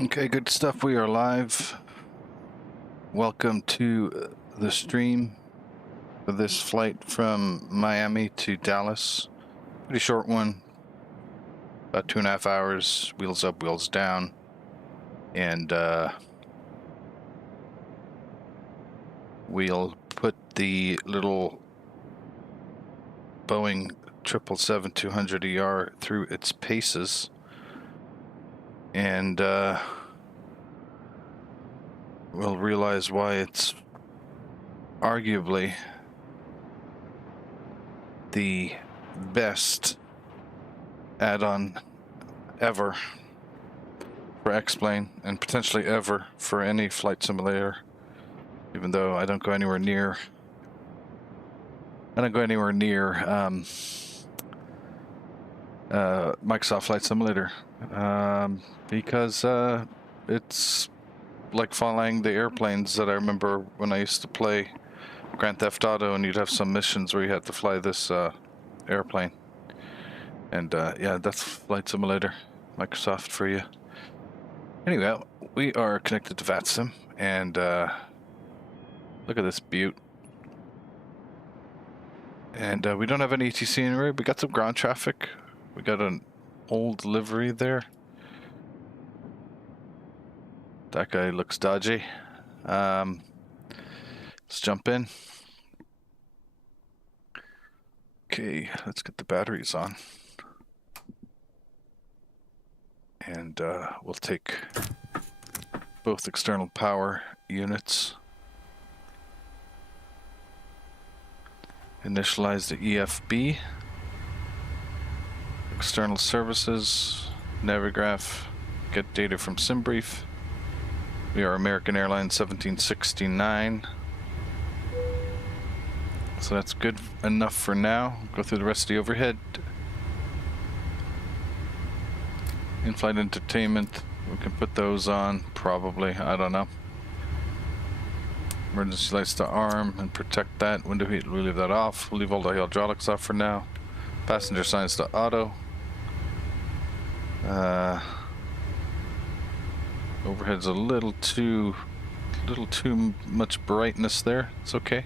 Okay, good stuff. We are live. Welcome to the stream for this flight from Miami to Dallas. Pretty short one, about 2.5 hours, wheels up, wheels down. And we'll put the little Boeing 777-200ER through its paces. And we'll realize why it's arguably the best add-on ever for X-Plane, and potentially ever for any flight simulator, even though I don't go anywhere near Microsoft Flight Simulator, because it's like flying the airplanes that I remember when I used to play Grand Theft Auto, and you'd have some missions where you had to fly this airplane. And yeah, that's Flight Simulator, Microsoft for you. Anyway, we are connected to VATSIM, and look at this beaut. And we don't have any ATC anywhere. We got some ground traffic. We got an old livery there. That guy looks dodgy. Let's jump in. Okay, let's get the batteries on. And we'll take both external power units. Initialize the EFB. External services. Navigraph. Get data from SimBrief. We are American Airlines 1769. So that's good enough for now. Go through the rest of the overhead. In-flight entertainment, we can put those on, probably, I don't know. Emergency lights to arm and protect that. Window heat, we'll leave that off. We'll leave all the hydraulics off for now. Passenger signs to auto. Overhead's a little too much brightness there. It's okay.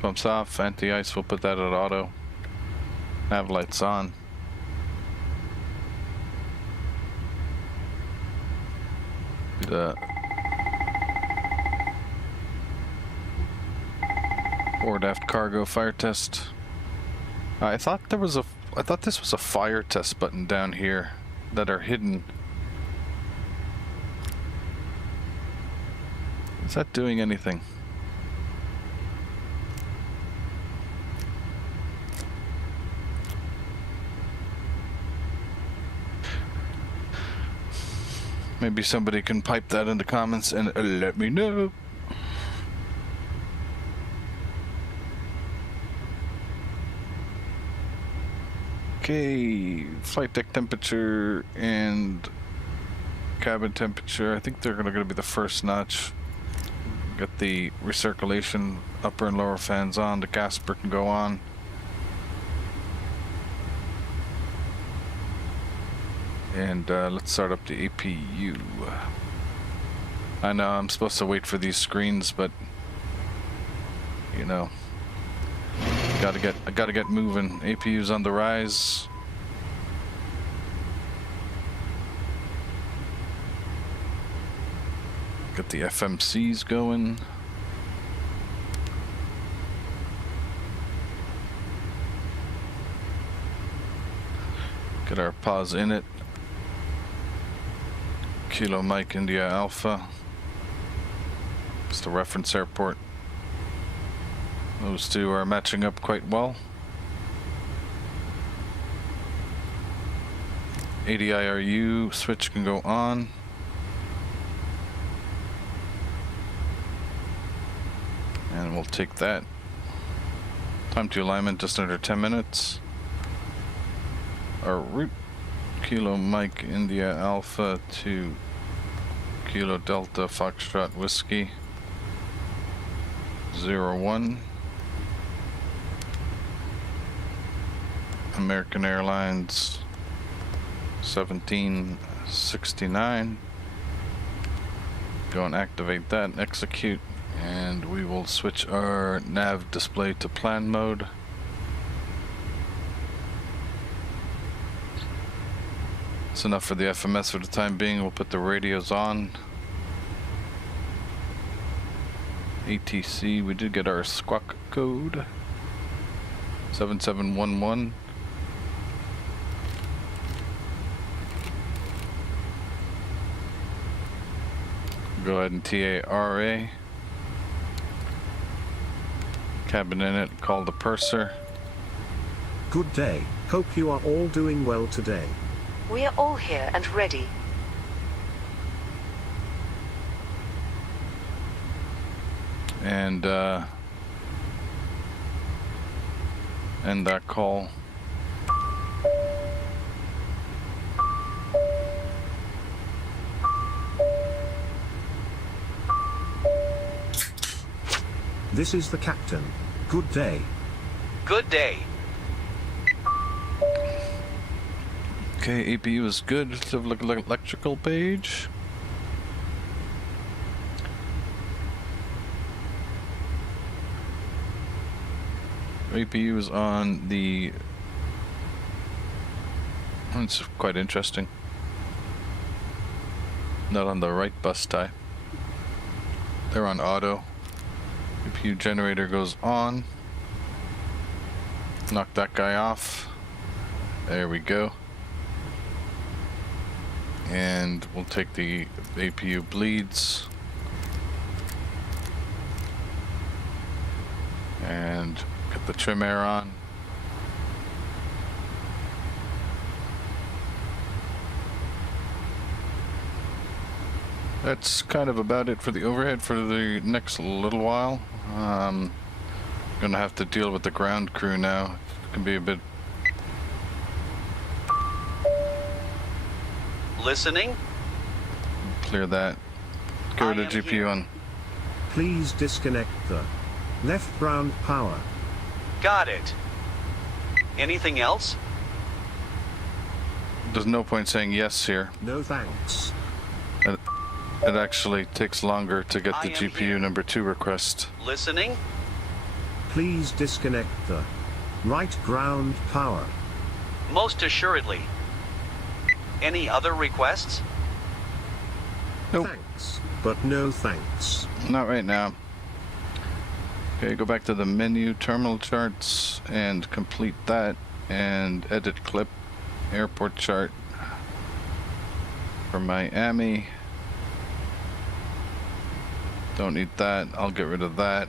Pumps off, anti-ice, we'll put that at auto. Nav lights on. The forward aft cargo fire test. I thought this was a fire test button down here that are hidden. Is that doing anything? Maybe somebody can pipe that in the comments and let me know. Okay, flight deck temperature and cabin temperature. I think they're going to be the first notch. Get the recirculation upper and lower fans on. The gasper can go on. And let's start up the APU. I know I'm supposed to wait for these screens, but you know, I gotta get moving. APU's on the rise. Get the FMCs going. Get our pause in it. Kilo Mike India Alpha. It's the reference airport. Those two are matching up quite well. ADIRU switch can go on. And we'll take that. Time to alignment just under 10 minutes. Our route, Kilo Mike India Alpha to Kilo Delta Foxtrot Whiskey 01. American Airlines 1769. Go and activate that and execute, and we will switch our nav display to plan mode. That's enough for the FMS for the time being. We'll put the radios on. ATC, we did get our squawk code 7711. Go ahead and TARA. Cabin in it, call the purser. Good day, hope you are all doing well today. We are all here and ready. And end that call. This is the captain. Good day. Good day. Okay, APU is good. Let's have a look at the electrical page. APU is on the... It's quite interesting. Not on the right bus tie. They're on auto. APU generator goes on. Knock that guy off. There we go. And we'll take the APU bleeds. And get the trim air on. That's kind of about it for the overhead for the next little while. Gonna have to deal with the ground crew now. It can be a bit... Listening. Clear that. Get rid of GPU on. Please disconnect the left ground power. Got it. Anything else? There's no point saying yes here. No thanks. It actually takes longer to get the I am GPU here. number 2 request. Listening. Please disconnect the right ground power. Most assuredly. Any other requests? Nope. Thanks, but no thanks. Not right now. Okay, go back to the menu, terminal charts, and complete that, and edit clip, airport chart for Miami. Don't need that, I'll get rid of that.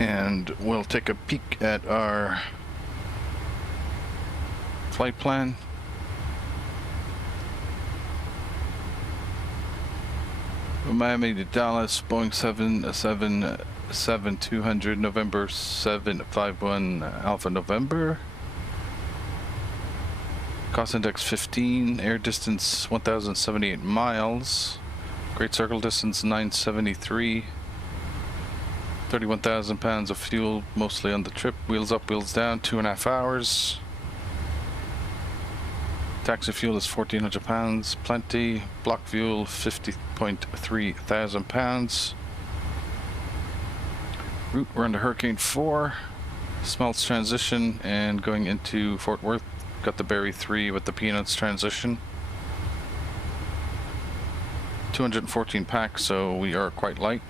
And we'll take a peek at our flight plan. Miami to Dallas, Boeing 777-200, November 751 Alpha November. Cost index 15, air distance 1,078 miles. Great circle distance 973. 31,000 pounds of fuel, mostly on the trip. Wheels up, wheels down, 2.5 hours. Taxi fuel is 1,400 pounds, plenty. Block fuel 50.3 thousand pounds. Route, we're under Hurricane 4. Smelts transition and going into Fort Worth. Got the Berry 3 with the Peanuts transition. 214 packs, so we are quite light.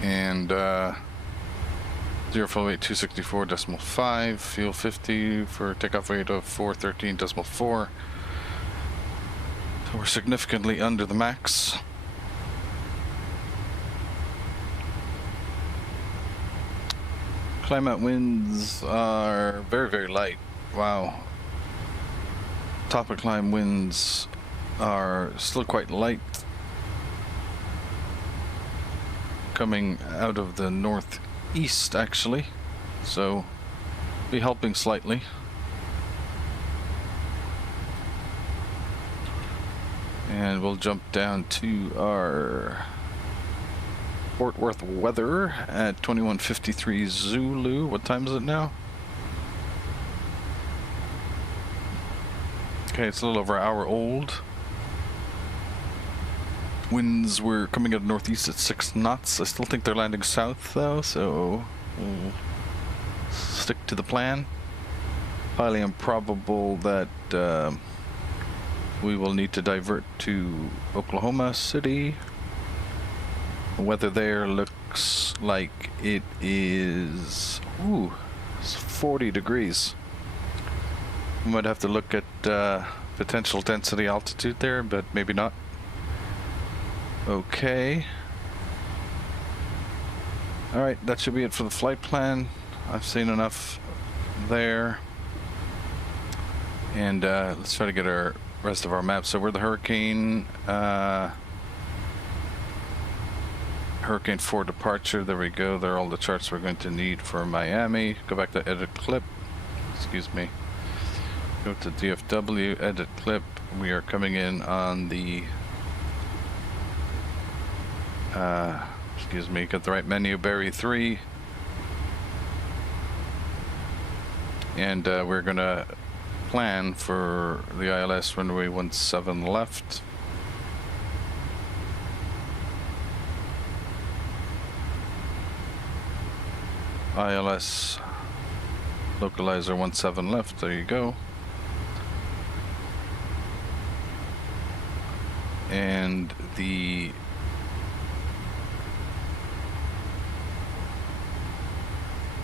And 0 fuel weight 264.5, fuel 50 for takeoff weight of 413.4. So we're significantly under the max. Climate winds are very, very light. Wow. Top of climb winds are still quite light. Coming out of the northeast, actually, so be helping slightly. And we'll jump down to our Fort Worth weather at 21:53 Zulu. What time is it now? Okay, it's a little over an hour old. Winds were coming out of northeast at 6 knots. I still think they're landing south though, so we'll stick to the plan. Highly improbable that we will need to divert to Oklahoma City. The weather there looks like it is, it's 40 degrees. We might have to look at potential density altitude there, but maybe not. Okay. Alright, that should be it for the flight plan. I've seen enough there. And let's try to get our rest of our map. So we're the Hurricane 4 departure. There we go. There are all the charts we're going to need for Miami. Go back to edit clip. Excuse me. Go to DFW, edit clip. We are coming in on the excuse me, got the right menu, Berry 3. And we're gonna plan for the ILS runway 17 left. ILS localizer 17 left, there you go. And the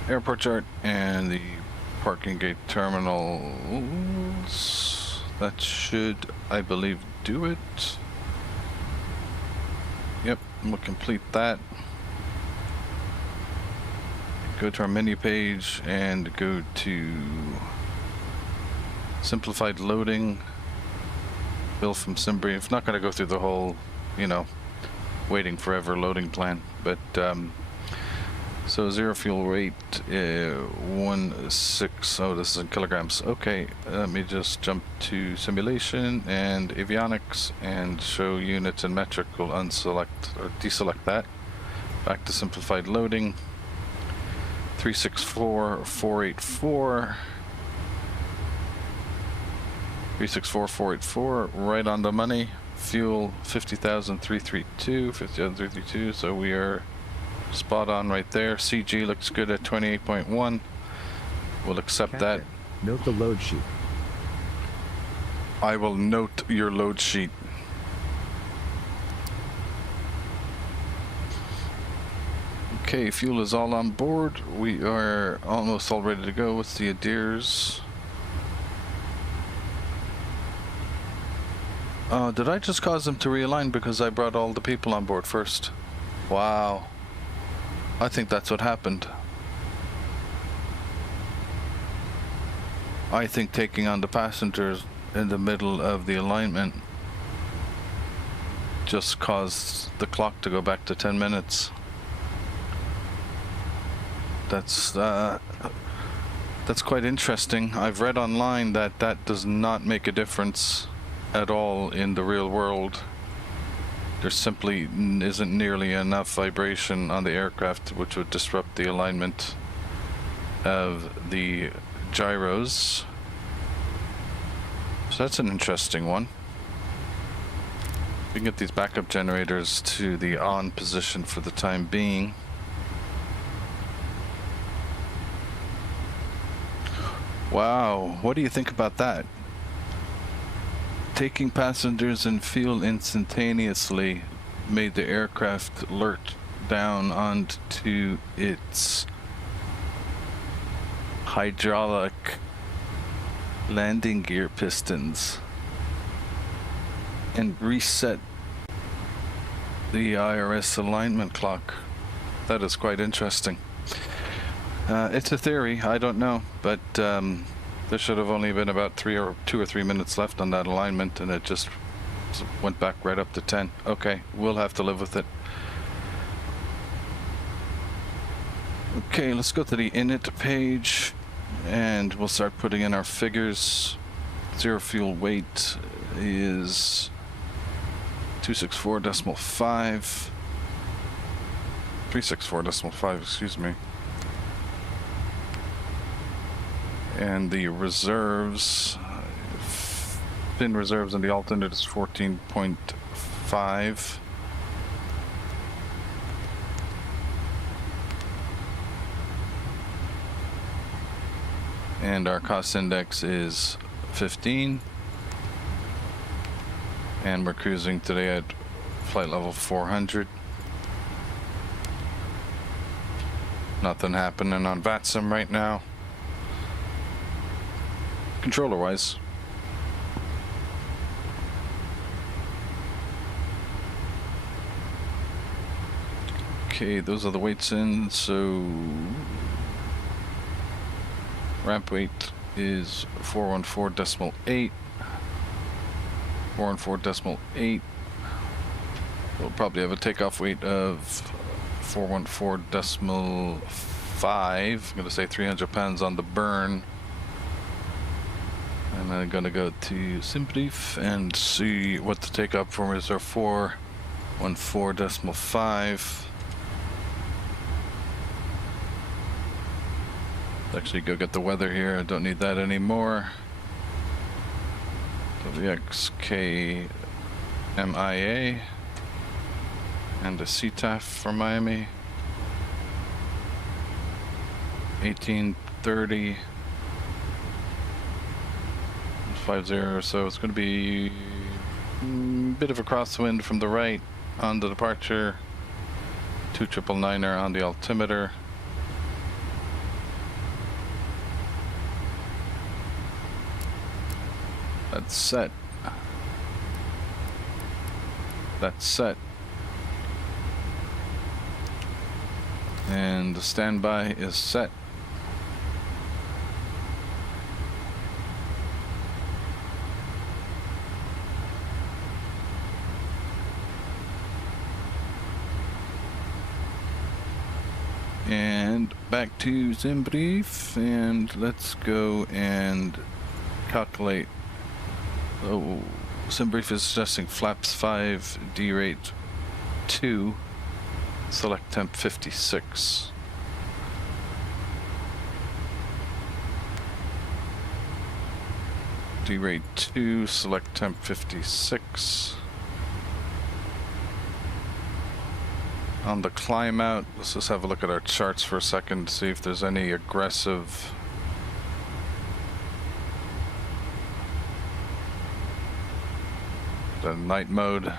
airport chart and the parking gate terminals, that should, I believe, do it. Yep, we'll complete that. Go to our menu page and go to simplified loading. Bill from SimBrief. Not going to go through the whole, waiting forever loading plan, but so zero fuel rate 160. Oh, this is in kilograms. Okay, let me just jump to simulation and avionics and show units and metric. We'll unselect or deselect that. Back to simplified loading. 364,484. 364,484, right on the money. Fuel 50,332, 50,332. So we are spot on right there. CG looks good at 28.1. We'll accept that. Note the load sheet. I will note your load sheet. Okay, fuel is all on board. We are almost all ready to go. What's the ADIRS? Did I just cause them to realign because I brought all the people on board first? Wow. I think that's what happened. I think taking on the passengers in the middle of the alignment just caused the clock to go back to 10 minutes. That's quite interesting. I've read online that that does not make a difference at all in the real world. There simply isn't nearly enough vibration on the aircraft which would disrupt the alignment of the gyros. So that's an interesting one. We can get these backup generators to the on position for the time being. Wow, what do you think about that? Taking passengers and fuel instantaneously made the aircraft lurch down onto its hydraulic landing gear pistons and reset the IRS alignment clock. That is quite interesting. It's a theory, I don't know, but there should have only been about 2 or 3 minutes left on that alignment, and it just went back right up to 10. Okay, we'll have to live with it. Okay, let's go to the init page, and we'll start putting in our figures. Zero fuel weight is 264.5. 364.5, excuse me. And the reserves, fin reserves and the alternate is 14.5. And our cost index is 15. And we're cruising today at flight level 400. Nothing happening on VATSIM right now. Controller wise. Okay, those are the weights in. So ramp weight is 414.8. 414.8. We'll probably have a takeoff weight of 414.5. I'm going to say 300 pounds on the burn. And I'm going to go to SimBrief and see what the takeoff performance are. 414.5. Actually go get the weather here. I don't need that anymore. WXKMIA and a CTAF for Miami. 1830. 50, so it's going to be a bit of a crosswind from the right on the departure. 2999er on the altimeter. That's set. That's set. And the standby is set. And back to SimBrief, and let's go and calculate. Oh, SimBrief is suggesting flaps 5, D rate 2, select temp 56. D rate 2, select temp 56. On the climb out, let's just have a look at our charts for a second to see if there's any aggressive the night mode.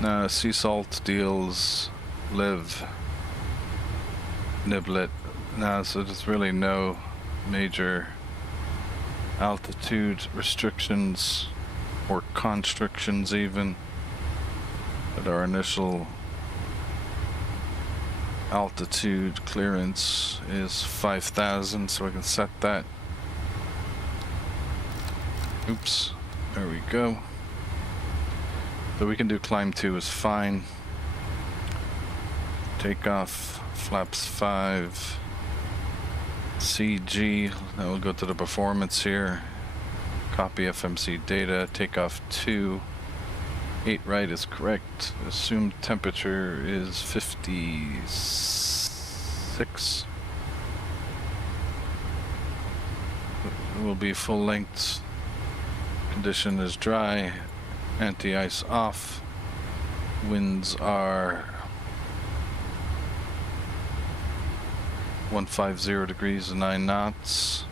No, sea salt deals live niblet. No, so there's really no major altitude restrictions or constrictions even. But our initial altitude clearance is 5,000, so we can set that. Oops, there we go. So we can do climb 2 is fine. Takeoff, flaps 5, CG, now we'll go to the performance here. Copy FMC data, takeoff 2, 8 right is correct. Assumed temperature is 56. It will be full length. Condition is dry. Anti-ice off. Winds are 150 degrees and 9 knots.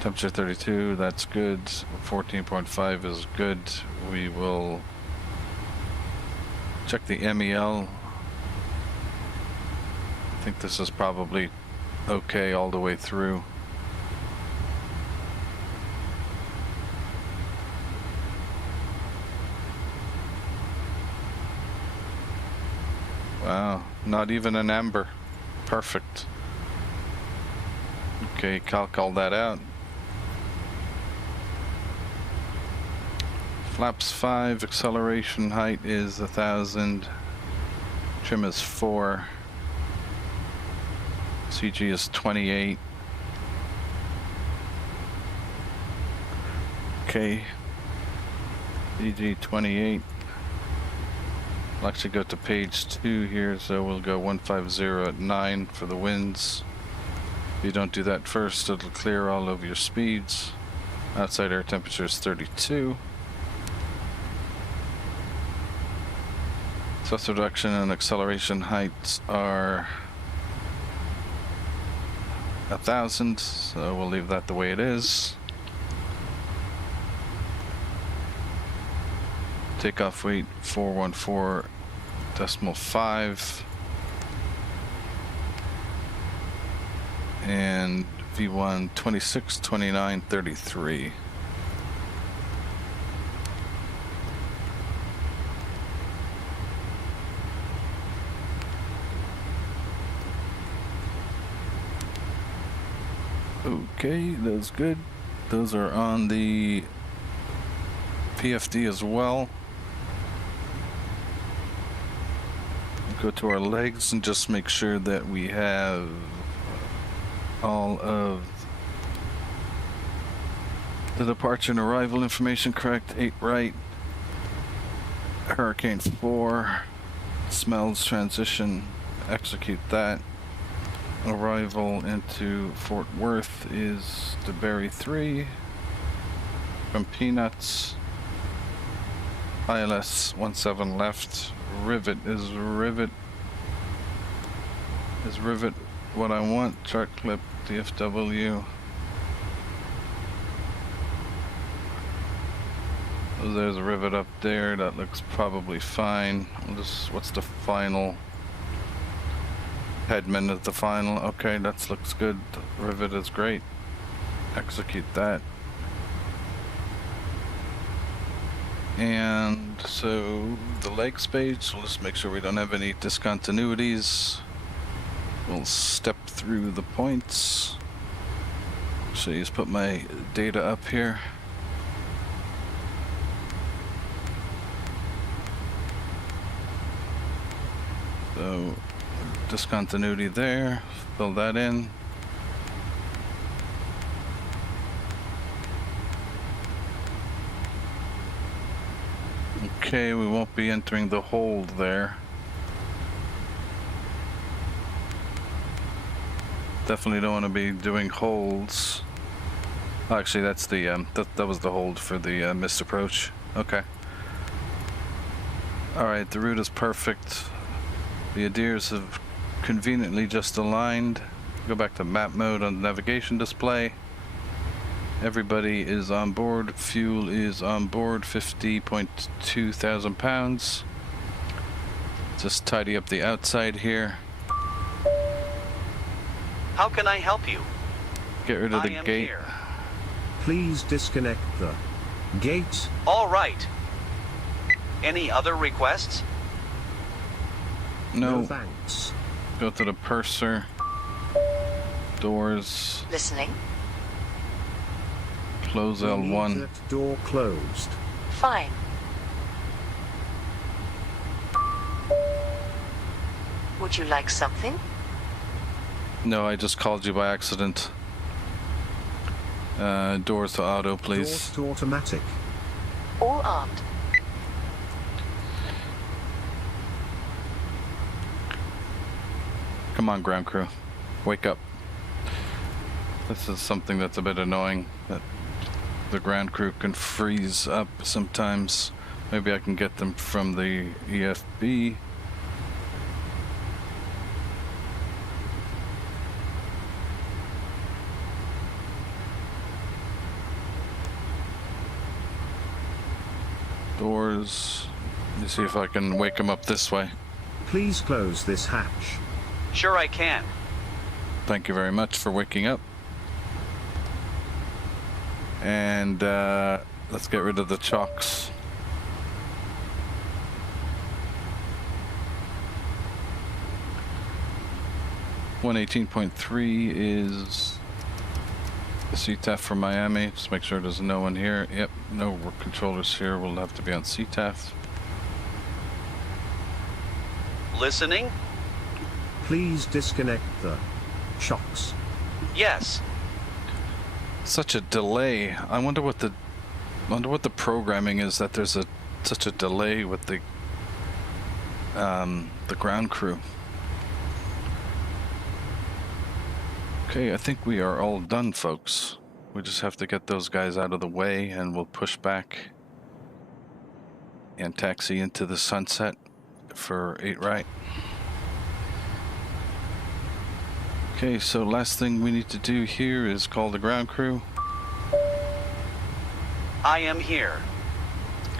Temperature 32, that's good. 14.5 is good. We will check the MEL. I think this is probably okay all the way through. Wow, not even an amber. Perfect. Okay, calc all that out. Flaps 5, acceleration height is 1,000. Trim is 4. CG is 28. Okay. DG28. I'll actually go to page 2 here, so we'll go 150 at 9 for the winds. If you don't do that first, it'll clear all of your speeds. Outside air temperature is 32. Thrust reduction and acceleration heights are 1,000, so we'll leave that the way it is. Takeoff weight 414.5 and V1 2629.33. Okay, that's good. Those are on the PFD as well. Go to our legs and just make sure that we have all of the departure and arrival information correct. 8 right, Hurricane 4, smells transition, execute that. Arrival into Fort Worth is DeBerry 3 from Peanuts. ILS 17 left. Rivet is rivet what I want. Chart clip DFW. Oh, there's a rivet up there. That looks probably fine. What's the final? Headman is the final. Okay, that looks good. Rivet is great. Execute that. And so the legs page, we'll just make sure we don't have any discontinuities. We'll step through the points. So just put my data up here. So discontinuity there, fill that in. Okay, we won't be entering the hold there. Definitely don't want to be doing holds. Oh, actually, that's the that was the hold for the missed approach. Okay. All right, the route is perfect. The ADIRs have conveniently just aligned. Go back to map mode on the navigation display. Everybody is on board. Fuel is on board. 50.2 thousand pounds. Just tidy up the outside here. How can I help you? Get rid of the I am gate. here. Please disconnect the gate. All right. Any other requests? No. Thanks. Go to the purser. Doors. Listening. Close We need L1. that door closed. Fine. Would you like something? No, I just called you by accident. Doors to auto, please. Doors to automatic. All armed. Come on, ground crew. Wake up. This is something that's a bit annoying, that the ground crew can freeze up sometimes. Maybe I can get them from the EFB. Doors. Let me see if I can wake them up this way. Please close this hatch. Sure I can. Thank you very much for waking up. And let's get rid of the chocks. .3 is the CTAF from Miami. Just make sure there's no one here. Yep, no controllers here. We'll have to be on CTAF. Listening? Please disconnect the chocks. Yes. Such a delay. I wonder what the wonder what the programming is that there's such a delay with the ground crew. Okay, I think we are all done, folks. We just have to get those guys out of the way and we'll push back and taxi into the sunset for 8 right. Okay, so last thing we need to do here is call the ground crew. I am here.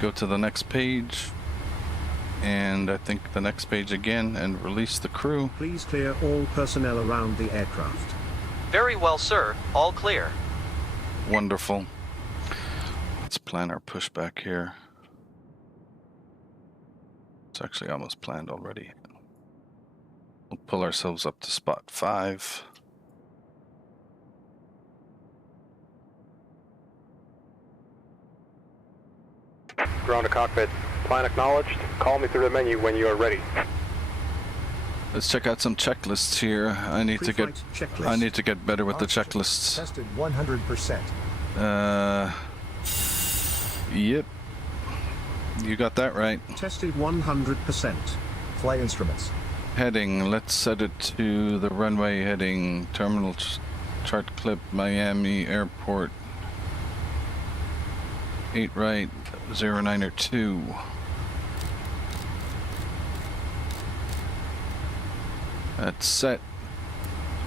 Go to the next page, and I think the next page again, and release the crew. Please clear all personnel around the aircraft. Very well, sir. All clear. Wonderful. Let's plan our pushback here. It's actually almost planned already. We'll pull ourselves up to spot 5. Ground to cockpit. Plan acknowledged. Call me through the menu when you are ready. Let's check out some checklists here. I need to get better with the checklists. Tested 100%. Yep. You got that right. Tested 100%. Flight instruments. Heading, let's set it to the runway heading. Terminal chart clip, Miami Airport. 8 right, 0902. That's set.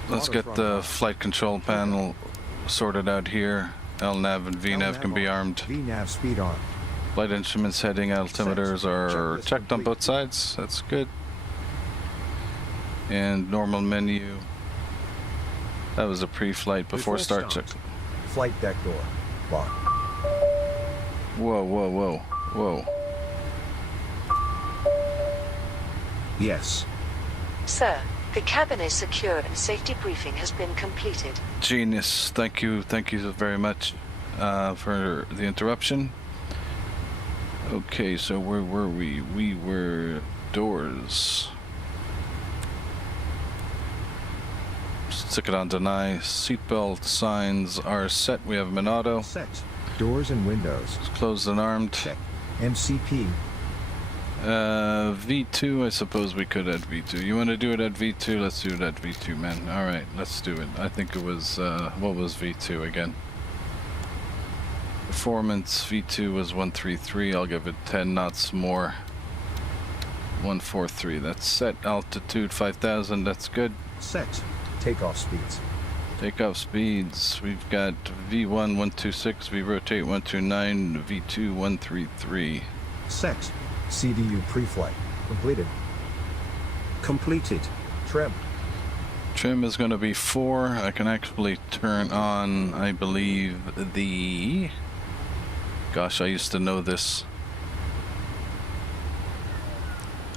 Let's get the flight control panel sorted out here. LNAV and VNAV can be armed. VNAV speed arm. Flight instruments, heading, altimeters are Checklist checked on complete. both sides. That's good. And normal menu. That was a pre-flight before start check. Flight deck door. Locked. Whoa, whoa, whoa, whoa. Yes. Sir, the cabin is secure and safety briefing has been completed. Genius. Thank you very much for the interruption. Okay, so where were we? We were doors. Stick it on deny. Seatbelt signs are set. We have them in auto. Set. Doors and windows. Closed and armed. Check. MCP. V2, I suppose we could at V2. You want to do it at V2? Let's do it at V2, man. Alright, let's do it. I think it was, what was V2 again? Performance, V2 was 133. I'll give it 10 knots more. 143, that's set. Altitude 5,000, that's good. Set. Takeoff speeds. Takeoff speeds, we've got V1 126, V rotate 129, V2 133. Set. CDU pre-flight. Completed. Completed. Trim. Trim is going to be 4. I can actually turn on, I believe, the... Gosh, I used to know this.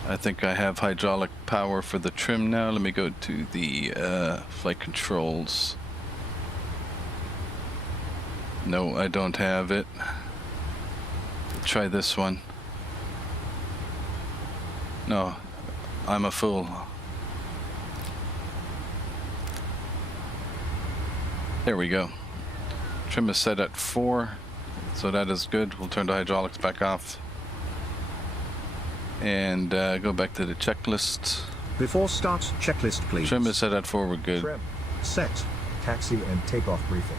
I think I have hydraulic power for the trim now. Let me go to the flight controls. No, I don't have it. Try this one. No, I'm a fool. There we go. Trim is set at 4, so that is good. We'll turn the hydraulics back off. And go back to the checklist. Before start, checklist please. Trim is set at 4, we're good. Trim. Set. Taxi and takeoff briefing.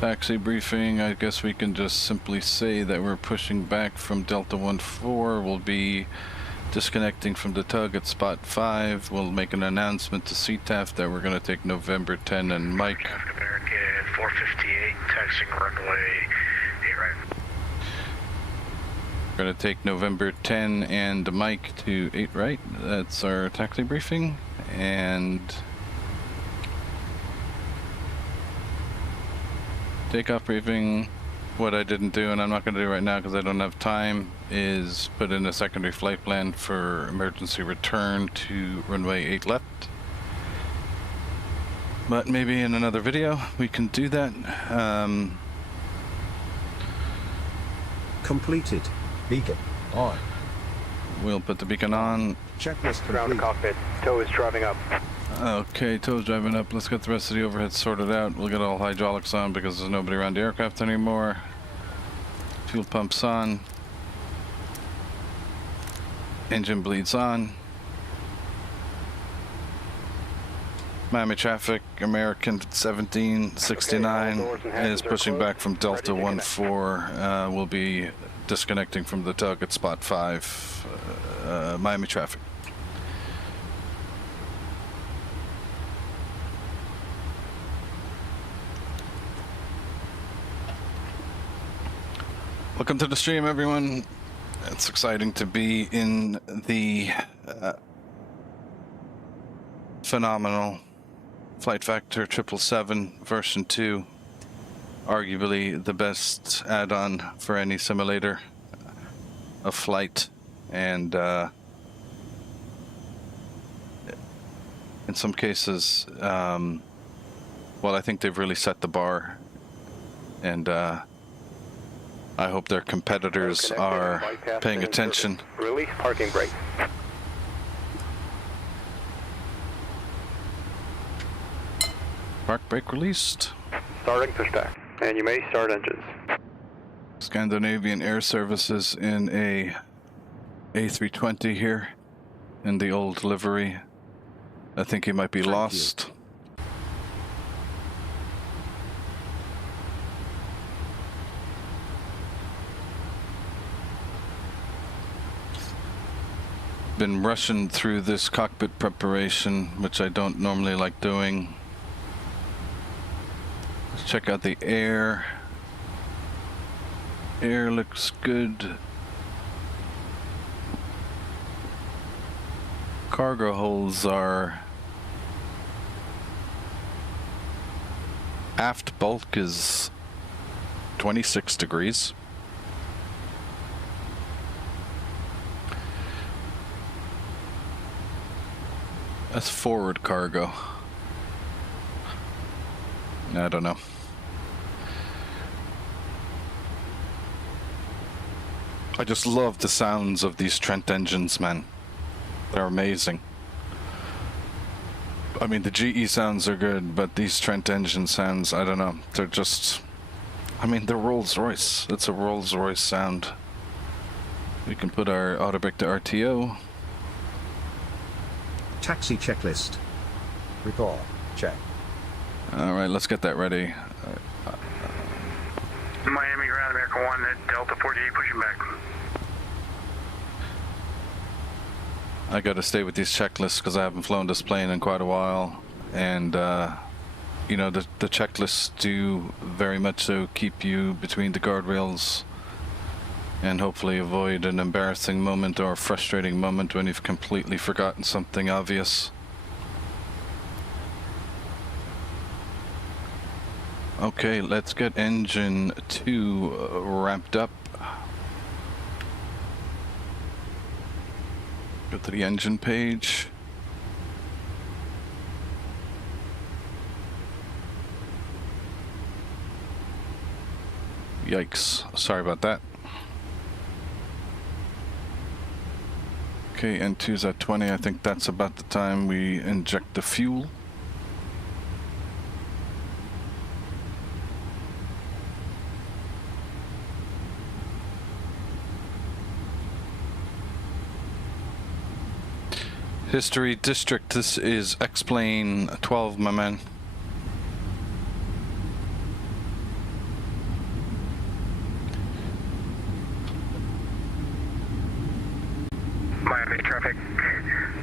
Taxi briefing, I guess we can just simply say that we're pushing back from Delta 14. We'll be disconnecting from the tug at spot 5. We'll make an announcement to CTAF that we're going to take November 10 and Mike. African American 458, taxiing runway 8 right. We're going to take November 10 and Mike to 8 right. That's our taxi briefing. And takeoff briefing. What I didn't do, and I'm not going to do right now because I don't have time, is put in a secondary flight plan for emergency return to runway 8 left. But maybe in another video we can do that. Completed. Beacon. On. We'll put the beacon on. Checklist Ground to complete. cockpit. Tow is driving up. Okay, tow's driving up. Let's get the rest of the overhead sorted out. We'll get all hydraulics on because there's nobody around the aircraft anymore. Fuel pumps on. Engine bleeds on. Miami traffic, American 1769 is pushing back from Delta 14. Will be disconnecting from the tug at spot 5. Miami traffic. Welcome to the stream, everyone. It's exciting to be in the phenomenal FlightFactor 777 version 2. Arguably the best add-on for any simulator of flight, and in some cases, well, I think they've really set the bar, and I hope their competitors are paying attention. Release parking brake. Park brake released. Starting pushback. And you may start engines. Scandinavian Air Services in a A320 here in the old livery. I think he might be lost. Been rushing through this cockpit preparation, which I don't normally like doing. Let's check out the air. Air looks good. Cargo holds are... Aft bulk is 26 degrees. That's forward cargo. I don't know. I just love the sounds of these Trent engines, man. They're amazing. I mean, the GE sounds are good, but these Trent engine sounds, I don't know. They're just... I mean, they're Rolls-Royce. It's a Rolls-Royce sound. We can put our autobrake to RTO. Taxi checklist. Recall. Check. Alright, let's get that ready. Miami ground, America 1 at Delta 48, pushing back. I gotta stay with these checklists because I haven't flown this plane in quite a while. And, you know, the checklists do very much so keep you between the guardrails and hopefully avoid an embarrassing moment or a frustrating moment when you've completely forgotten something obvious. Okay, let's get engine 2 ramped up. Go to the engine page. Yikes, sorry about that. Okay, N2's at 20. I think that's about the time we inject the fuel. History district, this is X-plane 12, my man. Miami traffic.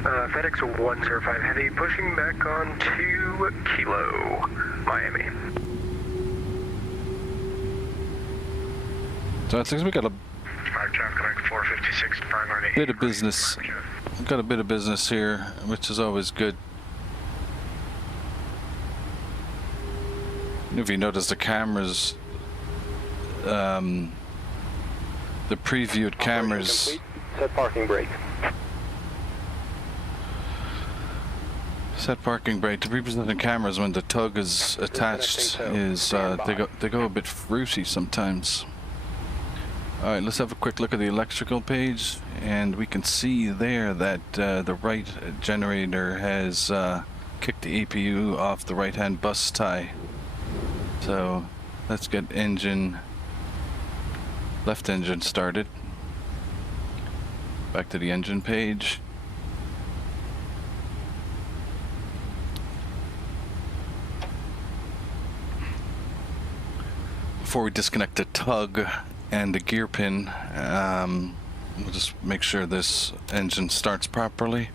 FedEx 105 Heavy pushing back on to Kilo, Miami. So I think we got a Traffic 456 primary. bit of business. We've got a bit of business here, which is always good. If you notice the cameras, the previewed cameras. Set parking brake. Set parking brake. The represented cameras when the tug is attached is they go a bit fruity sometimes. All right, let's have a quick look at the electrical page, and we can see there that the right generator has kicked the APU off the right-hand bus tie. So let's get engine Left engine started. Back to the engine page. Before we disconnect the tug and the gear pin, we'll just make sure this engine starts properly.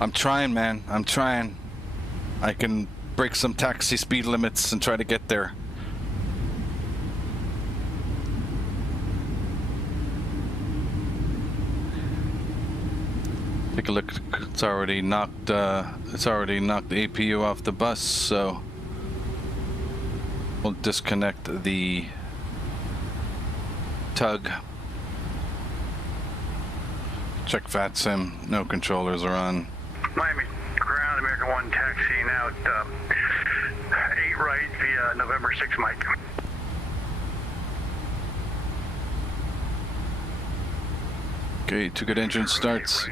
I'm trying, man. I'm trying. I can break some taxi speed limits and try to get there. Take a look. It's already knocked the APU off the bus, so we'll disconnect the tug. Check VATSIM. No controllers are on. Miami ground, American 1 taxiing out 8 right via November 6 Mike. Okay, 2 good engine starts.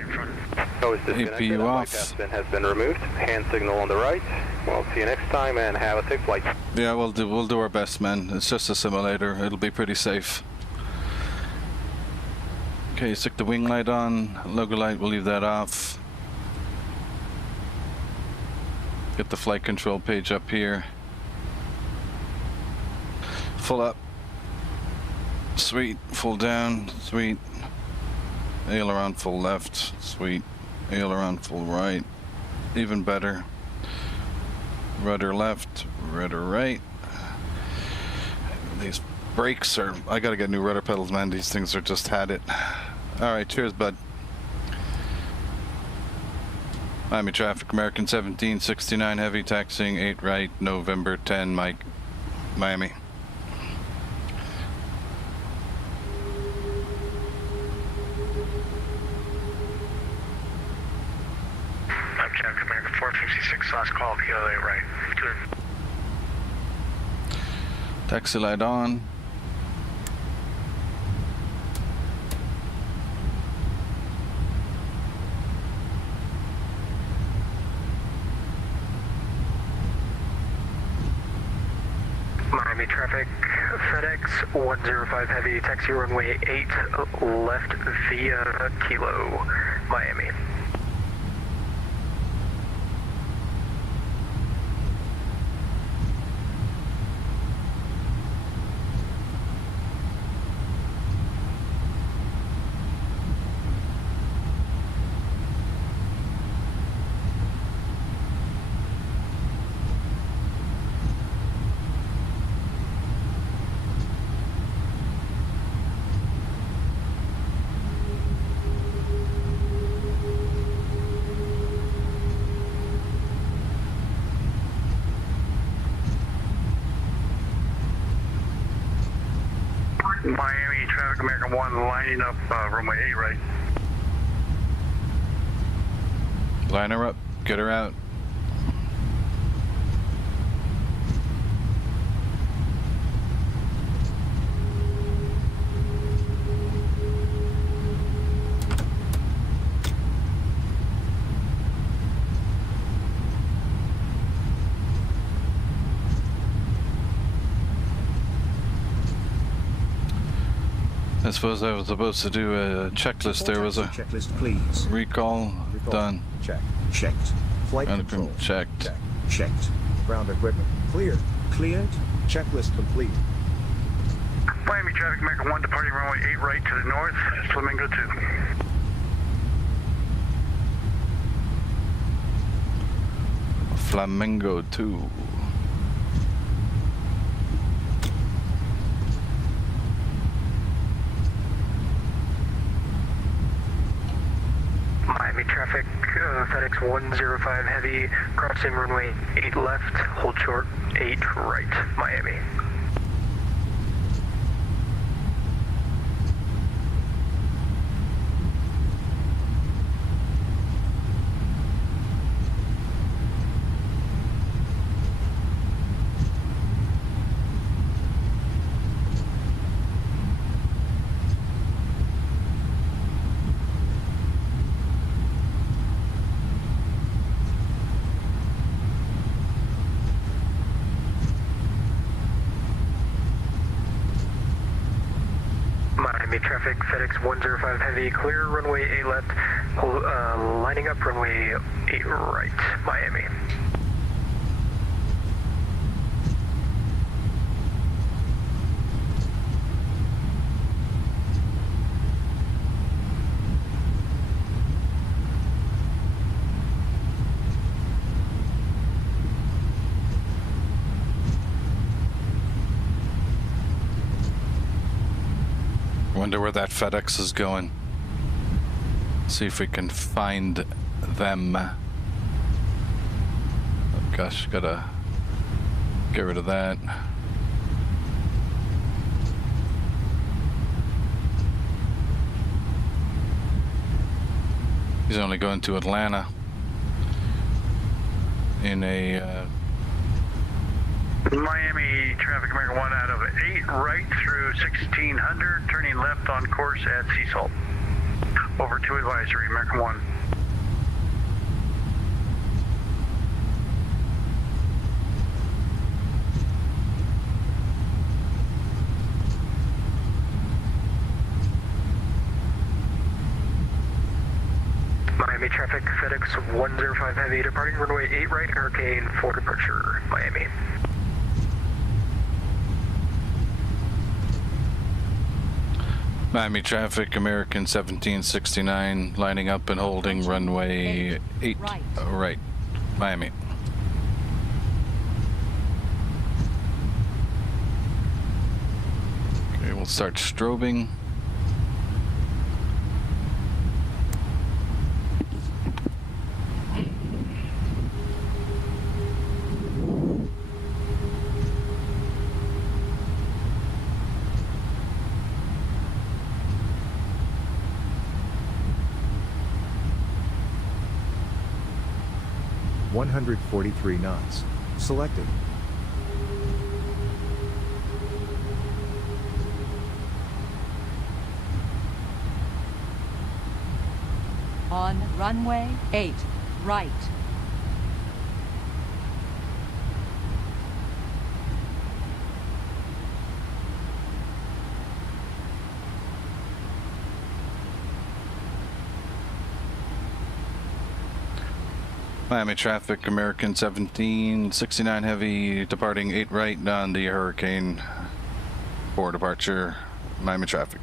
APU off. Has been removed. Hand signal on the right. Well, see you next time and have a safe flight. Yeah, we'll do our best, man. It's just a simulator. It'll be pretty safe. Okay, stick the wing light on. Logo light, we'll leave that off. Get the flight control page up here. Full up. Sweet. Full down. Sweet. Aileron full left. Sweet. Aileron full right. Even better. Rudder left. Rudder right. These brakes are... I gotta get new rudder pedals, man. These things are just had it. Alright, cheers, bud. Miami traffic, American 1769 heavy, taxiing 8 right, November 10, Mike, Miami. Jack, American 456, last call, Kilo 8 right. Good. Taxi light on. Miami traffic, FedEx 105 heavy, taxi runway 8 left via Kilo, Miami. Miami traffic, American 1 lining up runway 8 right. Line her up. Get her out. I suppose I was supposed to do a checklist. There was a checklist, please. recall. Done. Check. Checked. Flight Ground control. equipment checked. Check. Checked. Ground equipment cleared. Cleared. Checklist complete. Miami traffic, American 1 departing runway 8 right to the north, Flamingo 2. Flamingo 2. Miami traffic, FedEx 105 heavy, crossing runway 8 left, hold short 8 right, Miami. Miami traffic, FedEx 105 Heavy, clear runway 8 left, lining up runway 8 right, Miami. Wonder where that FedEx is going. See if we can find them. Oh gosh, gotta get rid of that. He's only going to Atlanta in a Miami traffic American 1 out of 8 right through 1600, turning left on course at Sea Salt. Over to advisory, American 1. Miami traffic, FedEx 105 Heavy, departing runway 8 right, Hurricane 4 departure, Miami. Miami traffic, American 1769, lining up and holding runway 8 right, Miami. Okay, we'll start strobing. .143 knots. Selected. On runway 8, right. Miami traffic, American 1769 heavy, departing 8 right on the Hurricane 4 departure, Miami traffic.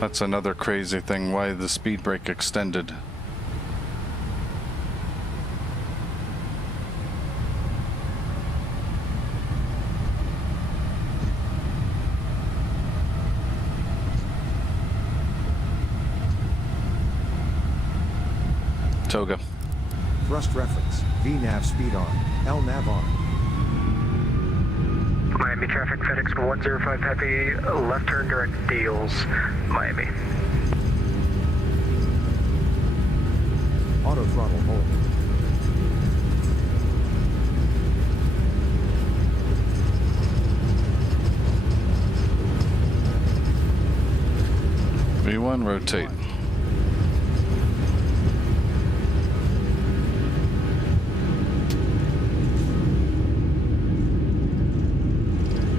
That's another crazy thing, why the speed brake extended. Toga. Thrust reference. VNAV speed on. LNAV on. Miami traffic, FedEx 105 Heavy, left turn direct deals, Miami. Auto throttle hold. V1 rotate.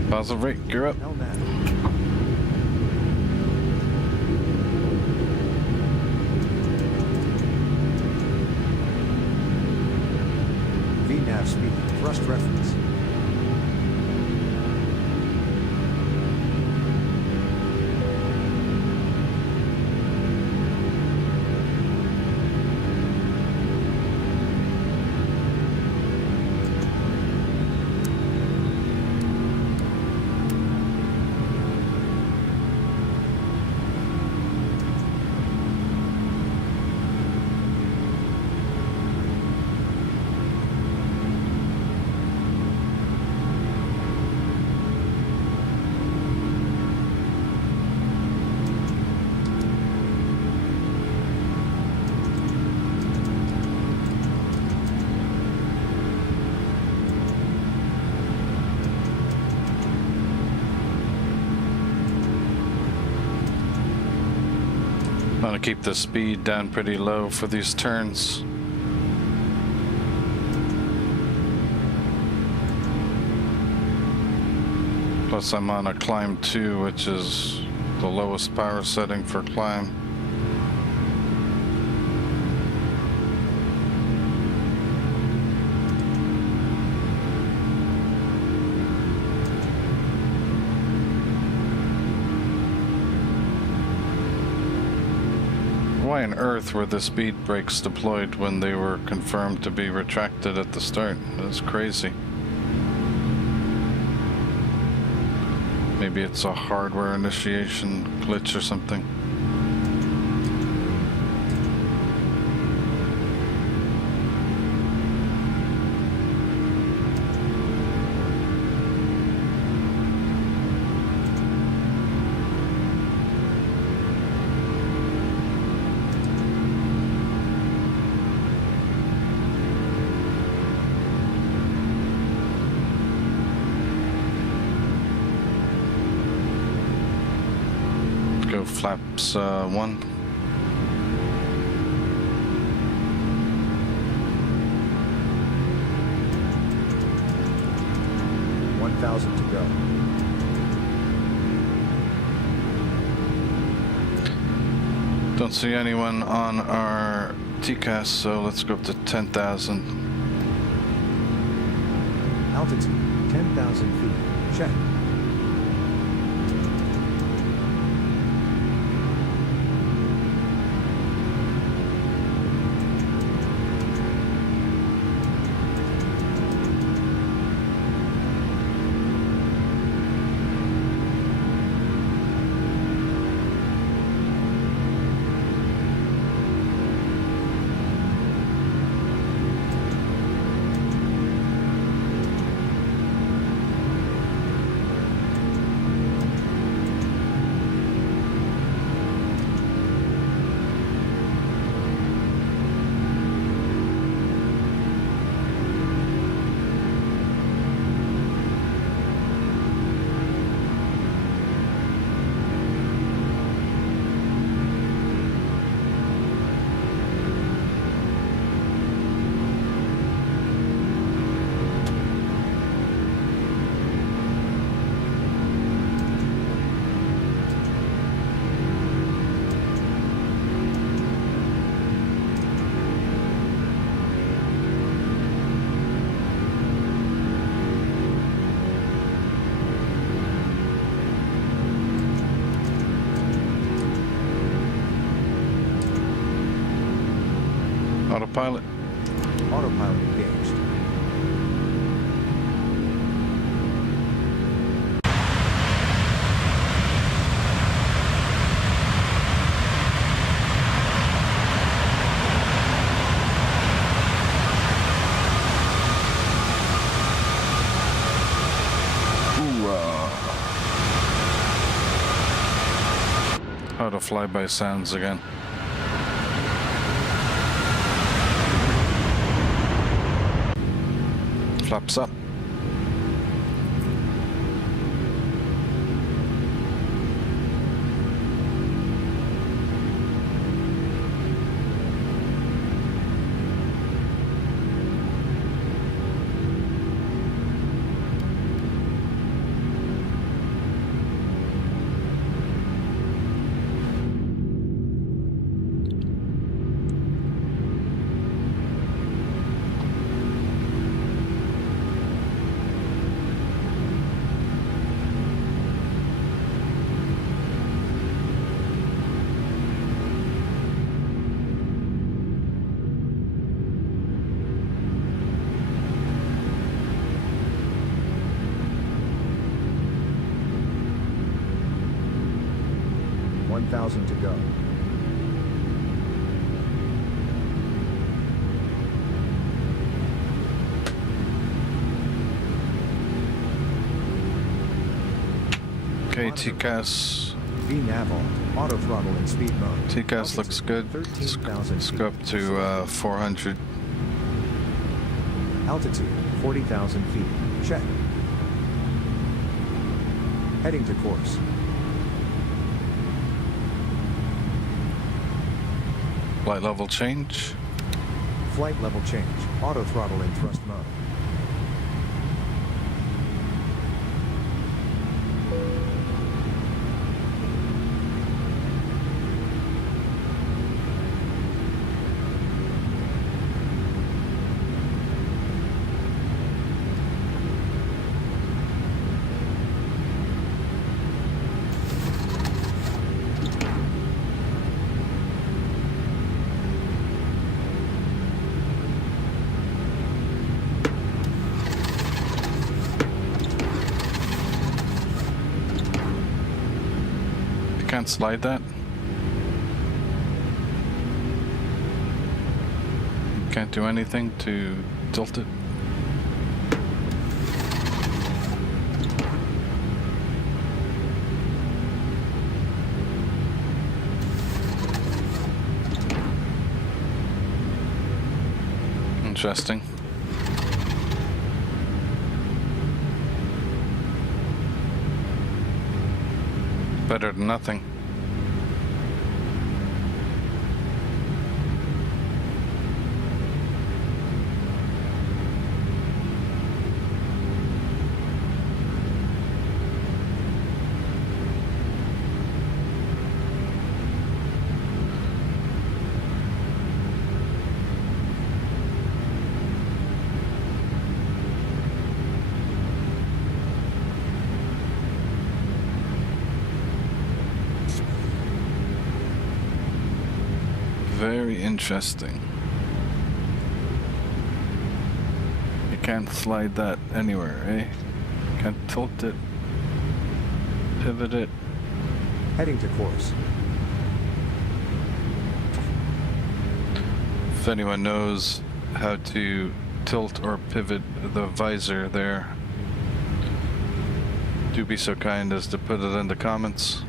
Positive rate, gear up. LNAV. VNAV speed. Thrust reference. I'm gonna keep the speed down pretty low for these turns. Plus I'm on a climb 2, which is the lowest power setting for climb. Why on earth were the speed brakes deployed when they were confirmed to be retracted at the start? That's crazy. Maybe it's a hardware initiation glitch or something. Go flaps 1. $1,000 to go. Don't see anyone on our TCAS, so let's go up to 10,000. Altitude 10,000 feet. Check. Autopilot. Autopilot engaged. How to fly by sounds again. Flaps up. $1,000 to go. Okay, TCAS. vAAL, auto throttle in speed mode. TCAS looks good. 13,000 Let's go up to 400. Altitude 40,000 feet. Check. Heading to course. Flight level change. Flight level change. Auto throttle in thrust mode. Can't slide that. Can't do anything to tilt it. Interesting. Better than nothing. Very interesting. You can't slide that anywhere, eh? Can't tilt it, pivot it. Heading to course. If anyone knows how to tilt or pivot the visor there, do be so kind as to put it in the comments.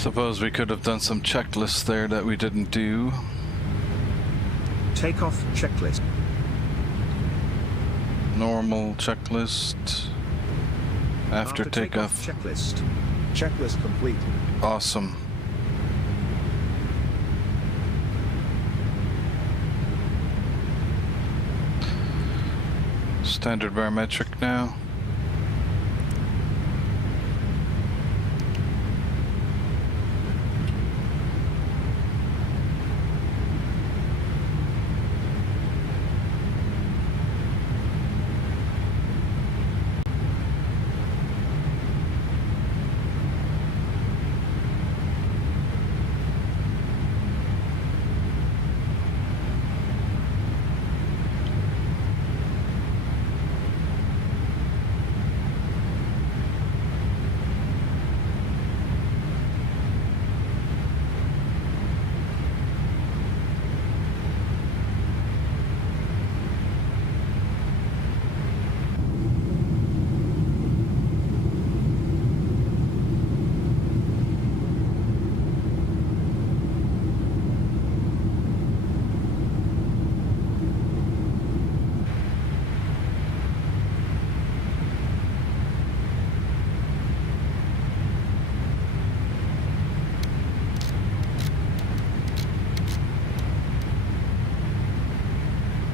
Suppose we could have done some checklists there that we didn't do. Takeoff checklist. Normal checklist. After takeoff. Checklist. Checklist complete. Awesome. Standard barometric now.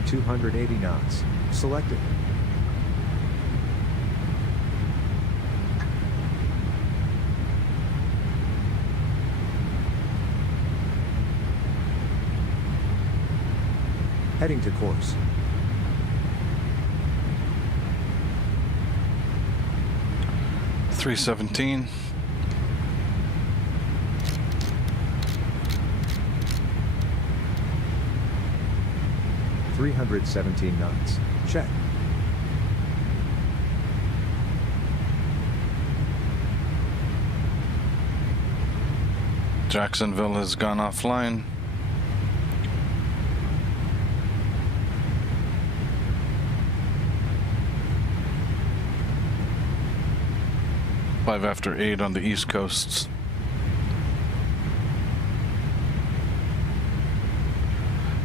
.280 knots. Selected. Heading to course. .317. .317 knots. Check. Jacksonville has gone offline. Five after 8 on the East Coast.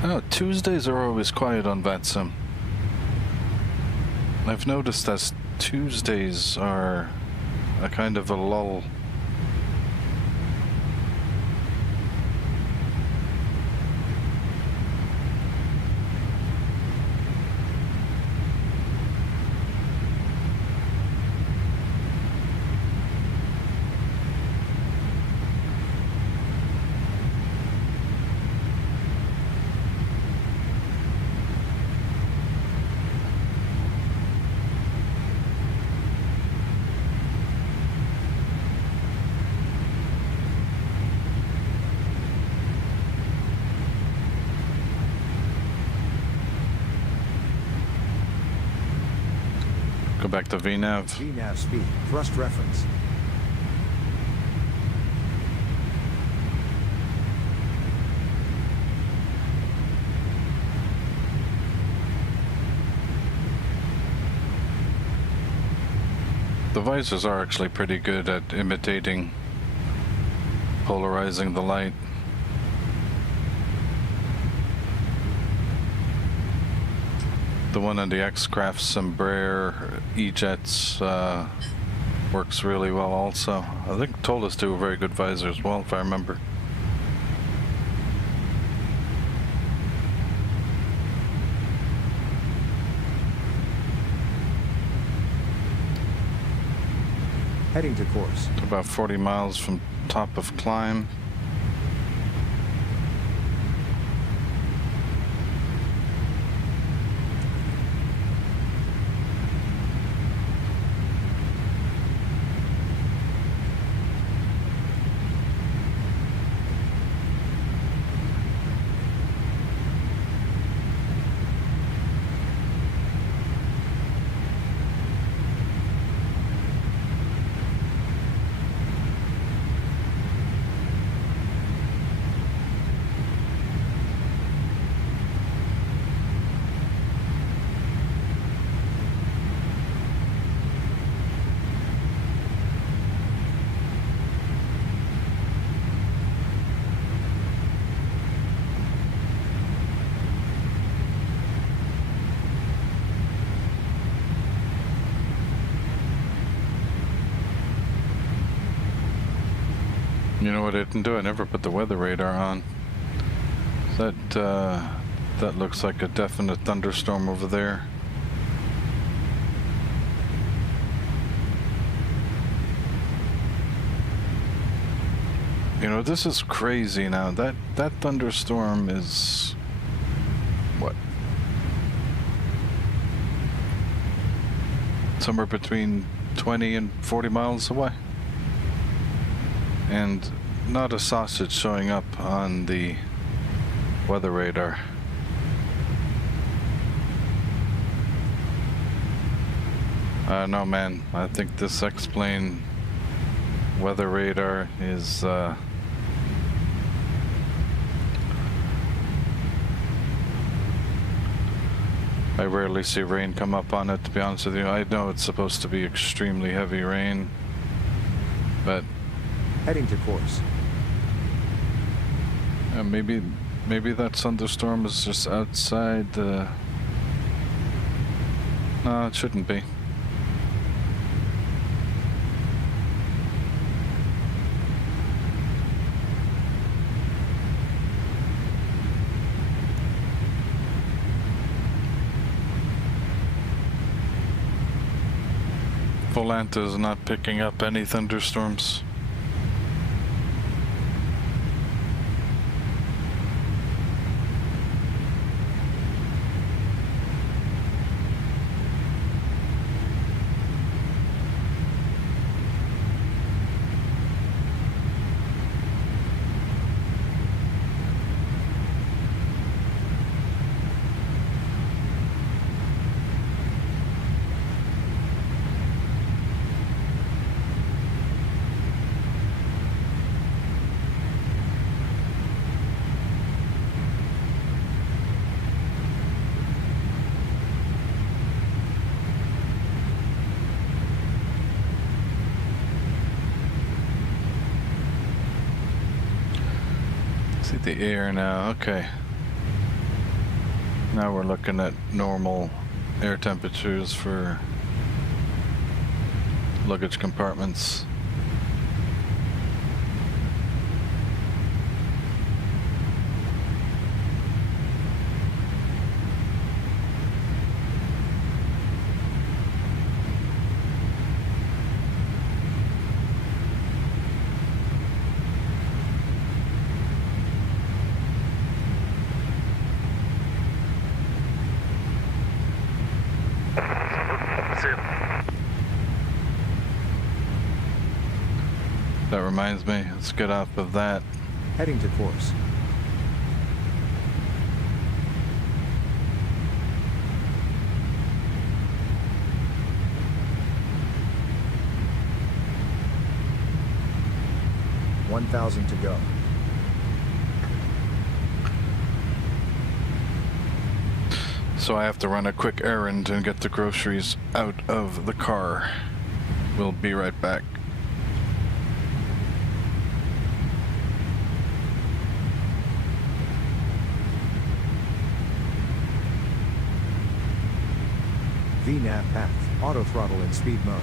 Oh, Tuesdays are always quiet on VATSIM. I've noticed that Tuesdays are a kind of a lull. Go back to VNAV. VNAV speed, thrust reference. The visors are actually pretty good at imitating polarizing the light. The one on the X-Craft Embraer E-Jets works really well also. I think Tolas do a very good visor as well, if I remember. Heading to course. About 40 miles from top of climb. You know what I didn't do? I never put the weather radar on. That looks like a definite thunderstorm over there. You know, this is crazy now. That thunderstorm is what? Somewhere between 20 and 40 miles away. And not a sausage showing up on the weather radar. No man, I think this X-plane weather radar is I rarely see rain come up on it, to be honest with you. I know it's supposed to be extremely heavy rain, but Heading to course. maybe that thunderstorm is just outside the... No, it shouldn't be. Volanta is not picking up any thunderstorms. See the air now, okay. Now we're looking at normal air temperatures for luggage compartments. That reminds me, let's get off of that. Heading to course. $1,000 to go. So I have to run a quick errand and get the groceries out of the car. We'll be right back. VNAV path, auto throttle in speed mode.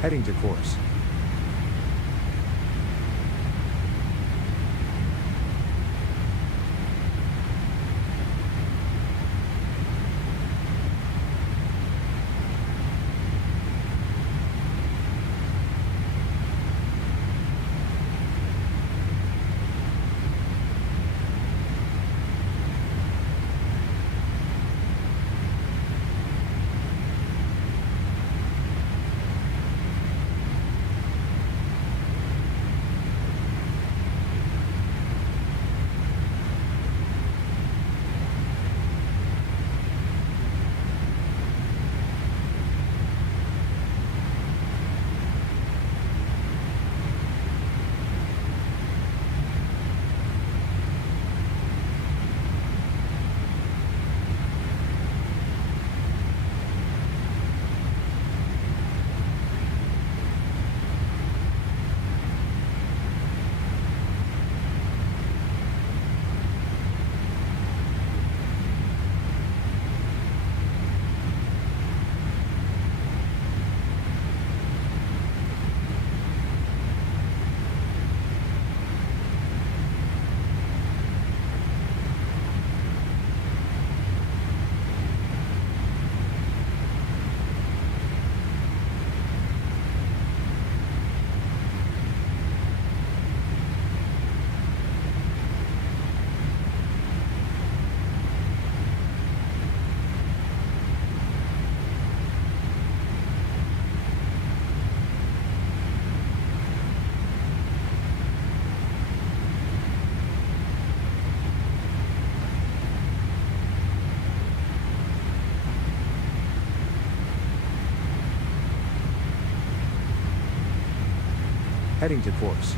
Heading to course. Heading to course.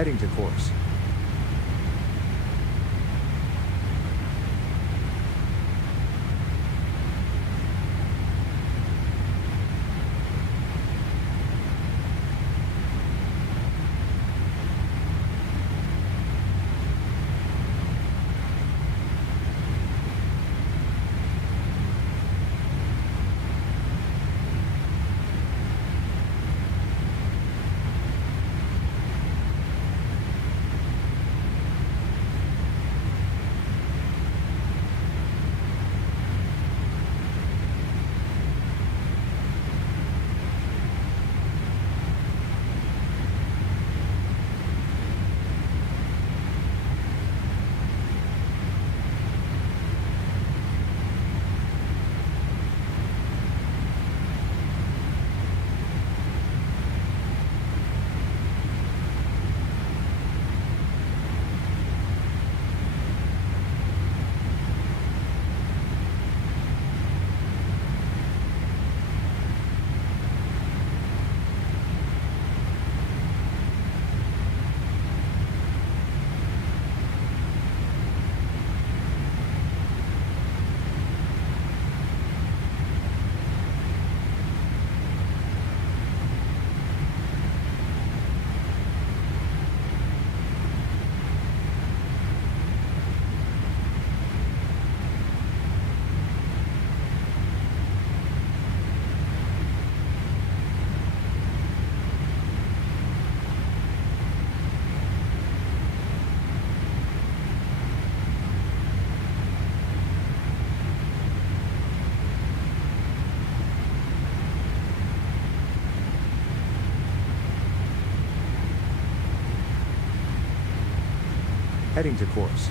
Heading to course. Heading to course.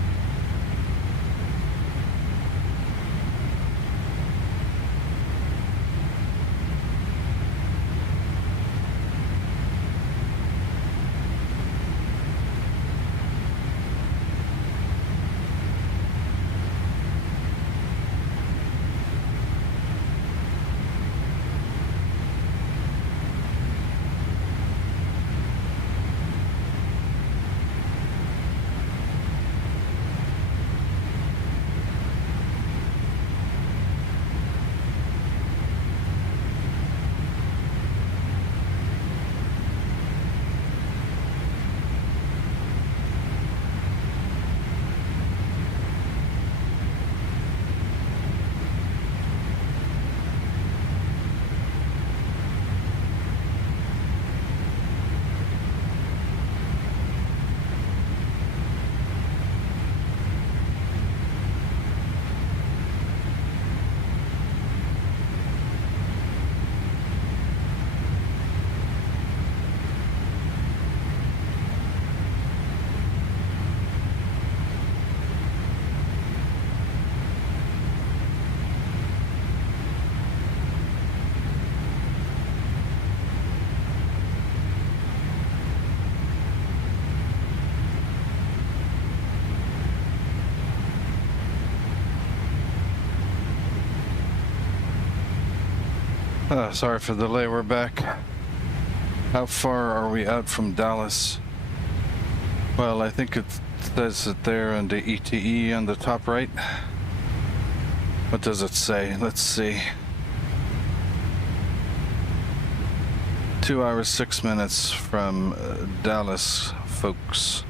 Sorry for the delay, we're back. How far are we out from Dallas? Well, I think it says it there on the ETE on the top right. What does it say? Let's see. 2 hours, 6 minutes from Dallas, folks.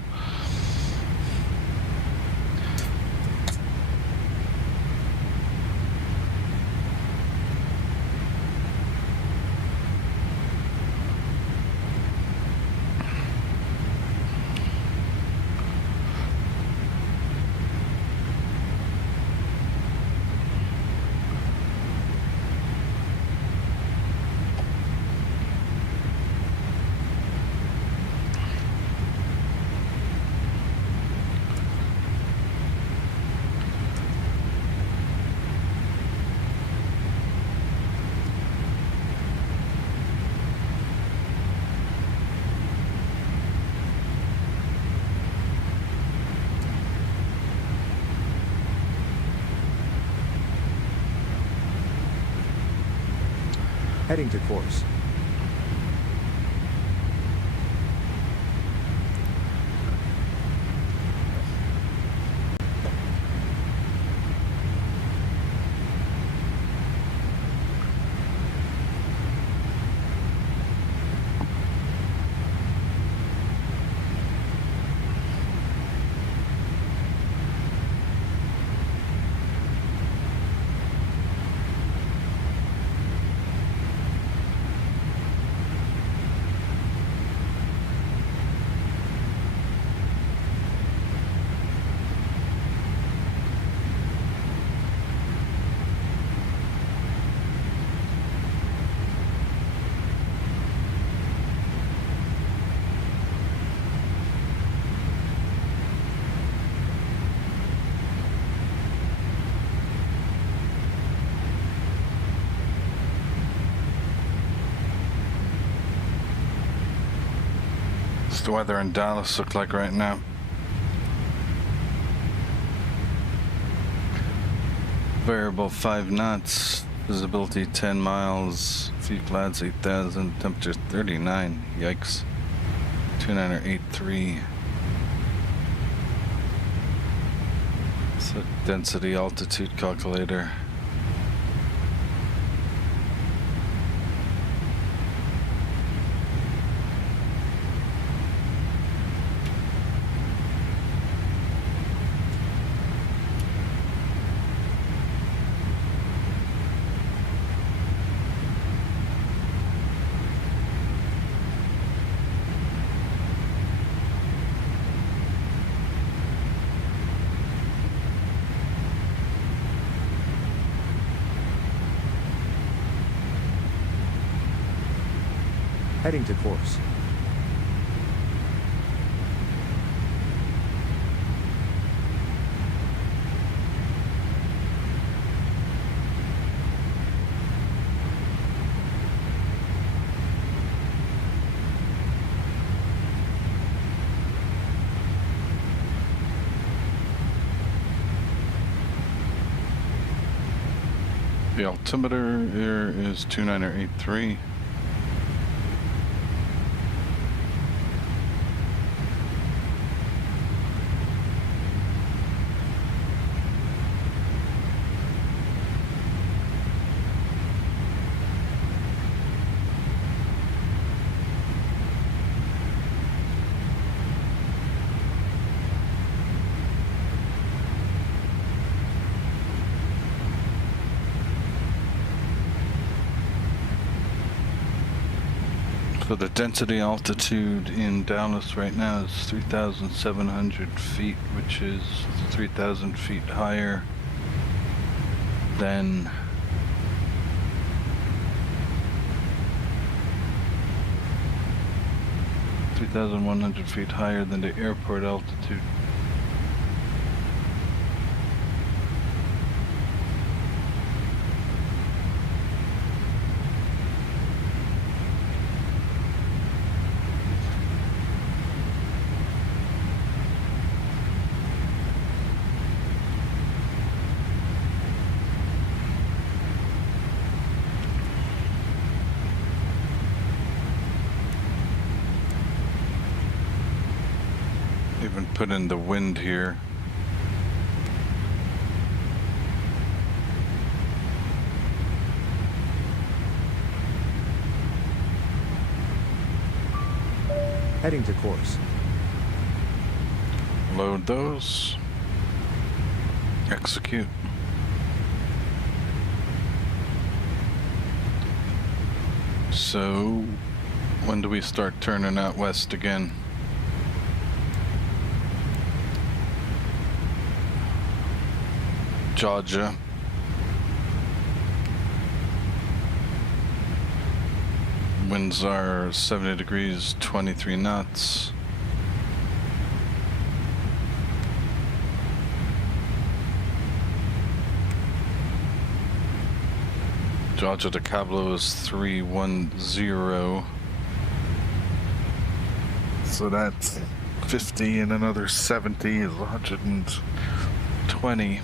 Heading to course. What's the weather in Dallas look like right now? Variable 5 knots, visibility 10 miles, fuselage 8,000, temperature 39. Yikes. 2983. So density altitude calculator. Heading to course. The altimeter here is 2983. So the density altitude in Dallas right now is 3,700 feet, which is 3,000 feet higher than feet higher than the airport altitude. put in the wind here. Heading to course. Load those. Execute. So, when do we start turning out west again? Georgia. Winds are 70 degrees, 23 knots. Georgia to Cablo is 310. So that's 50 and another 70 is 120.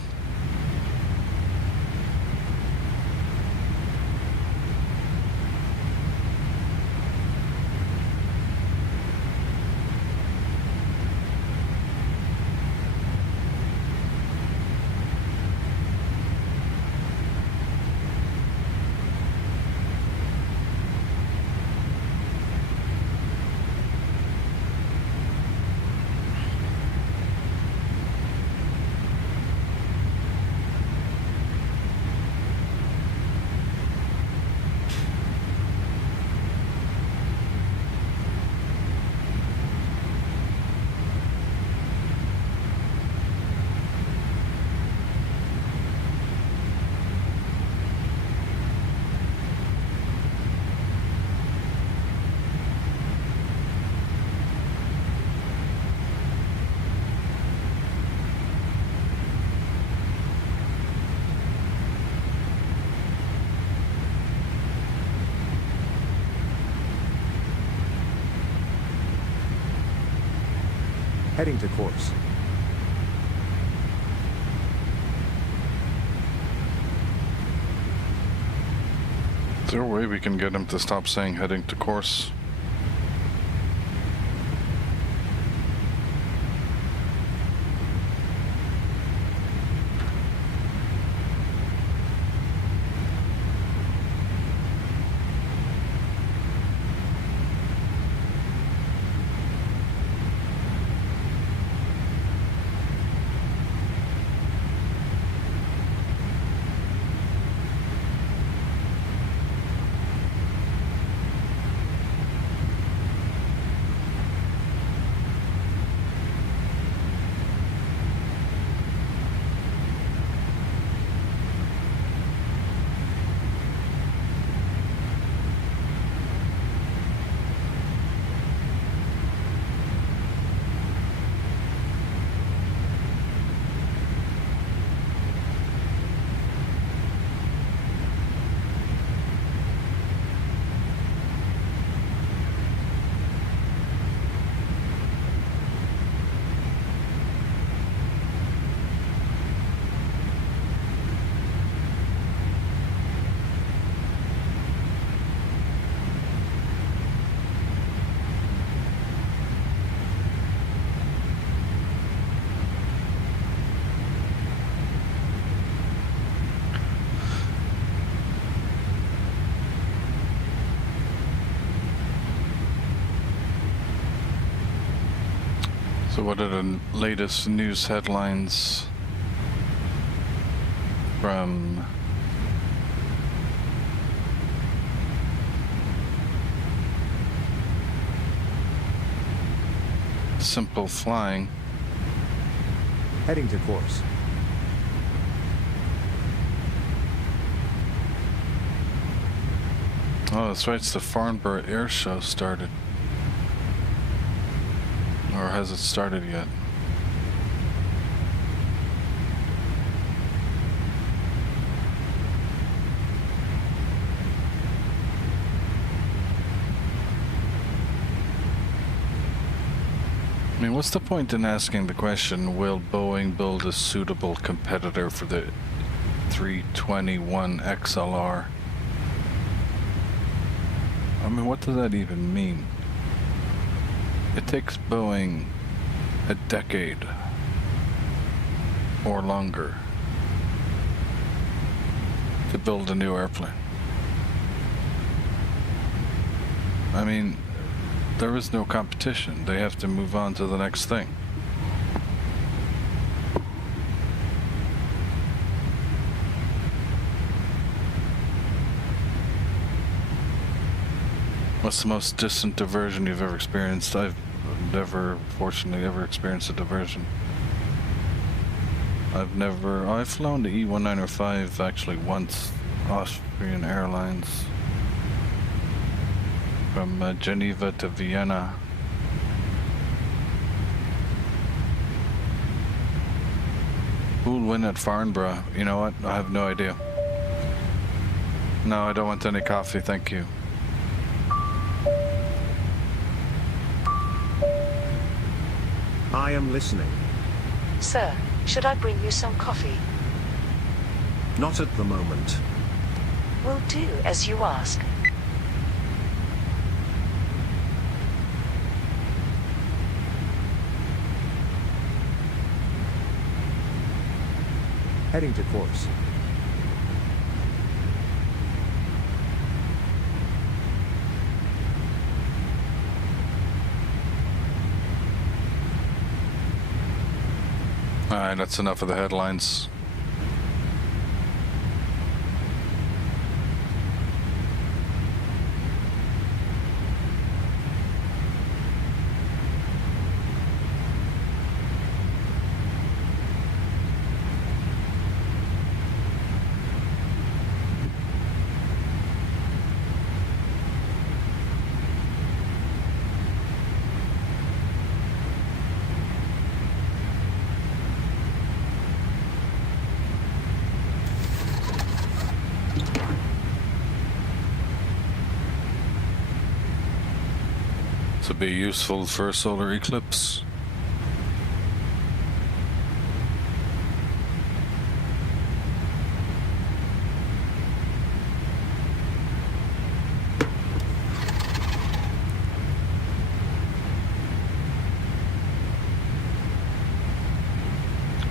Heading to course. Is there a way we can get him to stop saying heading to course? So what are the latest news headlines from Simple Flying? Heading to course. Oh, that's right, it's the Farnborough Air Show started. Or has it started yet? I mean, what's the point in asking the question, will Boeing build a suitable competitor for the 321 XLR? I mean, what does that even mean? It takes Boeing a decade or longer to build a new airplane. I mean, there is no competition. They have to move on to the next thing. What's the most distant diversion you've ever experienced? I've never, fortunately, ever experienced a diversion. I've flown the E1905 actually once, Austrian Airlines, from Geneva to Vienna. Who'll win at Farnborough? You know what? I have no idea. No, I don't want any coffee, thank you. I am listening. Sir, should I bring you some coffee? Not at the moment. Will do as you ask. Heading to course. Alright, that's enough of the headlines. To be useful for a solar eclipse.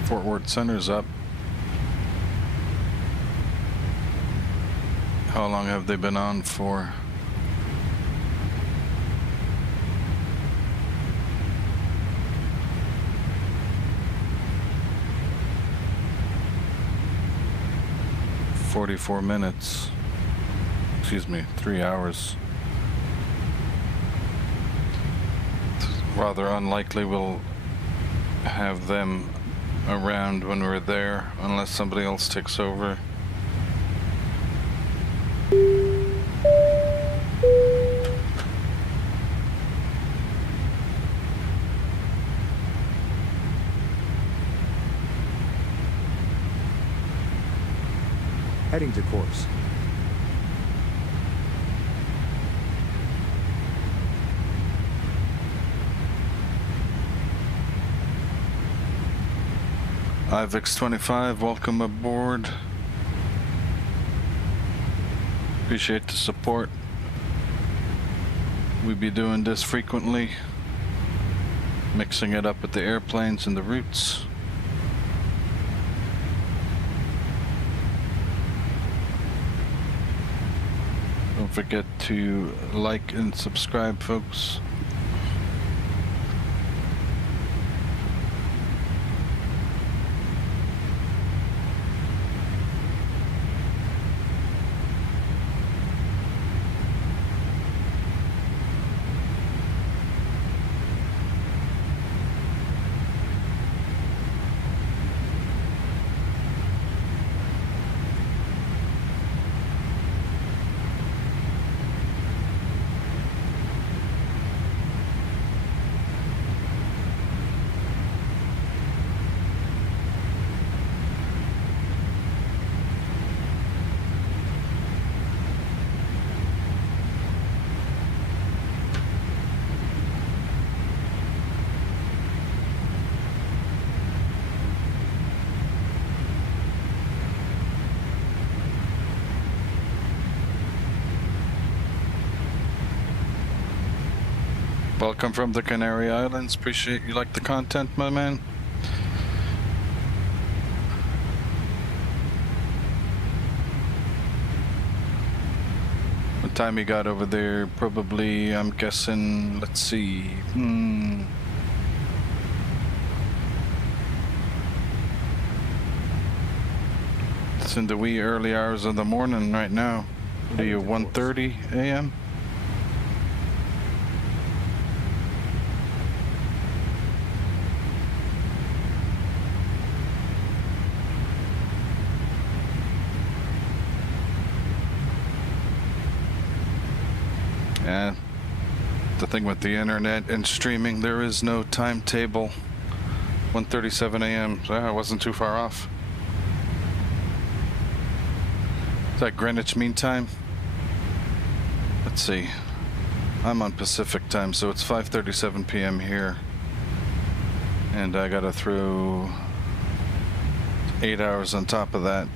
Fort Worth Center's up. How long have they been on for? "44 minutes. Excuse me, 3 hours. It's rather unlikely we'll have them around when we're there, unless somebody else takes over. Heading to course. IVX25, welcome aboard. Appreciate the support. We'll be doing this frequently, mixing it up with the airplanes and the routes. Don't forget to like and subscribe, folks. Welcome from the Canary Islands. Appreciate you like the content, my man. What time you got over there? Probably, I'm guessing, let's see. It's in the wee early hours of the morning right now. What are you, 1:30 a.m.? Yeah, the thing with the internet and streaming, there is no timetable. 1:37 a.m. So I wasn't too far off. Is that Greenwich Mean Time? Let's see. I'm on Pacific time, so it's 5:37 p.m. here. And I gotta throw 8 hours on top of that.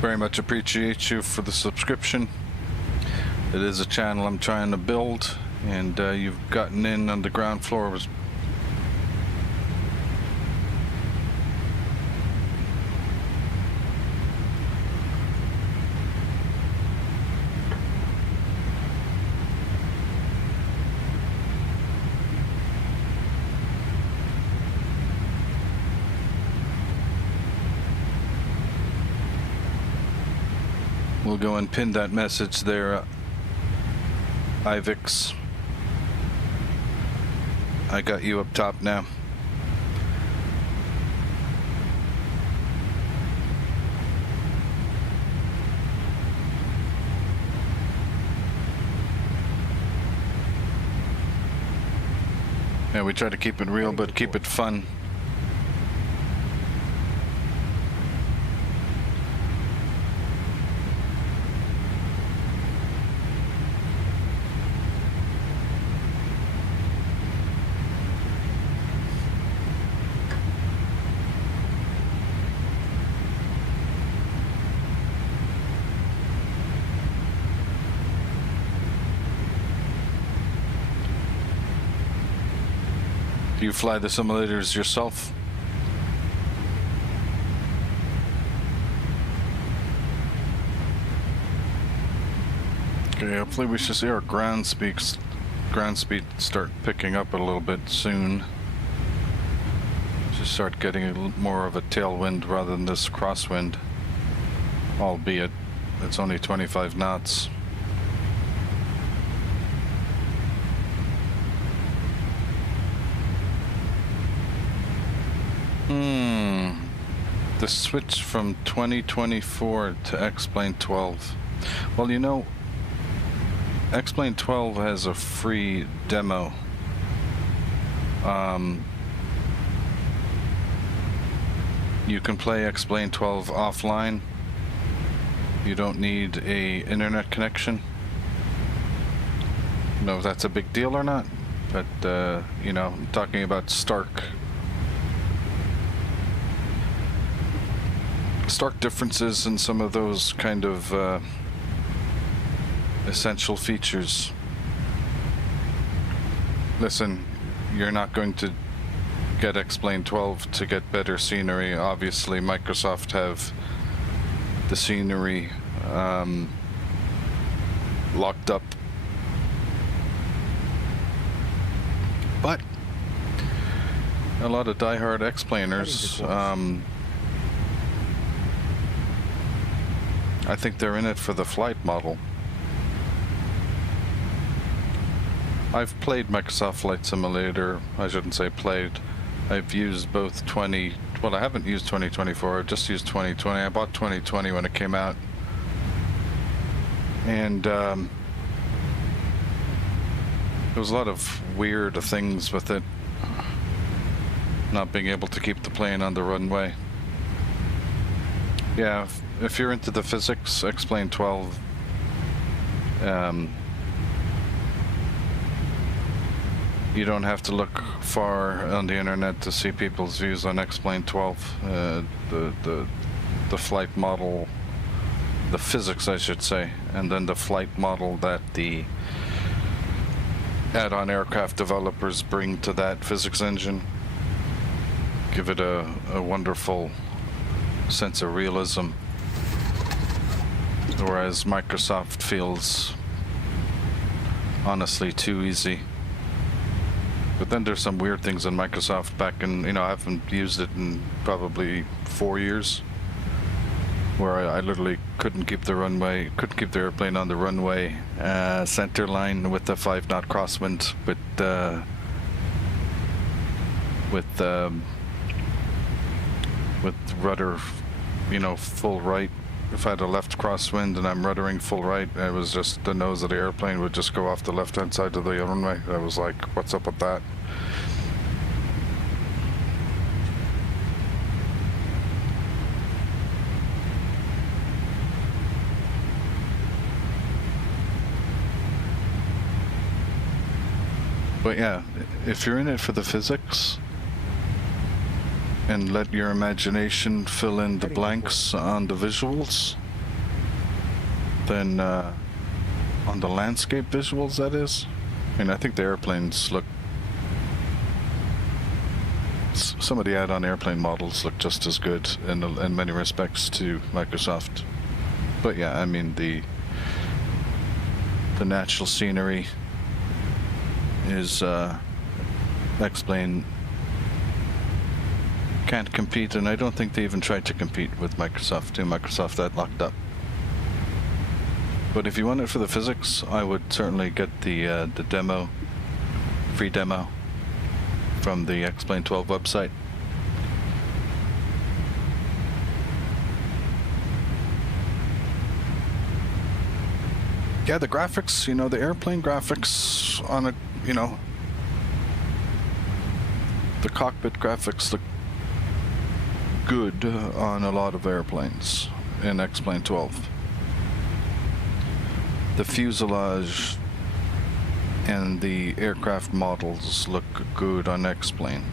Very much appreciate you for the subscription. It is a channel I'm trying to build, and you've gotten in on the ground floor. We'll go and pin that message there, Ivix. I got you up top now. Yeah, we try to keep it real, but keep it fun. Do you fly the simulators yourself? Okay, hopefully we should see our ground speed start picking up a little bit soon. Just start getting a little more of a tailwind rather than this crosswind, albeit it's only 25 knots. The switch from 2024 to X-Plane 12. Well, you know, X-Plane 12 has a free demo. You can play X-Plane 12 offline. You don't need a internet connection. I don't know if that's a big deal or not, but you know, I'm talking about stark differences in some of those kind of essential features. Listen, you're not going to get X-Plane 12 to get better scenery. Obviously, Microsoft have the scenery locked up. But a lot of diehard X-Planers, I think they're in it for the flight model. I've played Microsoft Flight Simulator. I shouldn't say played. I've used both well, I haven't used 2024, I've just used 2020. I bought 2020 when it came out. And there was a lot of weird things with it. not being able to keep the plane on the runway. Yeah, if you're into the physics, X-Plane 12, you don't have to look far on the internet to see people's views on X-Plane 12. The flight model, the physics I should say, and then the flight model that the add-on aircraft developers bring to that physics engine give it a wonderful sense of realism, whereas Microsoft feels honestly too easy. But then there's some weird things in Microsoft back in, I haven't used it in probably 4 years, where I literally couldn't keep the airplane on the runway center line with the 5-knot crosswind with rudder, full right. If I had a left crosswind and I'm ruddering full right, it was just the nose of the airplane would just go off the left-hand side of the runway. I was like, what's up with that? But yeah, if you're in it for the physics and let your imagination fill in the blanks on the visuals, then on the landscape visuals, that is, I think the airplanes look, some of the add-on airplane models look just as good in many respects to Microsoft. But yeah, the natural scenery is X-Plane can't compete, and I don't think they even tried to compete with Microsoft. Microsoft that locked up. But if you want it for the physics, I would certainly get the demo, free demo from the X-Plane 12 website. Yeah, the graphics, the airplane graphics on a, the cockpit graphics look good on a lot of airplanes in X-Plane 12. The fuselage and the aircraft models look good on X-Plane.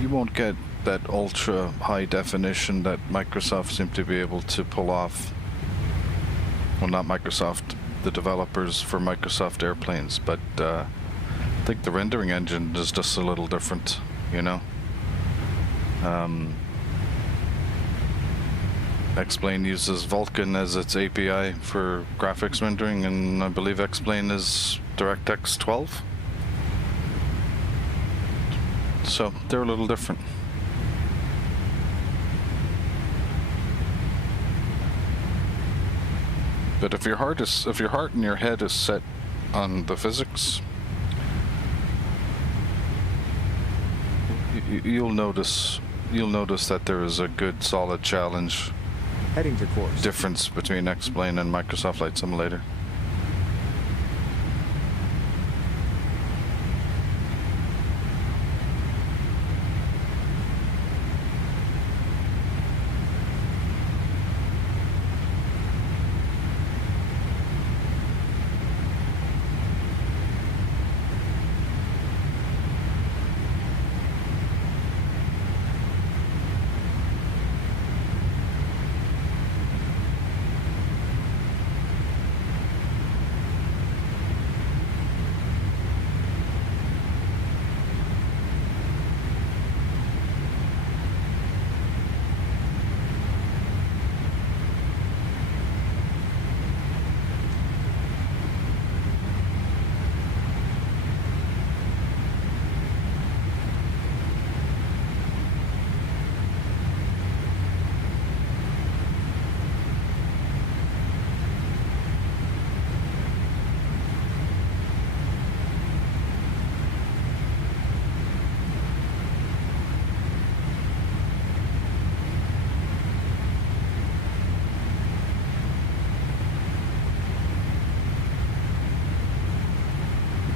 You won't get that ultra high definition that Microsoft seemed to be able to pull off. Well, not Microsoft, the developers for Microsoft airplanes, but I think the rendering engine is just a little different, X-Plane uses Vulkan as its API for graphics rendering, and I believe X-Plane is DirectX 12. So they're a little different. But if your heart and your head is set on the physics, you'll notice that there is a good solid challenge Heading to course. difference between X-Plane and Microsoft Flight Simulator.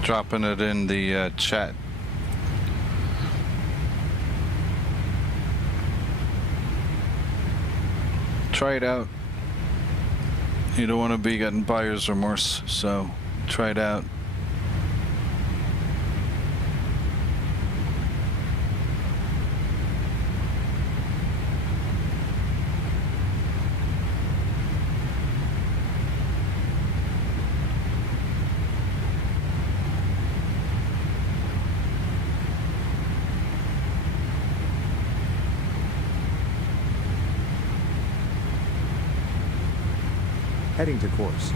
Dropping it in the chat. Try it out. You don't want to be getting buyer's remorse, so try it out. Heading to course.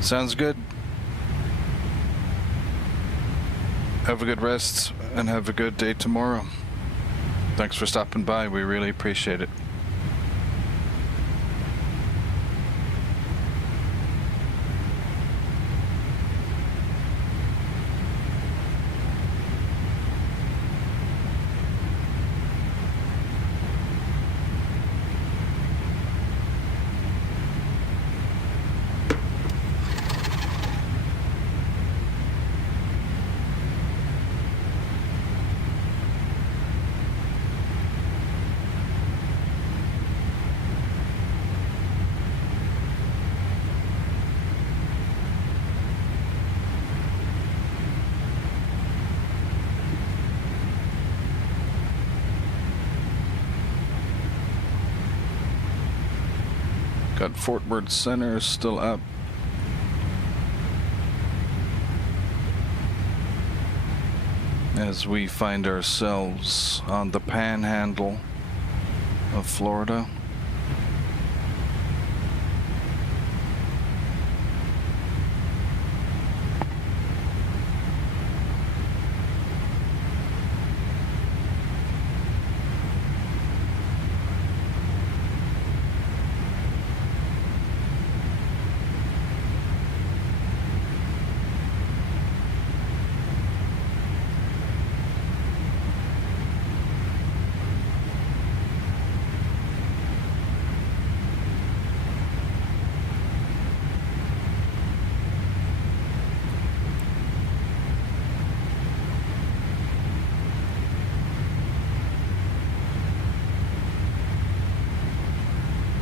Sounds good. Have a good rest and have a good day tomorrow. Thanks for stopping by. We really appreciate it. Got Fort Worth Center still up. As we find ourselves on the panhandle of Florida.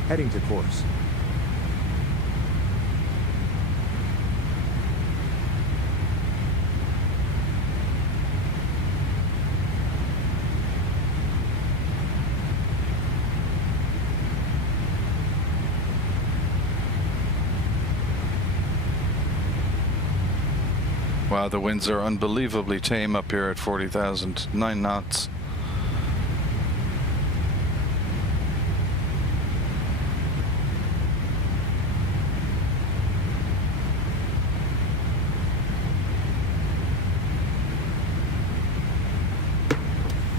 Heading to course. Wow, the winds are unbelievably tame up here at 40,000, 9 knots.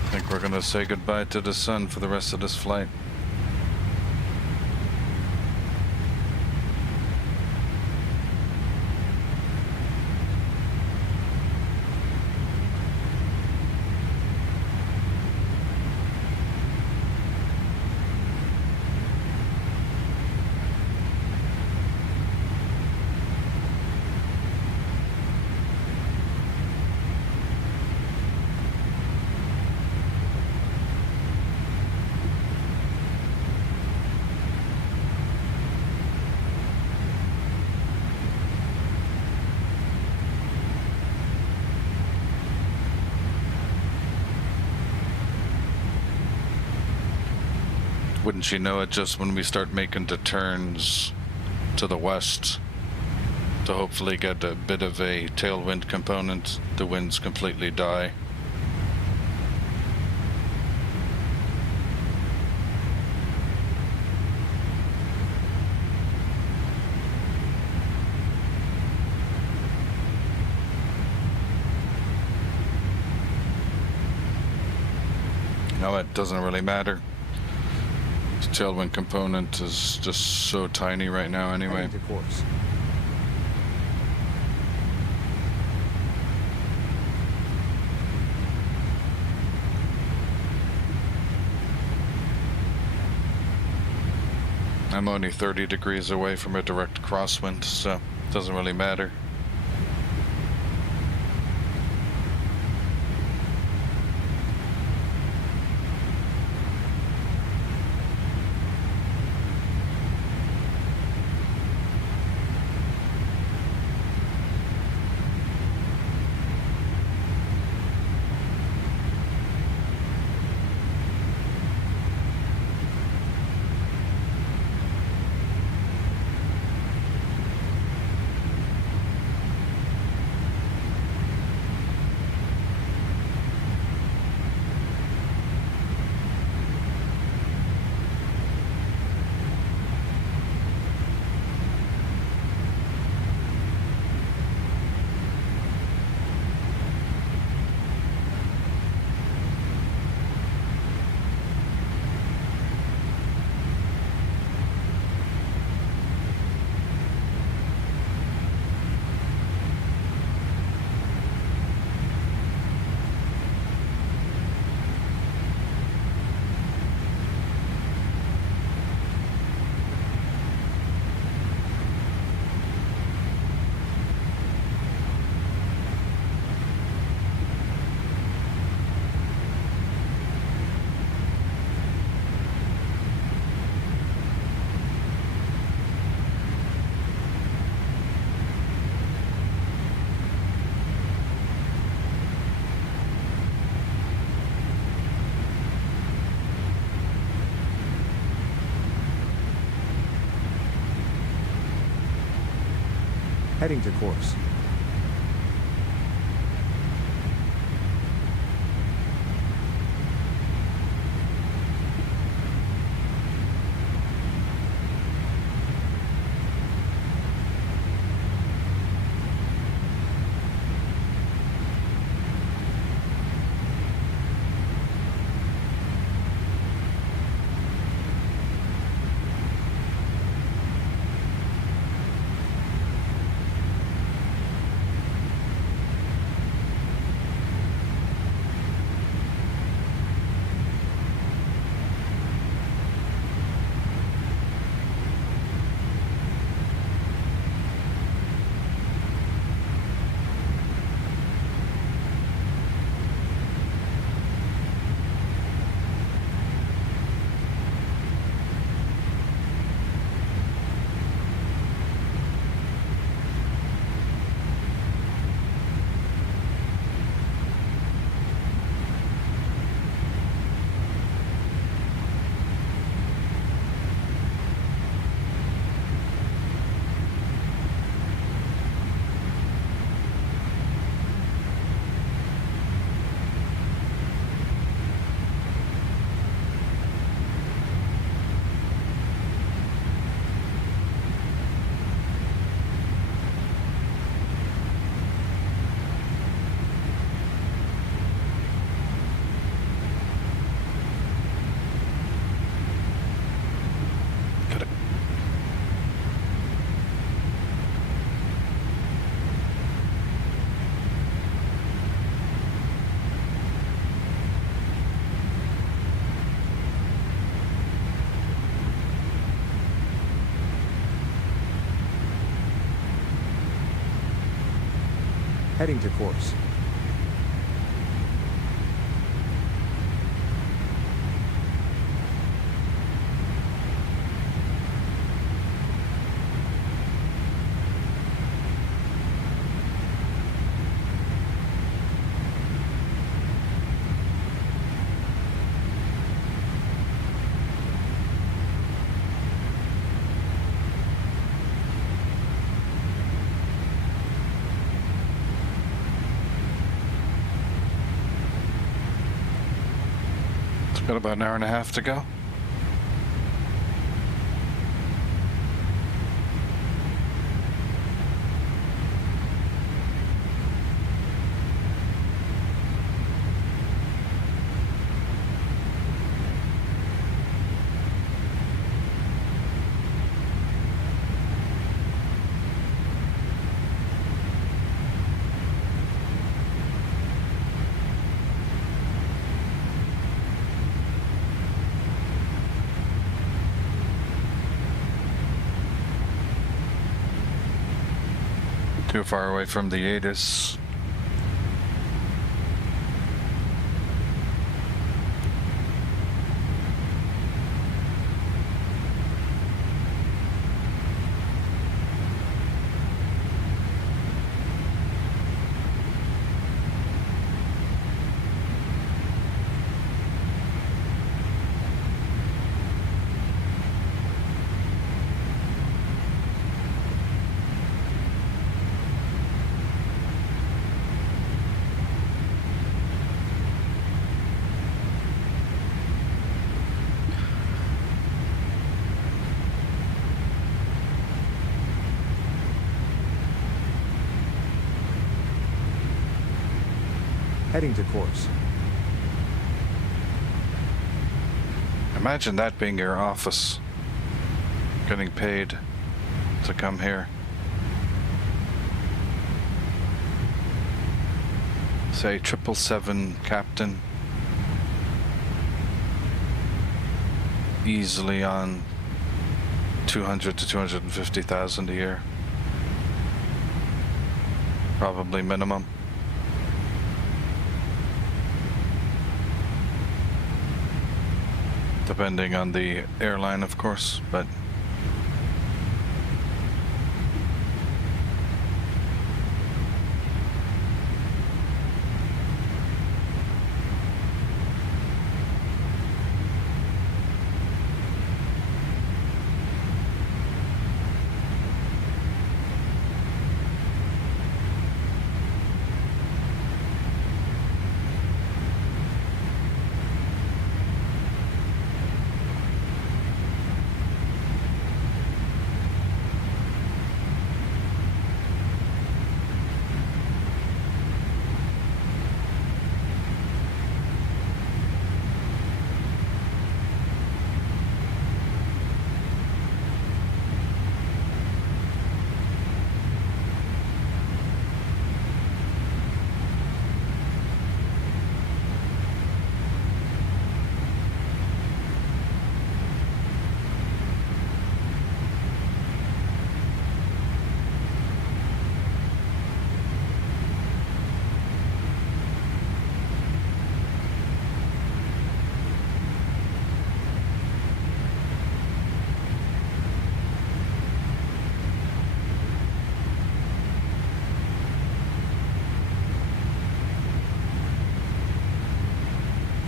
I think we're gonna say goodbye to the sun for the rest of this flight. Wouldn't you know it, just when we start making the turns to the west to hopefully get a bit of a tailwind component, the winds completely die. No, it doesn't really matter. Tailwind component is just so tiny right now anyway. Heading to course. I'm only 30 degrees away from a direct crosswind, so it doesn't really matter. Heading to course. Heading to course. Got about an hour and a half to go. Too far away from the ATIS. Heading to course. Imagine that being your office, getting paid to come here. Say 777 captain, easily on 200 to 250,000 a year, probably minimum. Depending on the airline, of course, but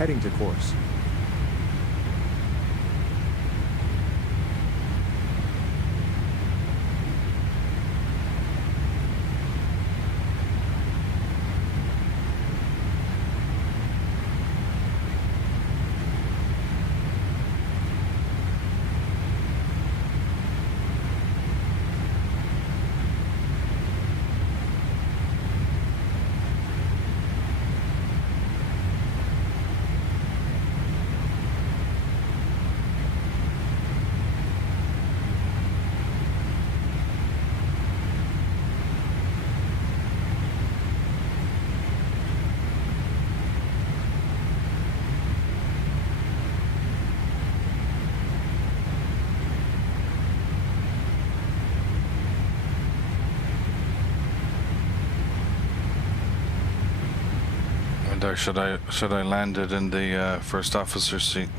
Heading to course. Or should I land it in the first officer seat?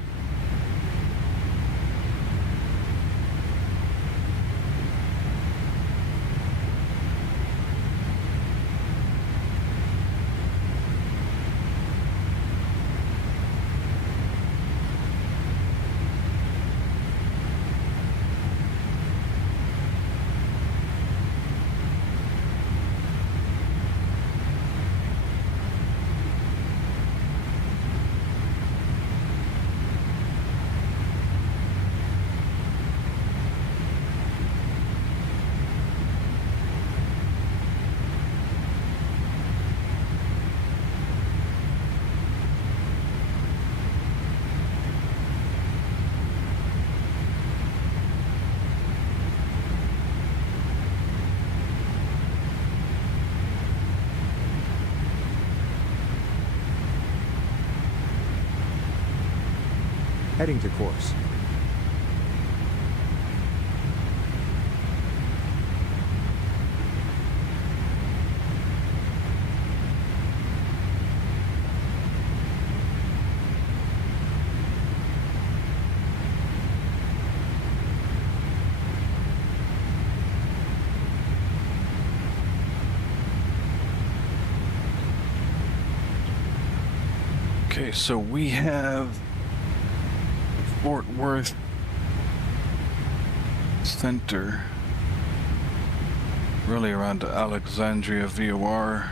Heading to course. Okay, so we have Fort Worth Center, really around Alexandria VOR.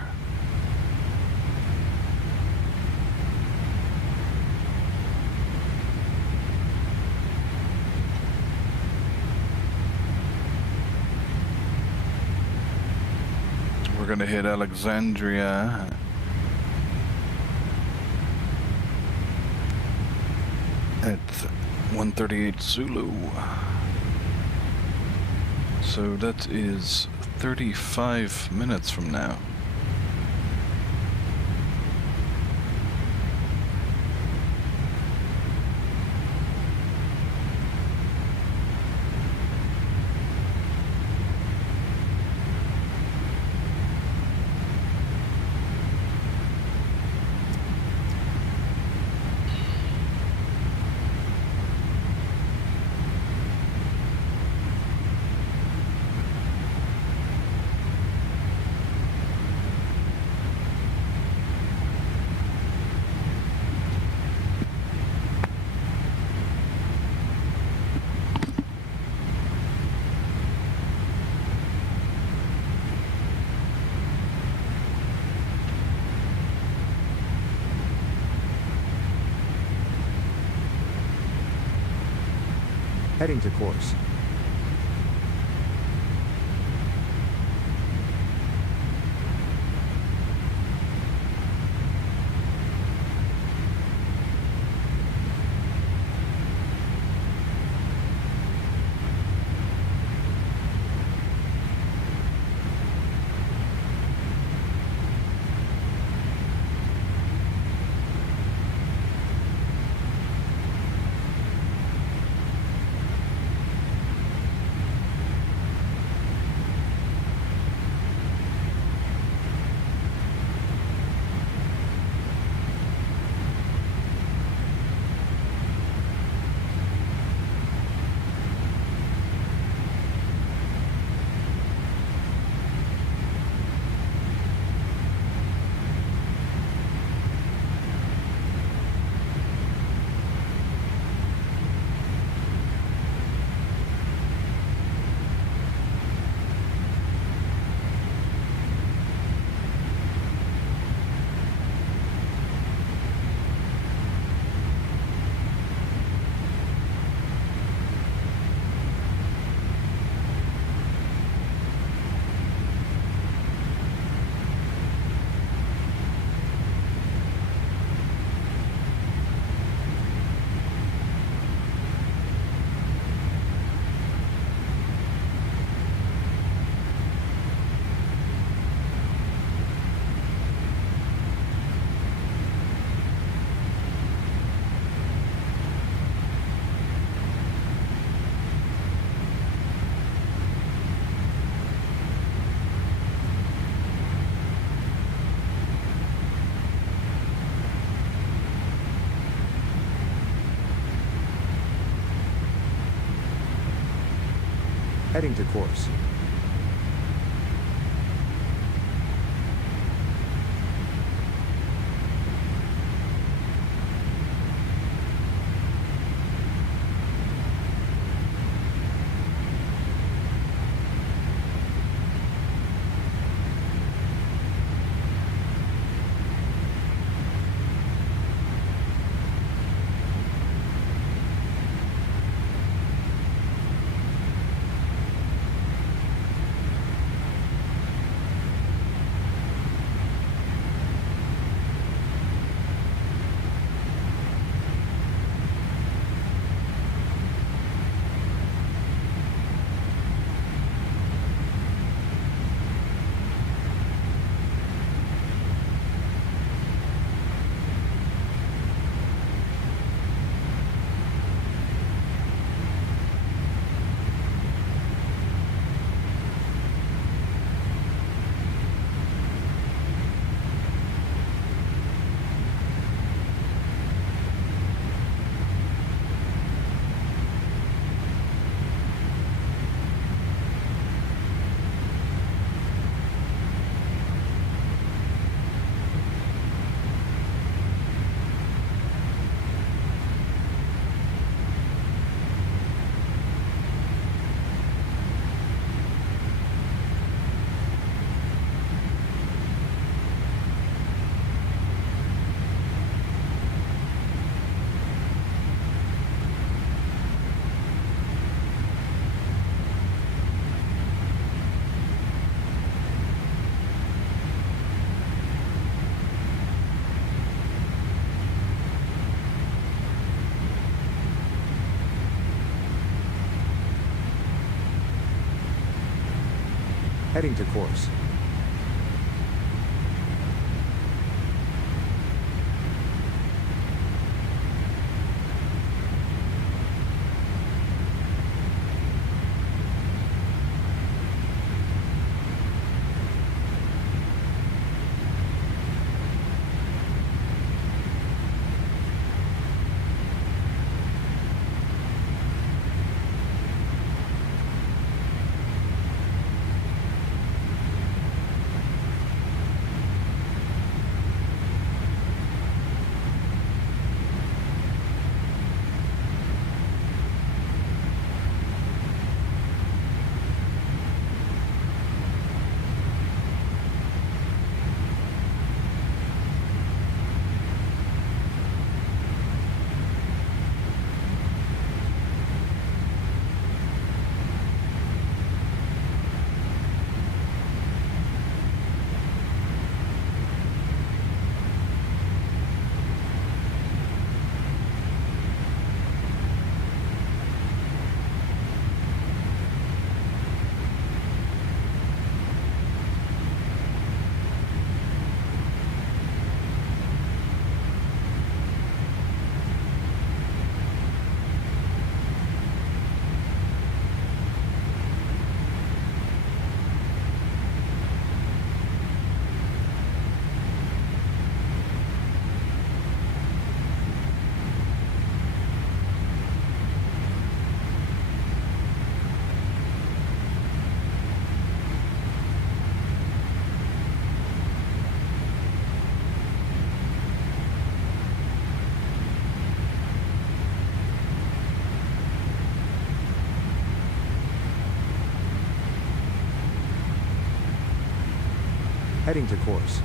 We're gonna hit Alexandria at 138 Zulu. So that is 35 minutes from now. Heading to course. Heading to course. Heading to course. Heading to course.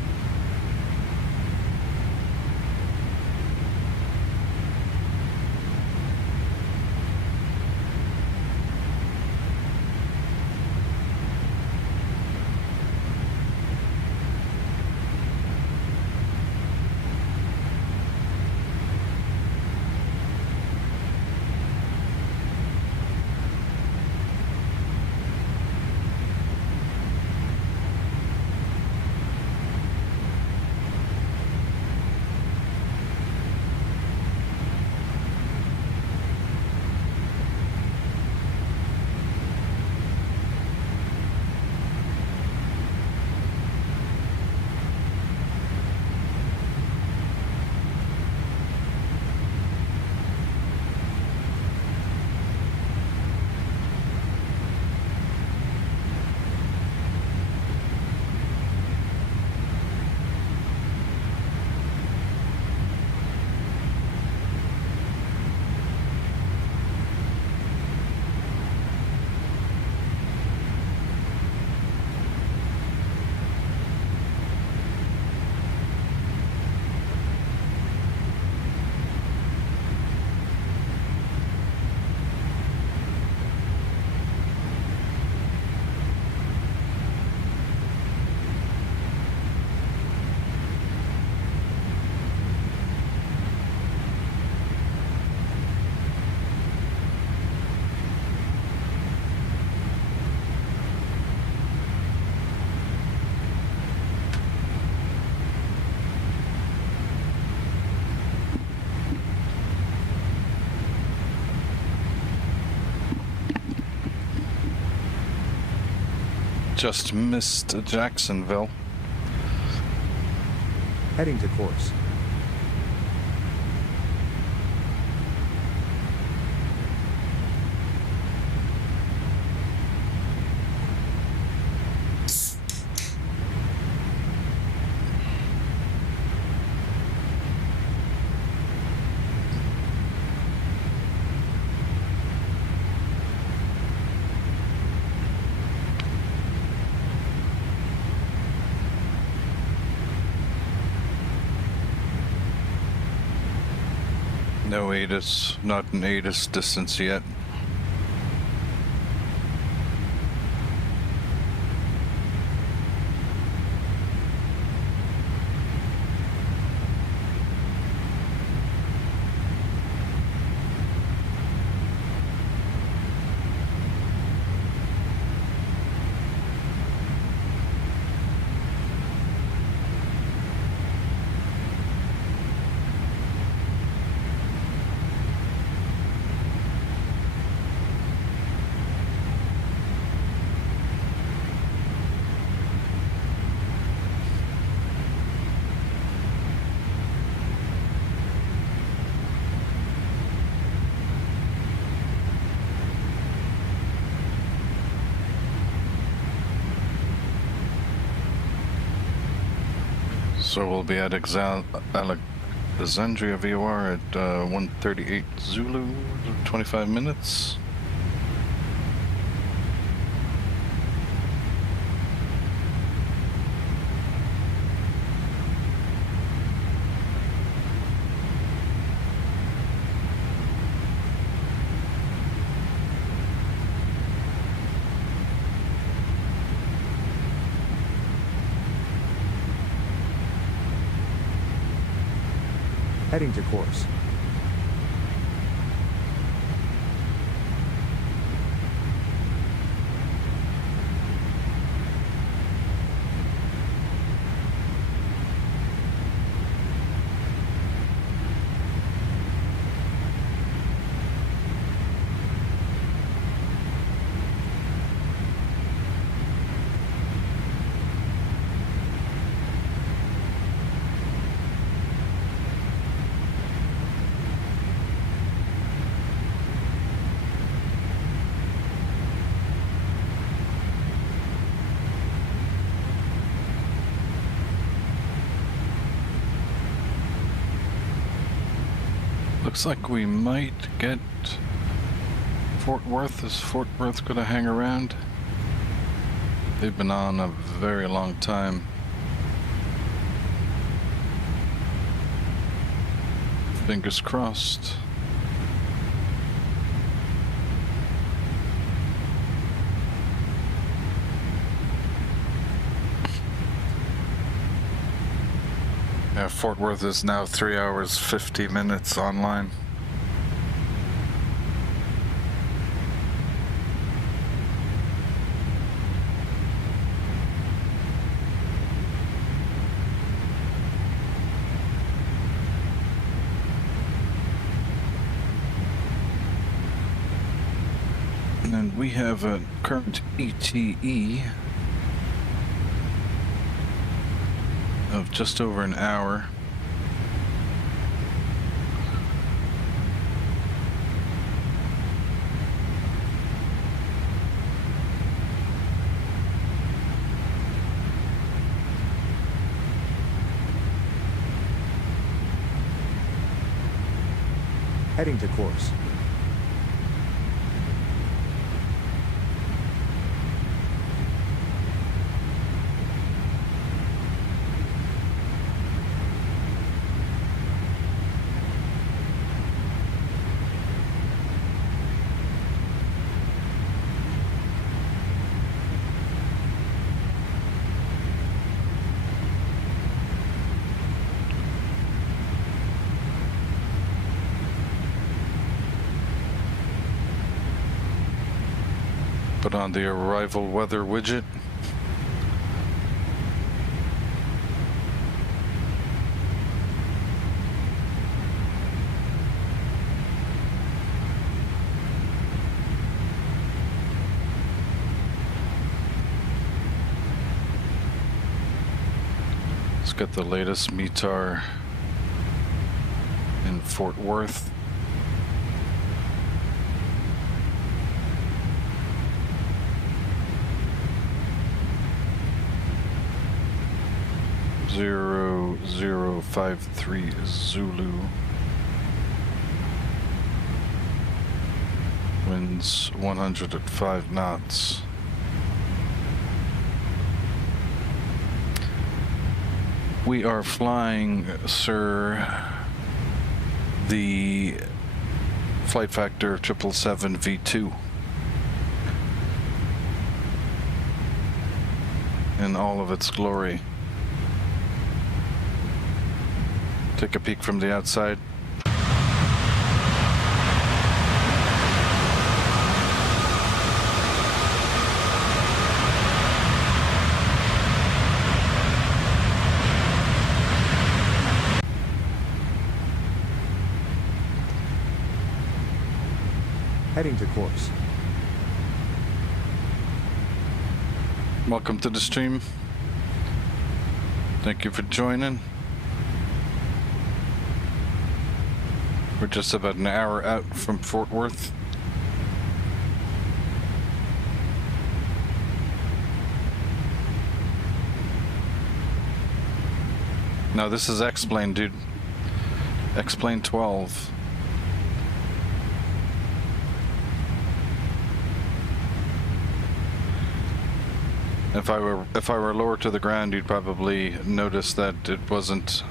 Just missed Jacksonville. Heading to course. No ATIS, not an ATIS distance yet. So we'll be at Alexandria VOR at 1:38 Zulu, 25 minutes. Heading to course. Looks like we might get Fort Worth. Is Fort Worth gonna hang around? They've been on a very long time. Fingers crossed. Yeah, Fort Worth is now 3 hours 50 minutes online. And we have a current ETE of just over an hour. Heading to course. Put on the arrival weather widget. got the latest METAR in Fort Worth. Zero 053 Zulu. Winds 105 knots. We are flying, sir, the FlightFactor 777-2 in all of its glory. Take a peek from the outside. Heading to course. Welcome to the stream. Thank you for joining. We're just about an hour out from Fort Worth. Now this is X-Plane, dude. X-Plane 12. If I were lower to the ground, you'd probably notice that it wasn't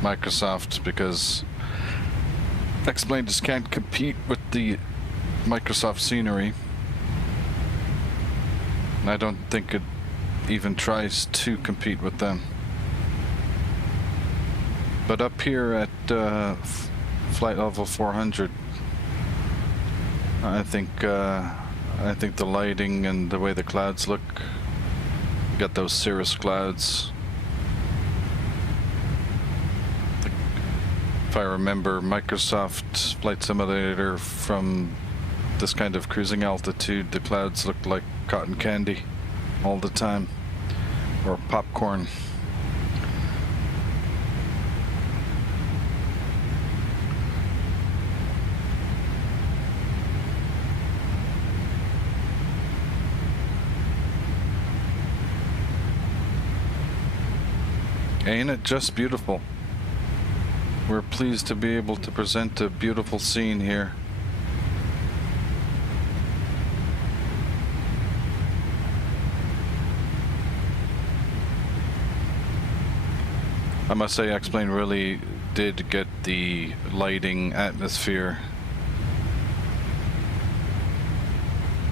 Microsoft, because X-Plane just can't compete with the Microsoft scenery. And I don't think it even tries to compete with them. But up here at flight level 400, I think the lighting and the way the clouds look, got those cirrus clouds. If I remember Microsoft Flight Simulator from this kind of cruising altitude, the clouds looked like cotton candy all the time, or popcorn. Ain't it just beautiful? We're pleased to be able to present a beautiful scene here. I must say, X-Plane really did get the lighting atmosphere.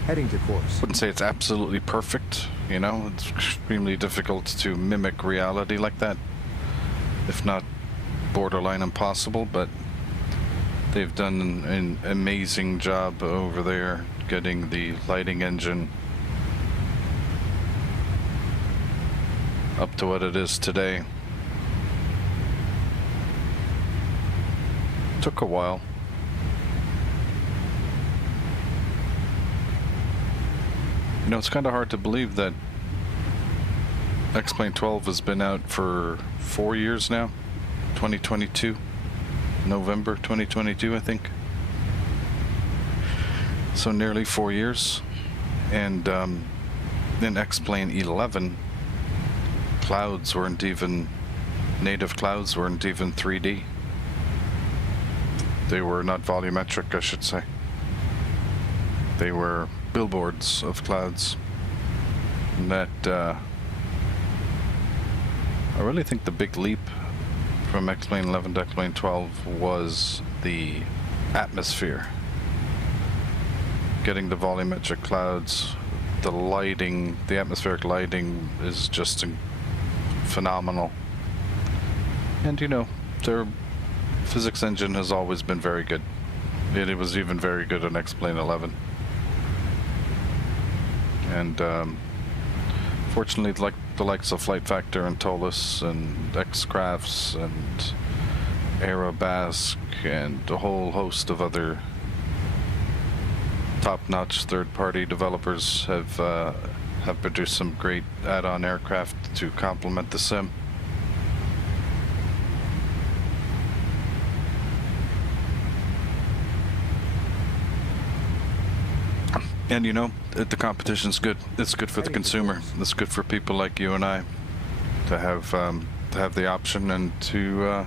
Heading to course. Wouldn't say it's absolutely perfect, you know, it's extremely difficult to mimic reality like that, if not borderline impossible, but they've done an amazing job over there getting the lighting engine up to what it is today. Took a while. You know, it's kind of hard to believe that X-Plane 12 has been out for 4 years now. 2022, November 2022, I think. So nearly 4 years. And in X-Plane 11, clouds weren't even, native clouds weren't even 3D. They were not volumetric, I should say. They were billboards of clouds. And that, I really think the big leap from X-Plane 11 to X-Plane 12 was the atmosphere. Getting the volumetric clouds, the lighting, the atmospheric lighting is just phenomenal. And you know, their physics engine has always been very good. It was even very good in X-Plane 11. And fortunately, like the likes of FlightFactor and Tolus and X-Crafts and Aerobasque and a whole host of other top-notch third-party developers have produced some great add-on aircraft to complement the sim. And you know, the competition's good. It's good for the consumer. It's good for people like you and I to have the option and to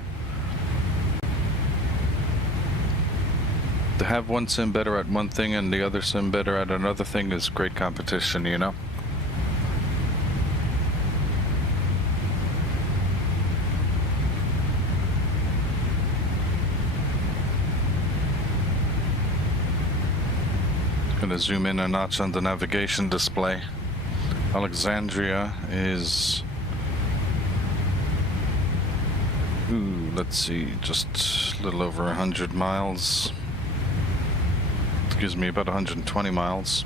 have one sim better at one thing and the other sim better at another thing is great competition, you know. Gonna zoom in a notch on the navigation display. Alexandria is, let's see, just a little over 100 miles. Excuse me, about 120 miles.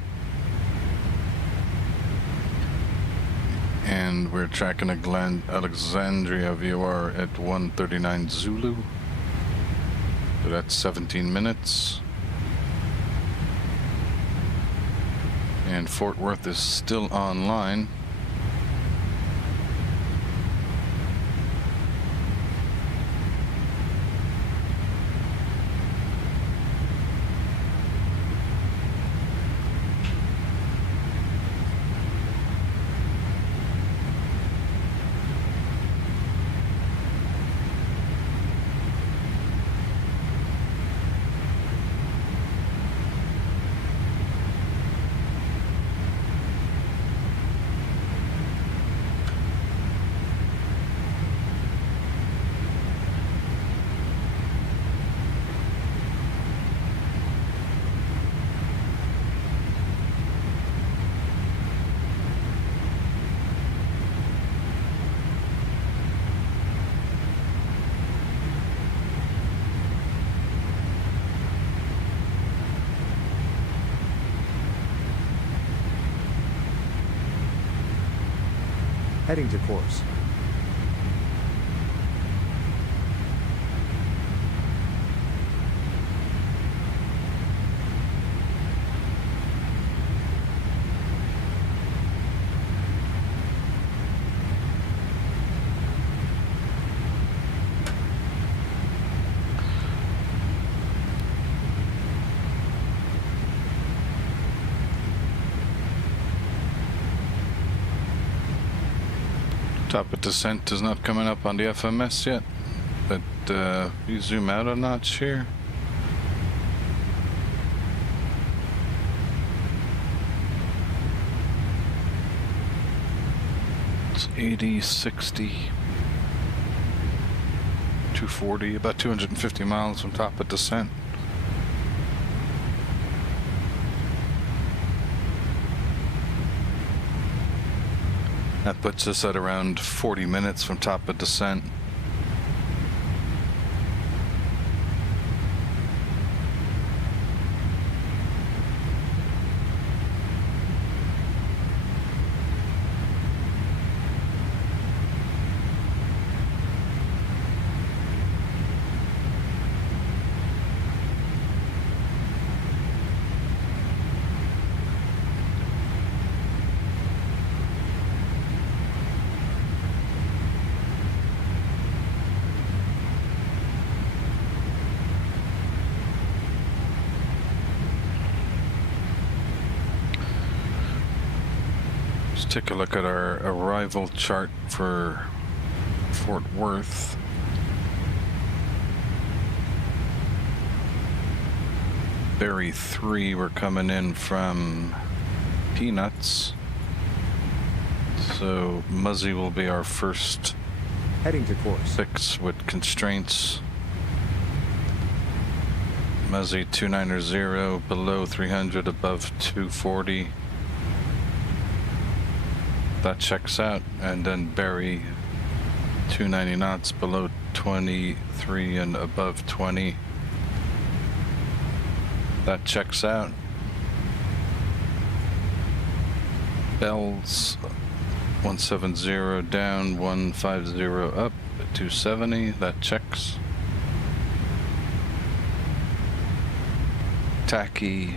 And we're tracking Alexandria VOR at 139 Zulu. So that's 17 minutes. And Fort Worth is still online. Heading to course. Top of descent is not coming up on the FMS yet, but you zoom out a notch here. It's 80, 60, 240, about 250 miles from top of descent. That puts us at around 40 minutes from top of descent. Take a look at our arrival chart for Fort Worth. Berry 3, we're coming in from Peanuts. So Muzzy will be our first Heading to course. fix with constraints. Muzzy 290, below 300, above 240. That checks out, and then Berry 290 knots, below 23 and above 20. That checks out. Bells 170 down, 150 up, 270. That checks. Tacky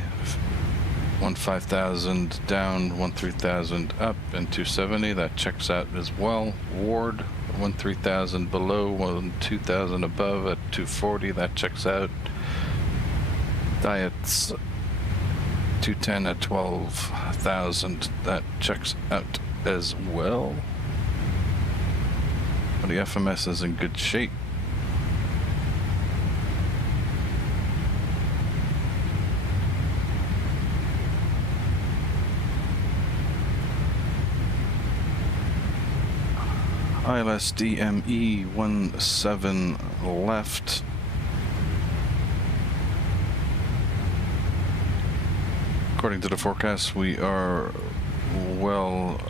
15,000 down, 13,000 up, and 270. That checks out as well. Ward 13,000 below, 2,000 above at 240. That checks out. Diets 210 at 12,000. That checks out as well. But the FMS is in good shape. ILS DME 17 left. According to the forecast, we are well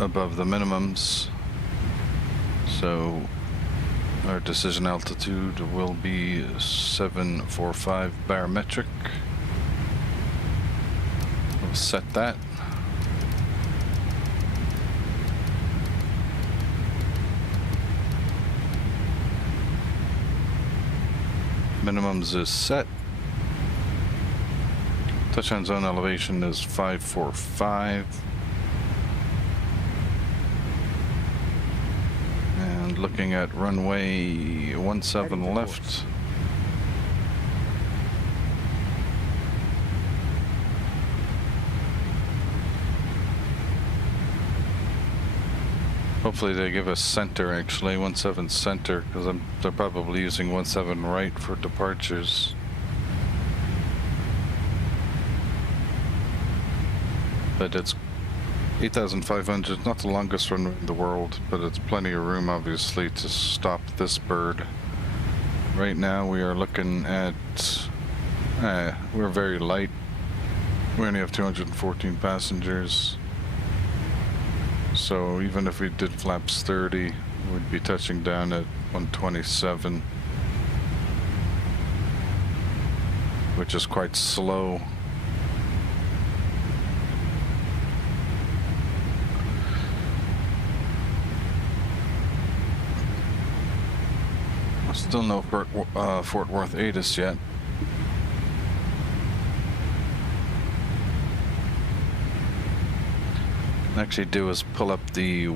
above the minimums, so our decision altitude will be 745 barometric. We'll set that. Minimums is set. Touchdown zone elevation is 545. And looking at runway 17 left. Hopefully they give us center, actually 17 center, because they're probably using 17 right for departures. But it's 8,500, not the longest runway in the world, but it's plenty of room obviously to stop this bird. Right now we are looking at, we're very light. We only have 214 passengers. So even if we did flaps 30, we'd be touching down at 127, which is quite slow. Still no Fort Worth ATIS yet. Actually do is pull up the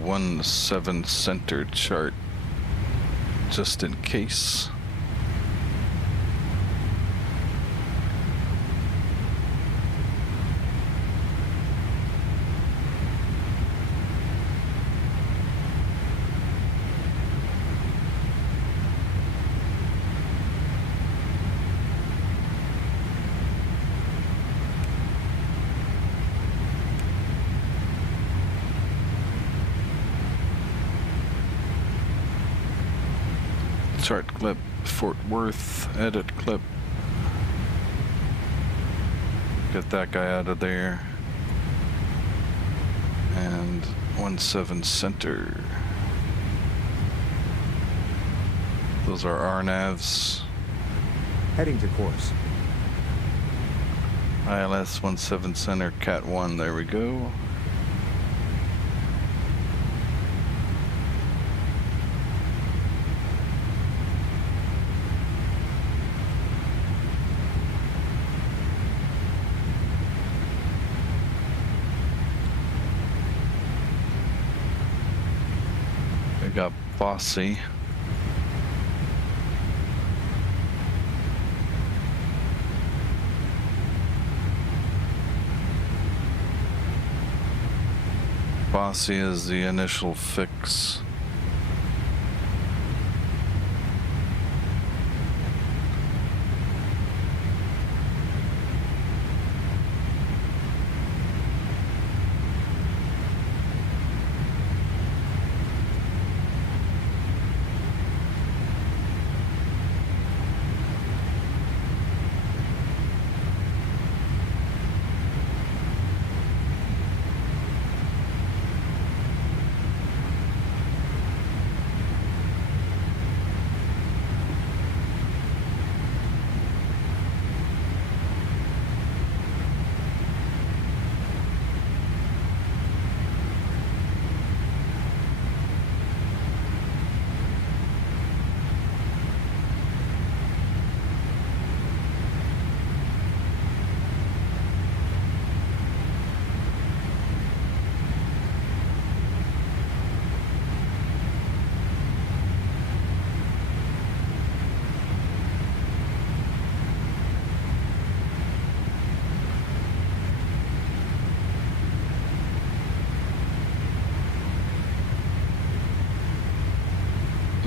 17 center chart just in case. Chart clip, Fort Worth, edit clip. Get that guy out of there. And 17 center. Those are RNAVs. Heading to course. ILS 17 center, Cat 1, there we go. Got Bossy. Bossy is the initial fix.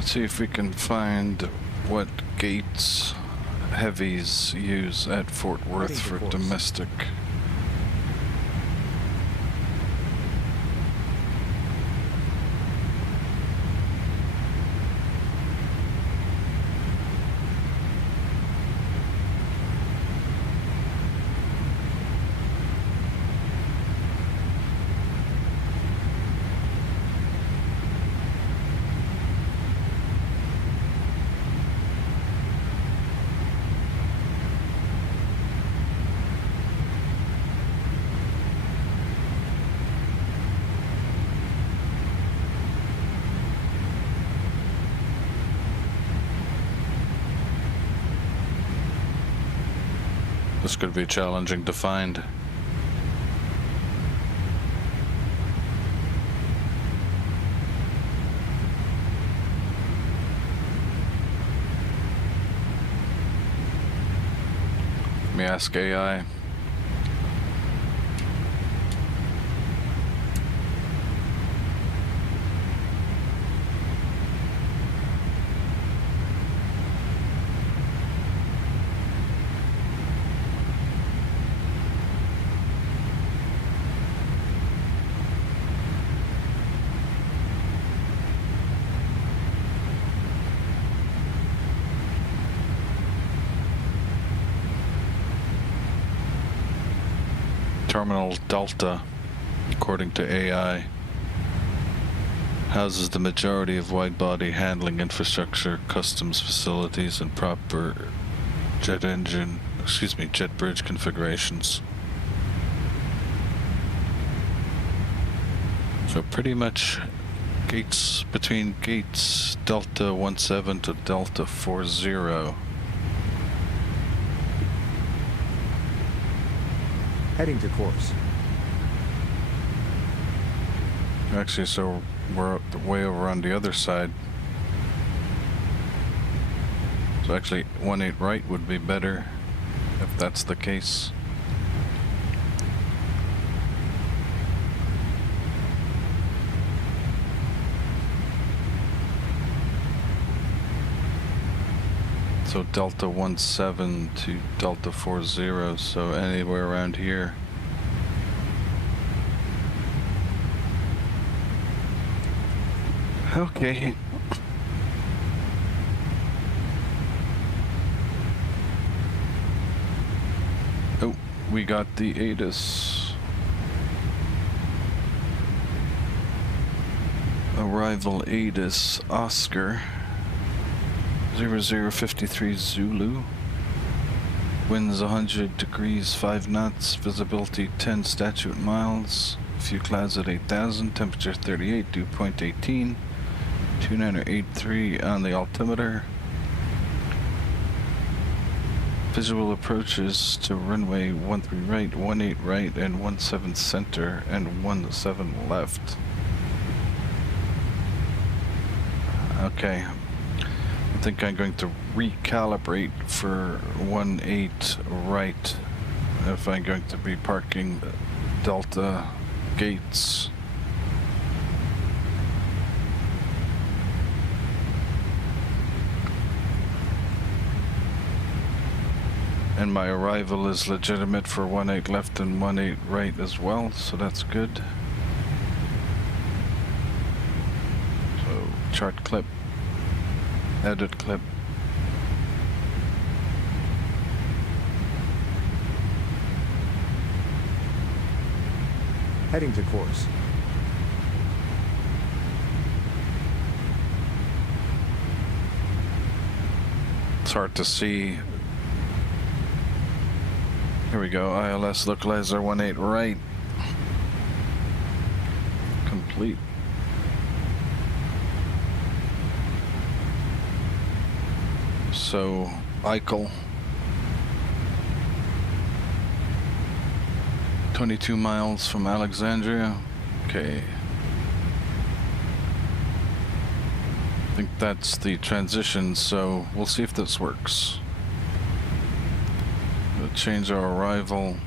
Let's see if we can find what gates heavies use at Fort Worth for domestic. This could be challenging to find. Let me ask AI. Terminal Delta, according to AI, houses the majority of wide-body handling infrastructure, customs facilities, and proper jet bridge configurations. So pretty much gates between gates Delta 17 to Delta 40. Heading to course. Actually, so we're way over on the other side. So actually, 18 right would be better if that's the case. So Delta 17 to Delta 40, so anywhere around here. Okay. Oh, we got the ATIS. Arrival ATIS Oscar. 0053 Zulu. Winds 100 degrees 5 knots. Visibility 10 statute miles. Few clouds at 8,000. Temperature 38. Dew point 18. 2983 on the altimeter. Visual approaches to runway 13 right, 18 right, and 17 center, and 17 left. Okay. I think I'm going to recalibrate for 18 right if I'm going to be parking Delta gates. And my arrival is legitimate for 18 left and 18 right as well, so that's good. So chart clip. Edit clip. Heading to course. It's hard to see. Here we go. ILS localizer 18 right. Complete. So, Eichel. 22 miles from Alexandria. Okay. I think that's the transition, so we'll see if this works. We'll change our arrival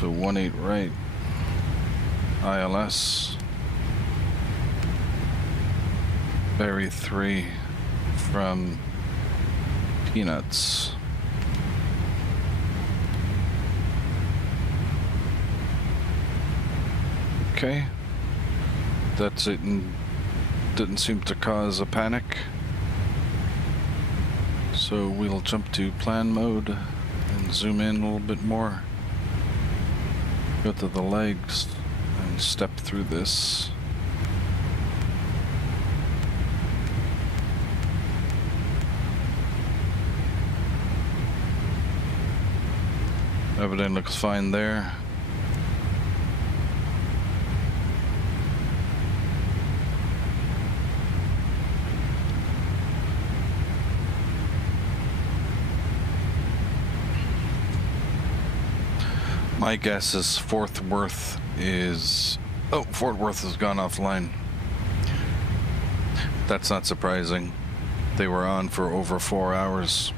to 18 right. ILS. Berry 3 from Peanuts. Okay. That's it, and didn't seem to cause a panic. So we'll jump to plan mode and zoom in a little bit more. Go to the legs and step through this. Everything looks fine there. My guess is Fort Worth is... Oh, Fort Worth has gone offline. That's not surprising. They were on for over 4 hours.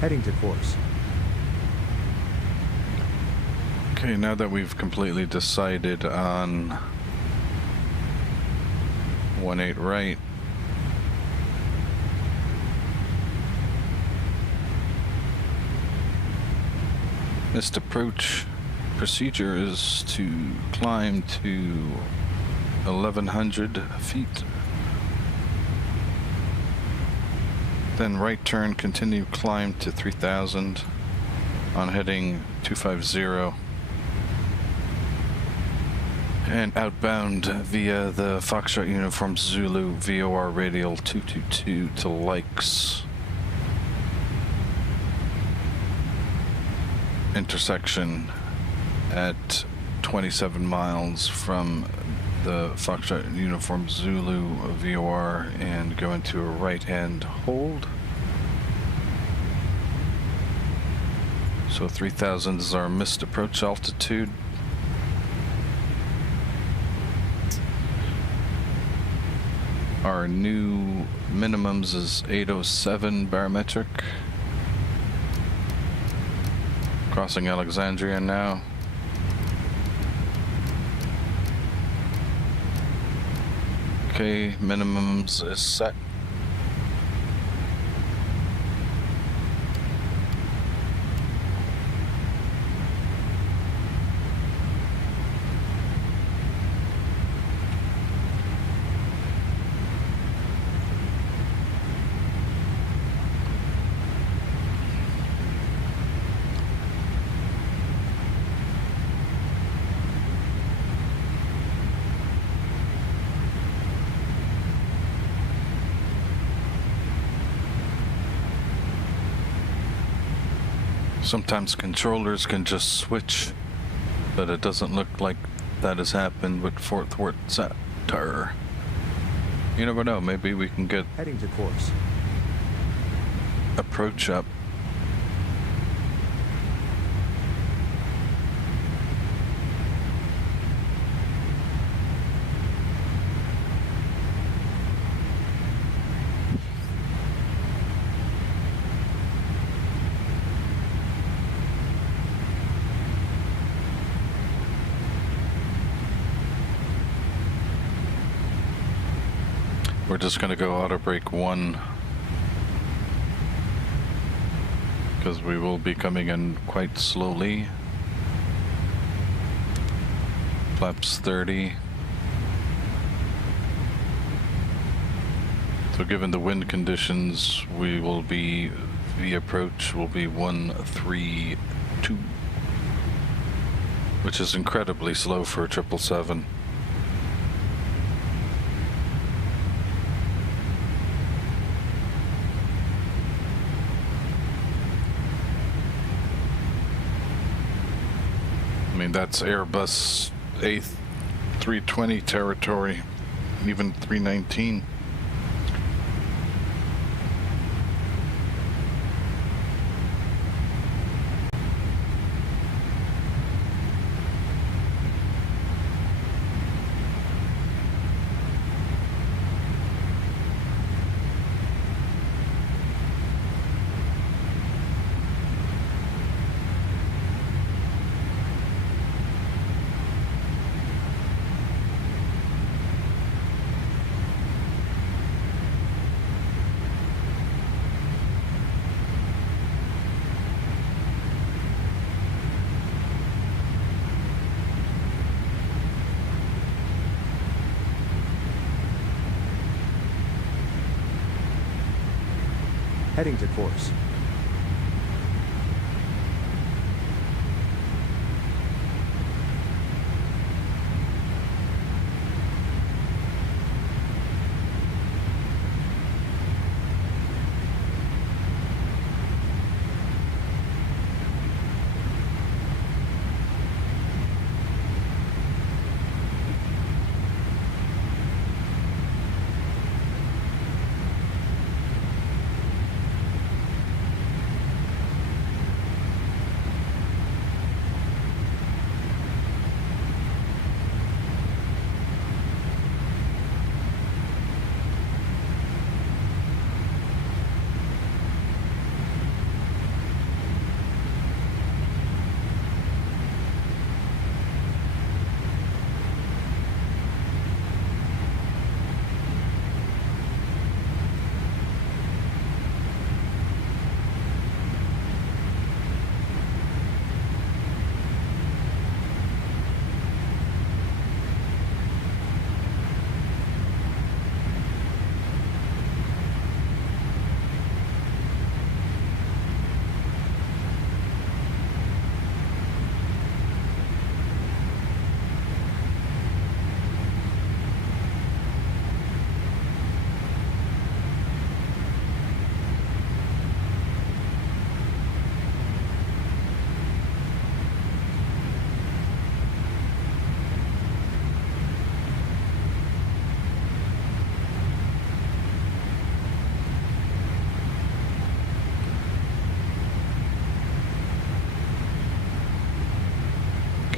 Heading to course. Okay, now that we've completely decided on 18 right, missed approach procedure is to climb to 1100 feet. Then right turn, continue climb to 3000 on heading 250. And outbound via the Foxtrot Uniform Zulu VOR radial 222 to Likes. Intersection at 27 miles from the Foxtrot Uniform Zulu VOR and go into a right-hand hold. So 3000 is our missed approach altitude. Our new minimums is 807 barometric. Crossing Alexandria now. Okay, minimums is set. Sometimes controllers can just switch, but it doesn't look like that has happened with Fort Worth Satter. You never know, maybe we can get Heading to course. approach up. We're just going to go auto brake 1 because we will be coming in quite slowly. Flaps 30. So given the wind conditions, we will be, the approach will be 132, which is incredibly slow for a 777. I mean, that's Airbus A320 territory, even 319. Heading to course.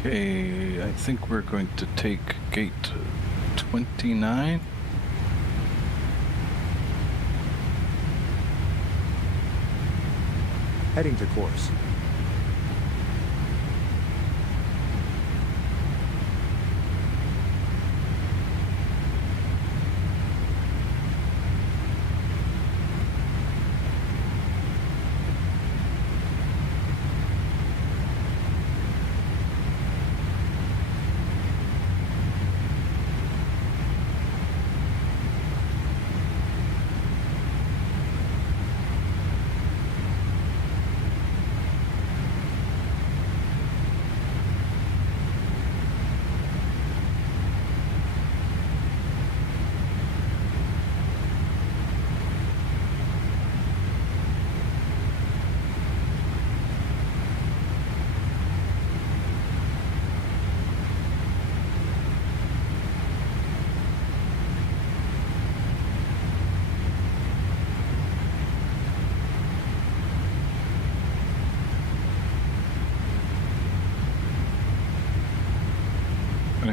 Okay, I think we're going to take gate 29. Heading to course.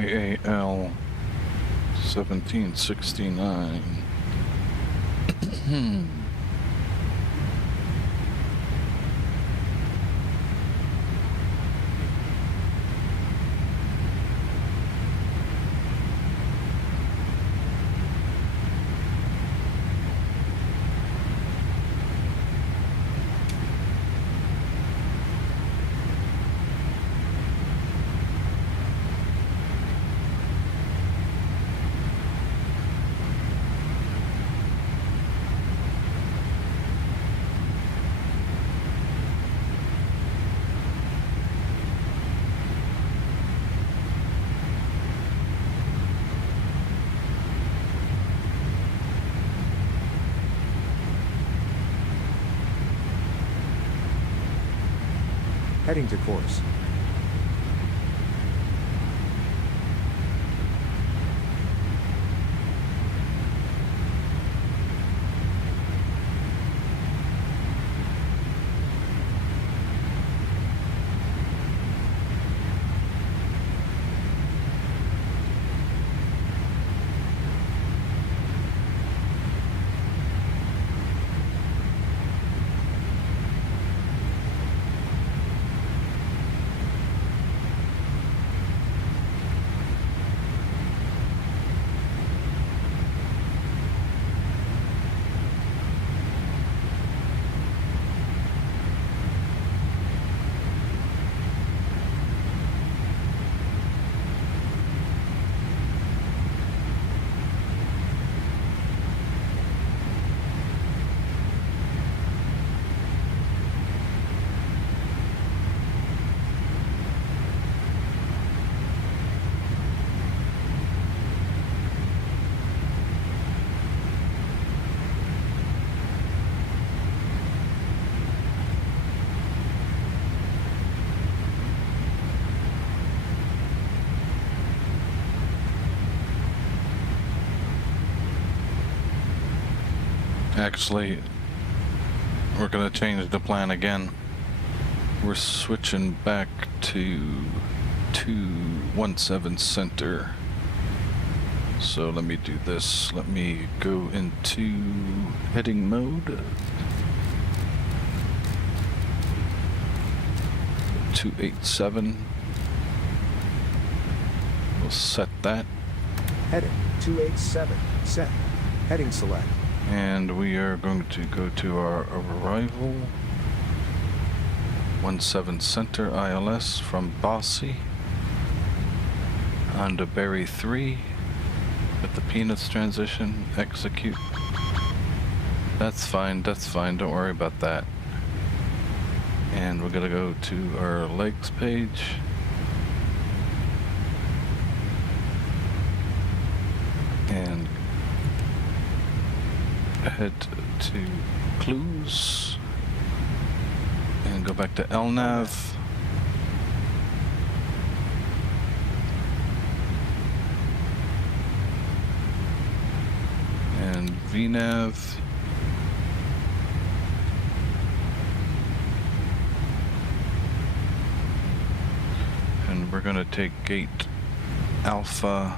vAAL 1769. Heading to course. Actually, we're gonna change the plan again. We're switching back to 217 center. So let me do this. Let me go into heading mode. 287. We'll set that. Heading 287. Set. Heading select. And we are going to go to our arrival. 17 center ILS from Bossy. On to Berry 3. With the Peanuts transition. Execute. That's fine, don't worry about that. And we're gonna go to our legs page. And head to clues. And go back to LNAV. And VNAV. And we're gonna take gate Alpha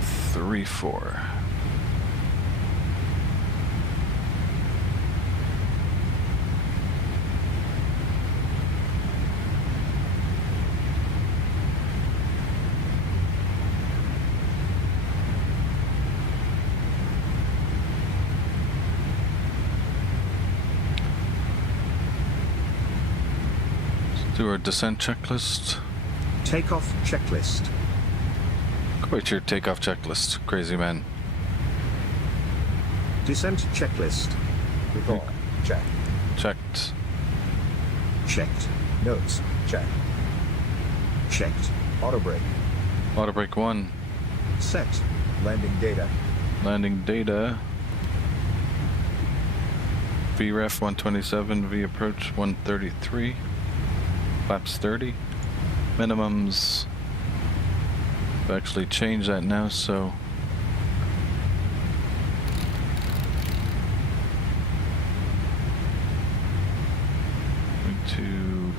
34. Do our descent checklist. Takeoff checklist. Wait, your takeoff checklist, crazy man. Descent checklist. Recall. Check. Checked. Checked. Notes. Check. Checked. Auto brake. Auto brake 1. Set. Landing data. Landing data. VREF 127, V approach 133. Flaps 30. Minimums. I've actually changed that now, so to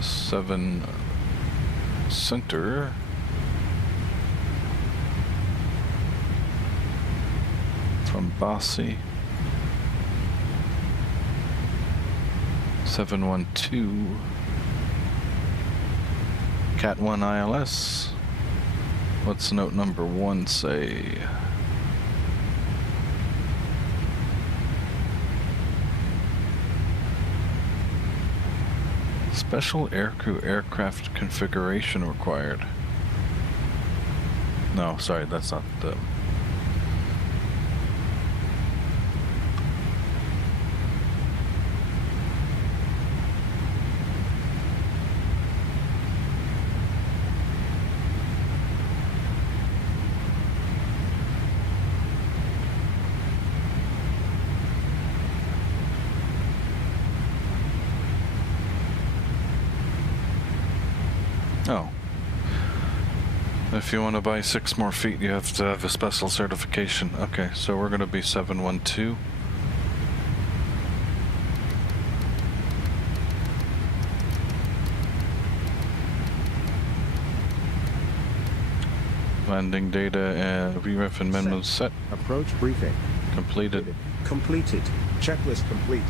17 center. From Bossy. 712. Cat 1 ILS. What's note number 1 say? Special aircrew aircraft configuration required. No, sorry, that's not the... Oh. If you want to buy 6 more feet, you have to have a special certification. Okay, so we're going to be 712. Landing data and VREF and memos set. Approach briefing. Completed. Completed. Checklist complete.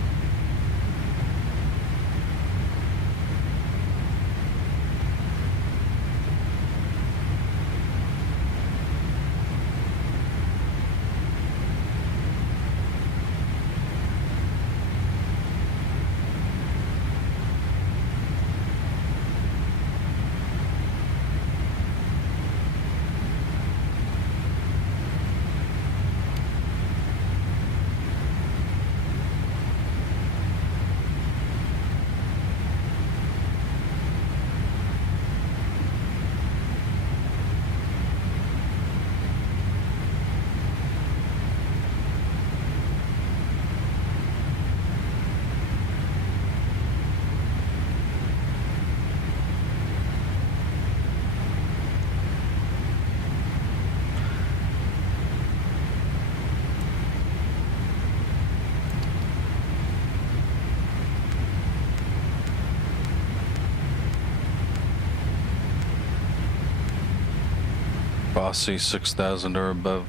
Bossy 6,000 or above.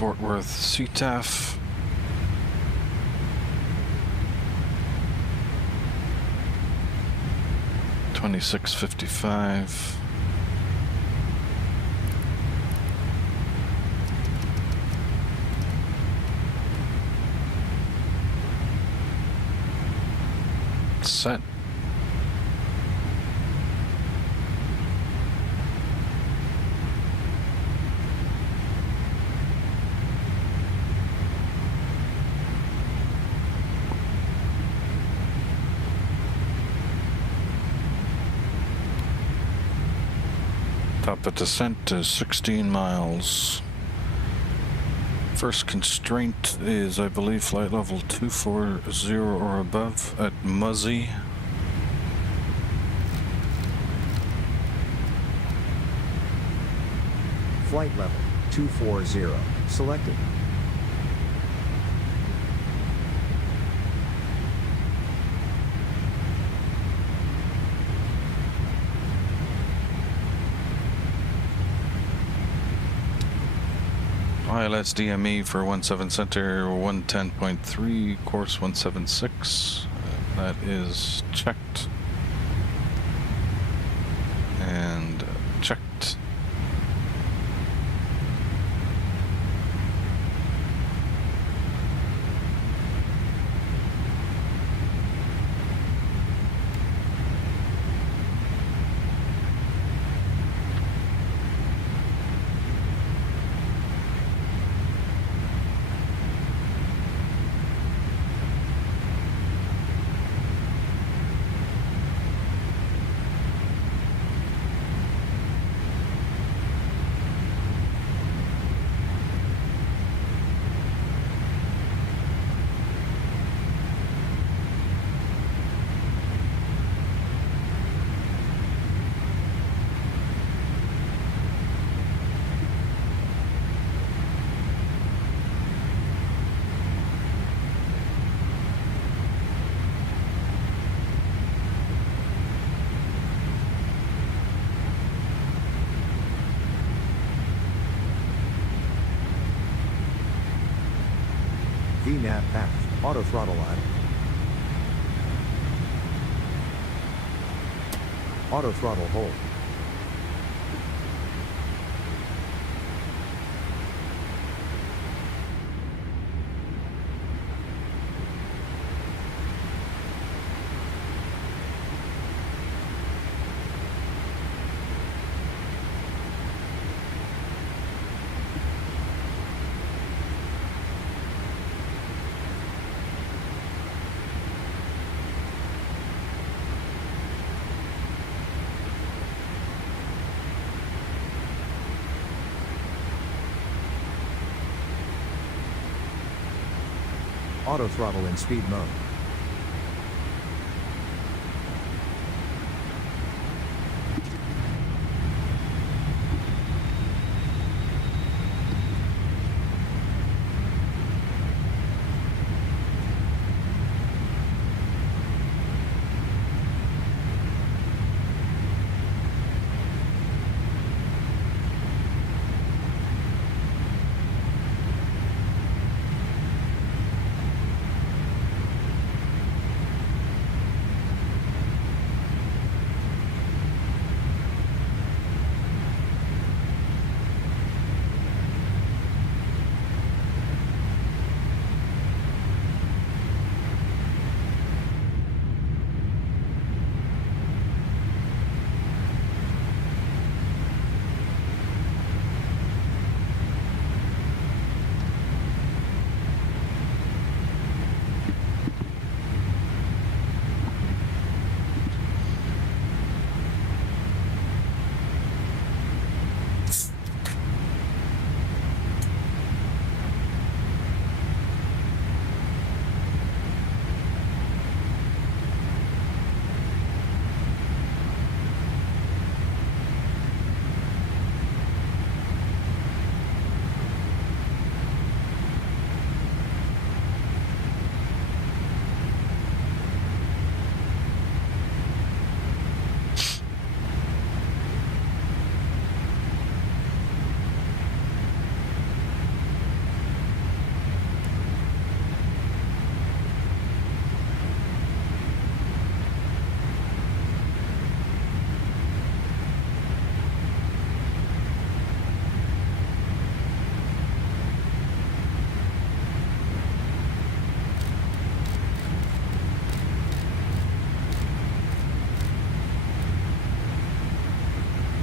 Fort Worth CTAF. $26.55. Set. Top of descent is 16 miles. First constraint is, I believe, flight level 240 or above at Muzzy. Flight level 240 selected. ILS DME for 17 center 110.3, course 176. That is checked. And checked. VNAV path, auto throttle idle. Auto throttle hold. Auto throttle in speed mode.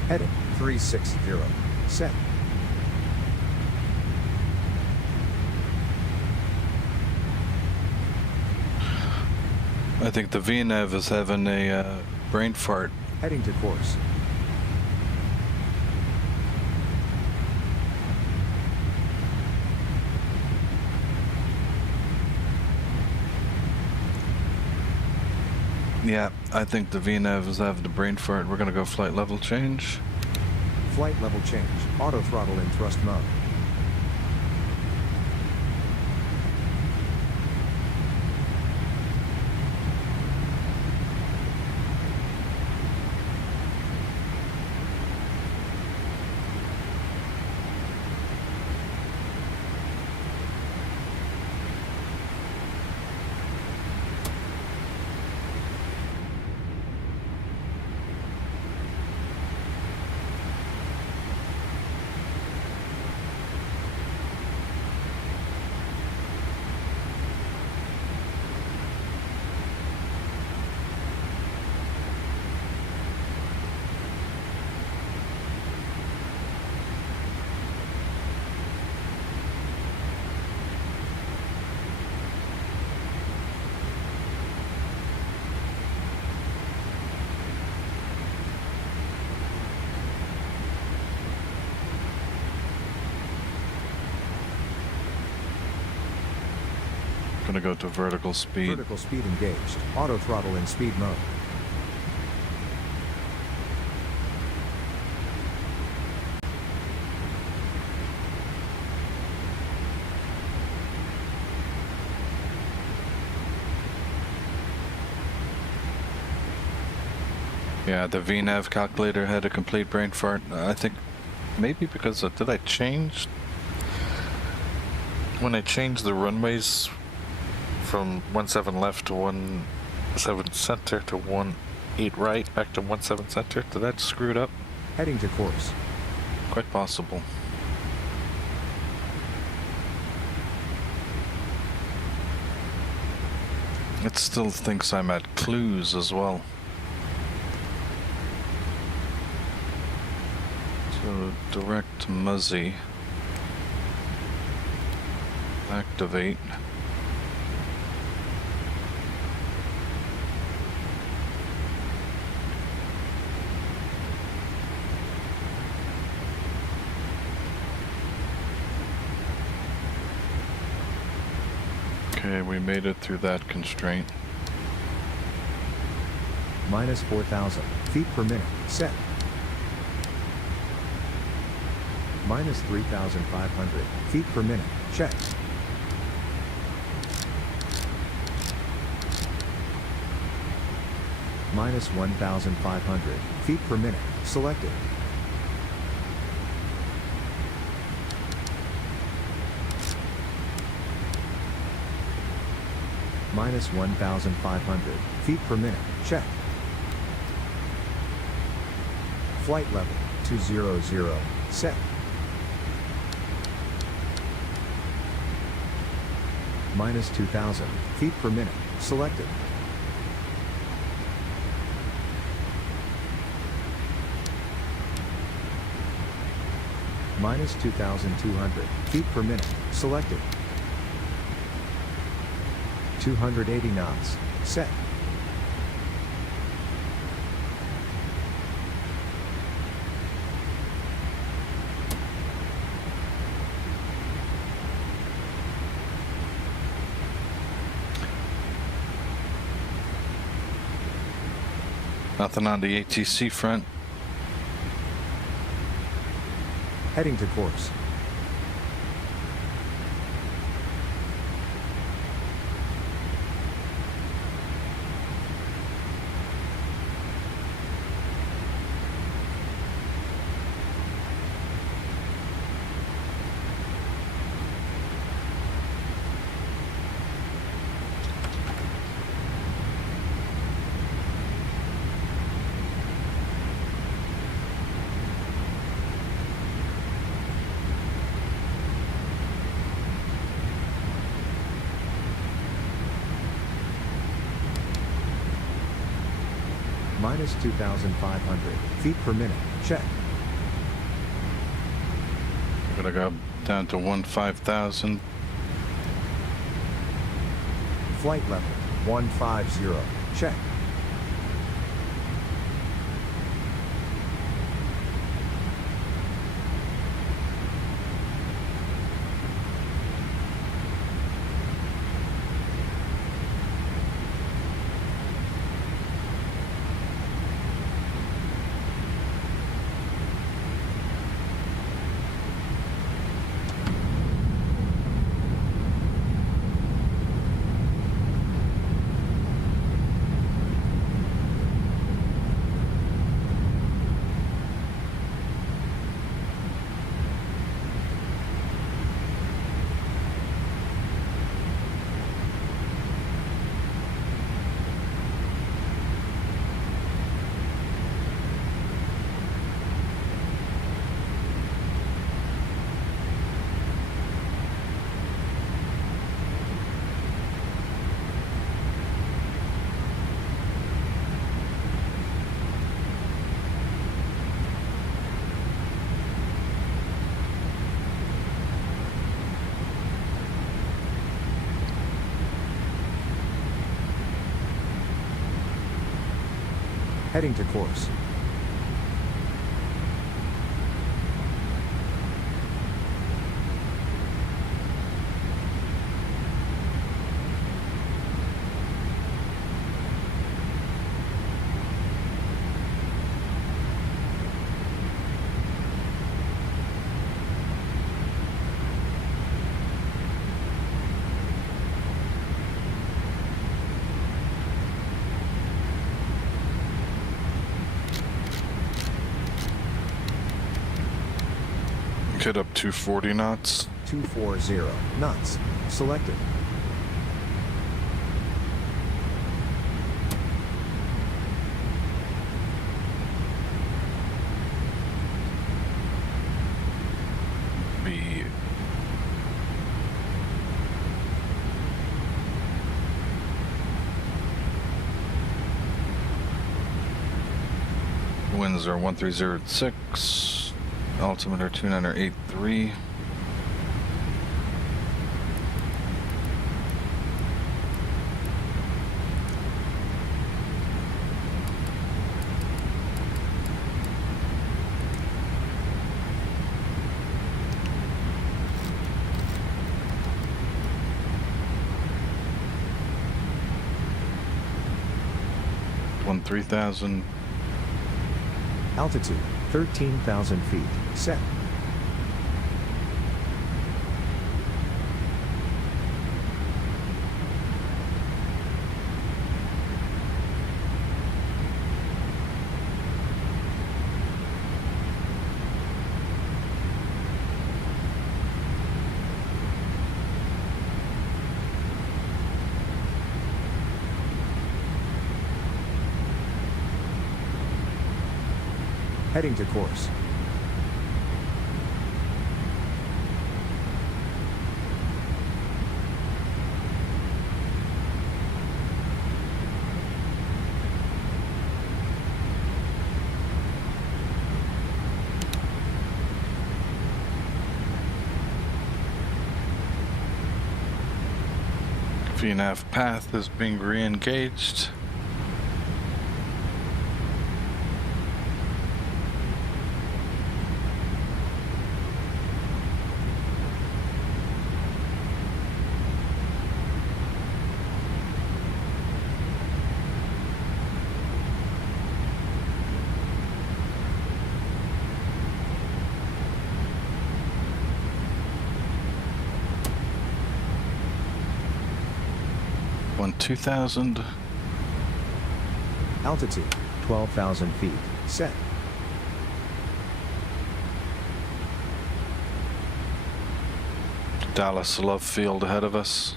Heading 360. Set. I think the VNAV is having a brain fart. Heading to course. Yeah, I think the VNAV is having the brain fart. We're gonna go flight level change. Flight level change. Auto throttle in thrust mode. Gonna go to vertical speed. Vertical speed engaged. Auto throttle in speed mode. Yeah, the VNAV calculator had a complete brain fart. I think maybe because did I change? When I changed the runways from 17 left to 17 center to 18 right back to 17 center, did that screw it up? Heading to course. Quite possible. It still thinks I'm at clues as well. So direct to Muzzy. Activate. Okay, we made it through that constraint. Minus 4,000 feet per minute. Set. Minus 3,500 feet per minute. Check. Minus 1,500 feet per minute. Selected. Minus 1,500 feet per minute. Check. Flight level 200. Set. Minus 2,000 feet per minute. Selected. Minus 2,200 feet per minute. Selected. 280 knots. Set. Nothing on the ATC front. Heading to course. minus 2,500 feet per minute. Check. We're gonna go down to 15,000. Flight level 150. Check. Heading to course. Hit up 240 knots. 240 knots. Selected. Be winds are 1306. Altimeter 2983. One 3,000. Altitude 13,000 feet. Set. Heading to course. VNAV path is being re-engaged. One 2,000. Altitude 12,000 feet. Set. Dallas Love Field ahead of us.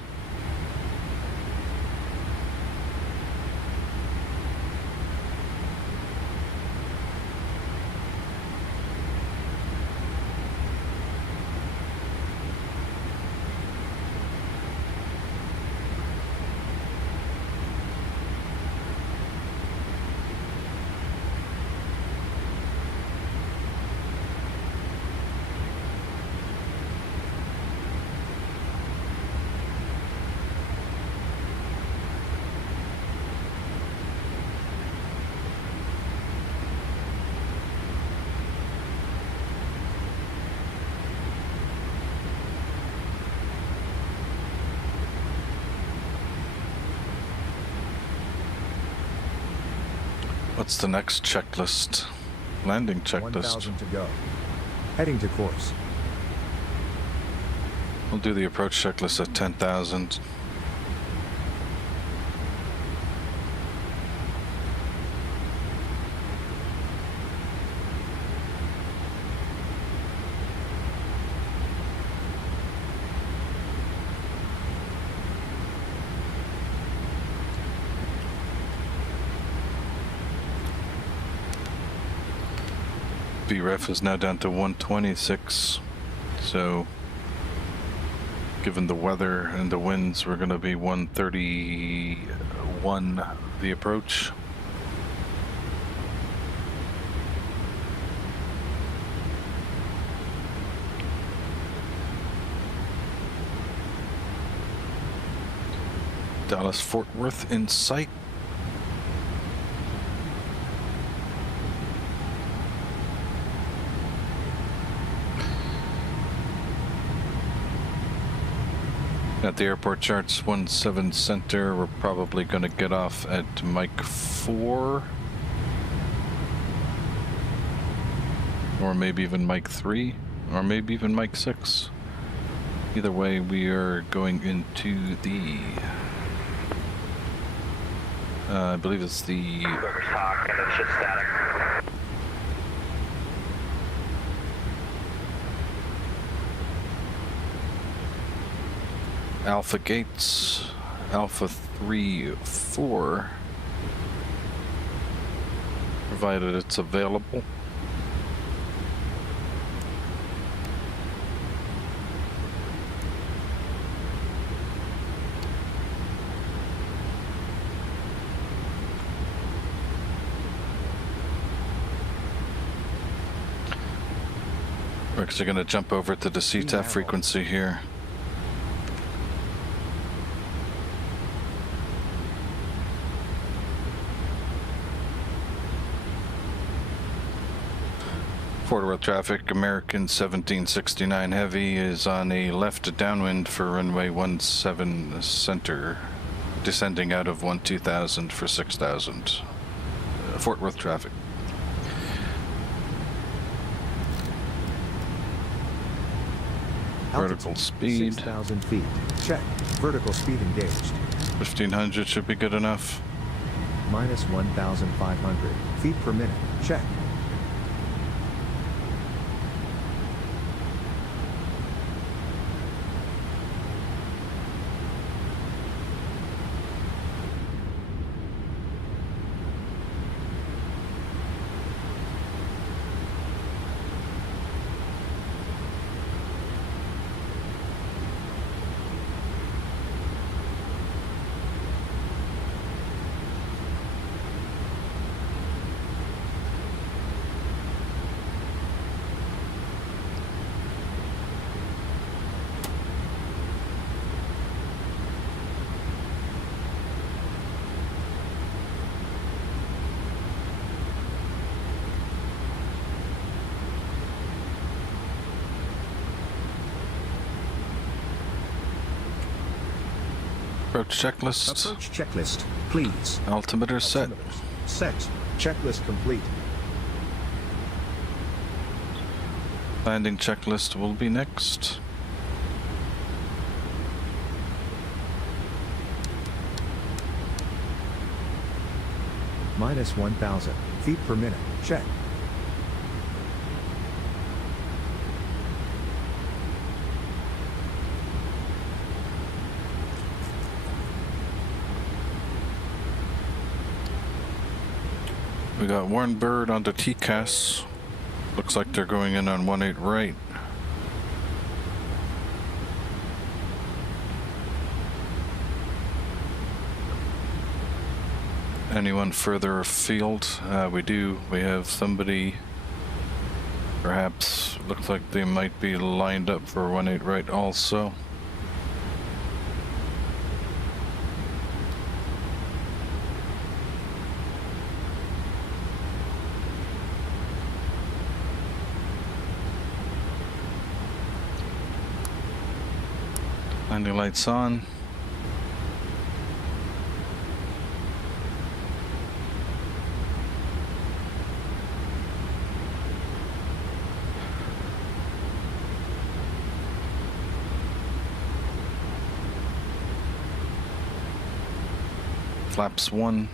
What's the next checklist? Landing checklist. 1,000 to go. Heading to course. We'll do the approach checklist at 10,000. VREF is now down to 126, so given the weather and the winds, we're going to be 131 the approach. Dallas Fort Worth in sight. At the airport charts, 17 center, we're probably going to get off at Mike 4. Or maybe even Mike 3, or maybe even Mike 6. Either way, we are going into the... I believe it's the... Whoever's talking, it's just static. Alpha gates, Alpha 3, 4, provided it's available. We're actually going to jump over to the CTAF frequency here. Fort Worth traffic, American 1769 Heavy is on a left downwind for runway 17 center, descending out of 2000 for 6000. Fort Worth traffic. Vertical speed. 6,000 feet. Check. Vertical speed engaged. 1500 should be good enough. Minus 1,500 feet per minute. Check. Approach checklist. Approach checklist, please. Altimeter set. Altimeters set. Checklist complete. Landing checklist will be next. Minus 1,000 feet per minute. Check. We got Warren Bird on the TCAS. Looks like they're going in on 18 right. Anyone further afield? We do. We have somebody, perhaps, looks like they might be lined up for 18 right also. Landing lights on. flaps 1.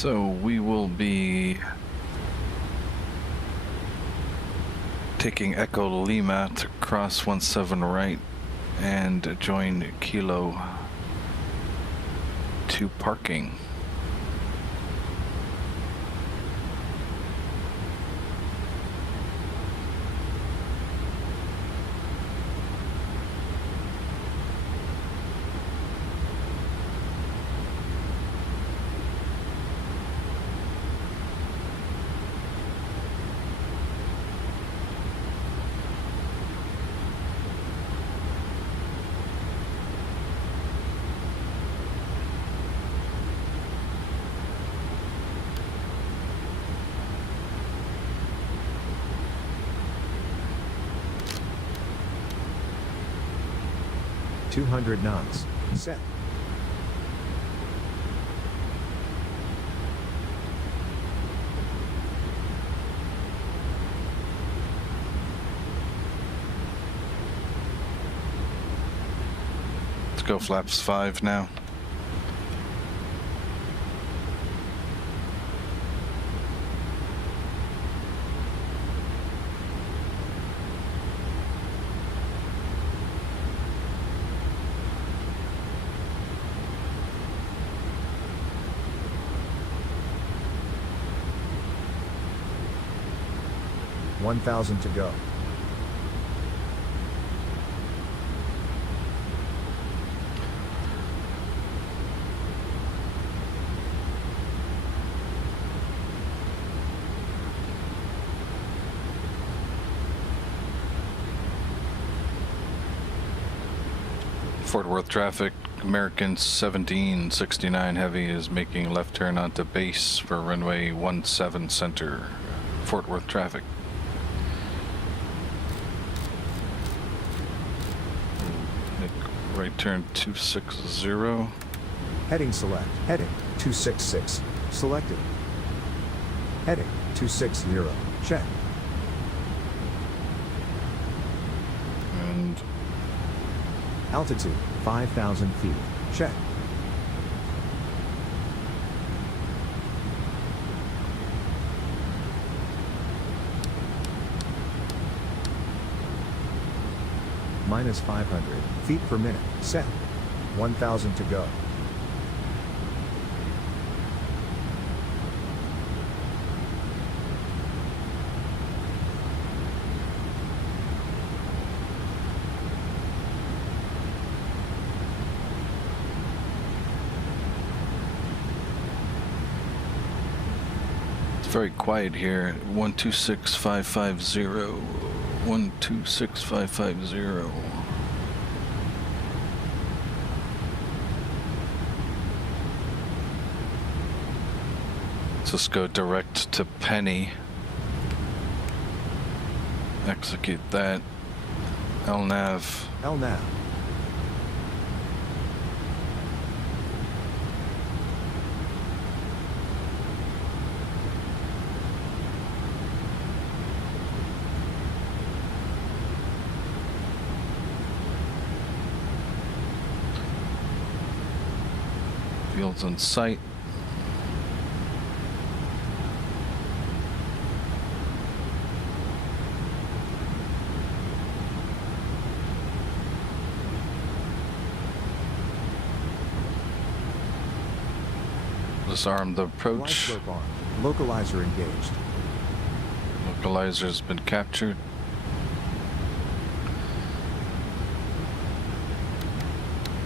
So we will be taking Echo Lima to cross 17 right and join Kilo 2 parking. .200 knots. Set. Let's go flaps 5 now. $1,000 to go. Fort Worth traffic, American 1769 Heavy is making left turn onto base for runway 17 center. Fort Worth traffic. Make right turn 260. Heading select. Heading 266. Selected. Heading 260. Check. And Altitude 5,000 feet. Check. Minus 500 feet per minute. Set. 1,000 to go. very quiet here. 126550. 126550. Let's just go direct to Penny. Execute that. LNAV. LNAV. Fields on site. Disarm the approach. Light slope on. Localizer engaged. Localizer's been captured.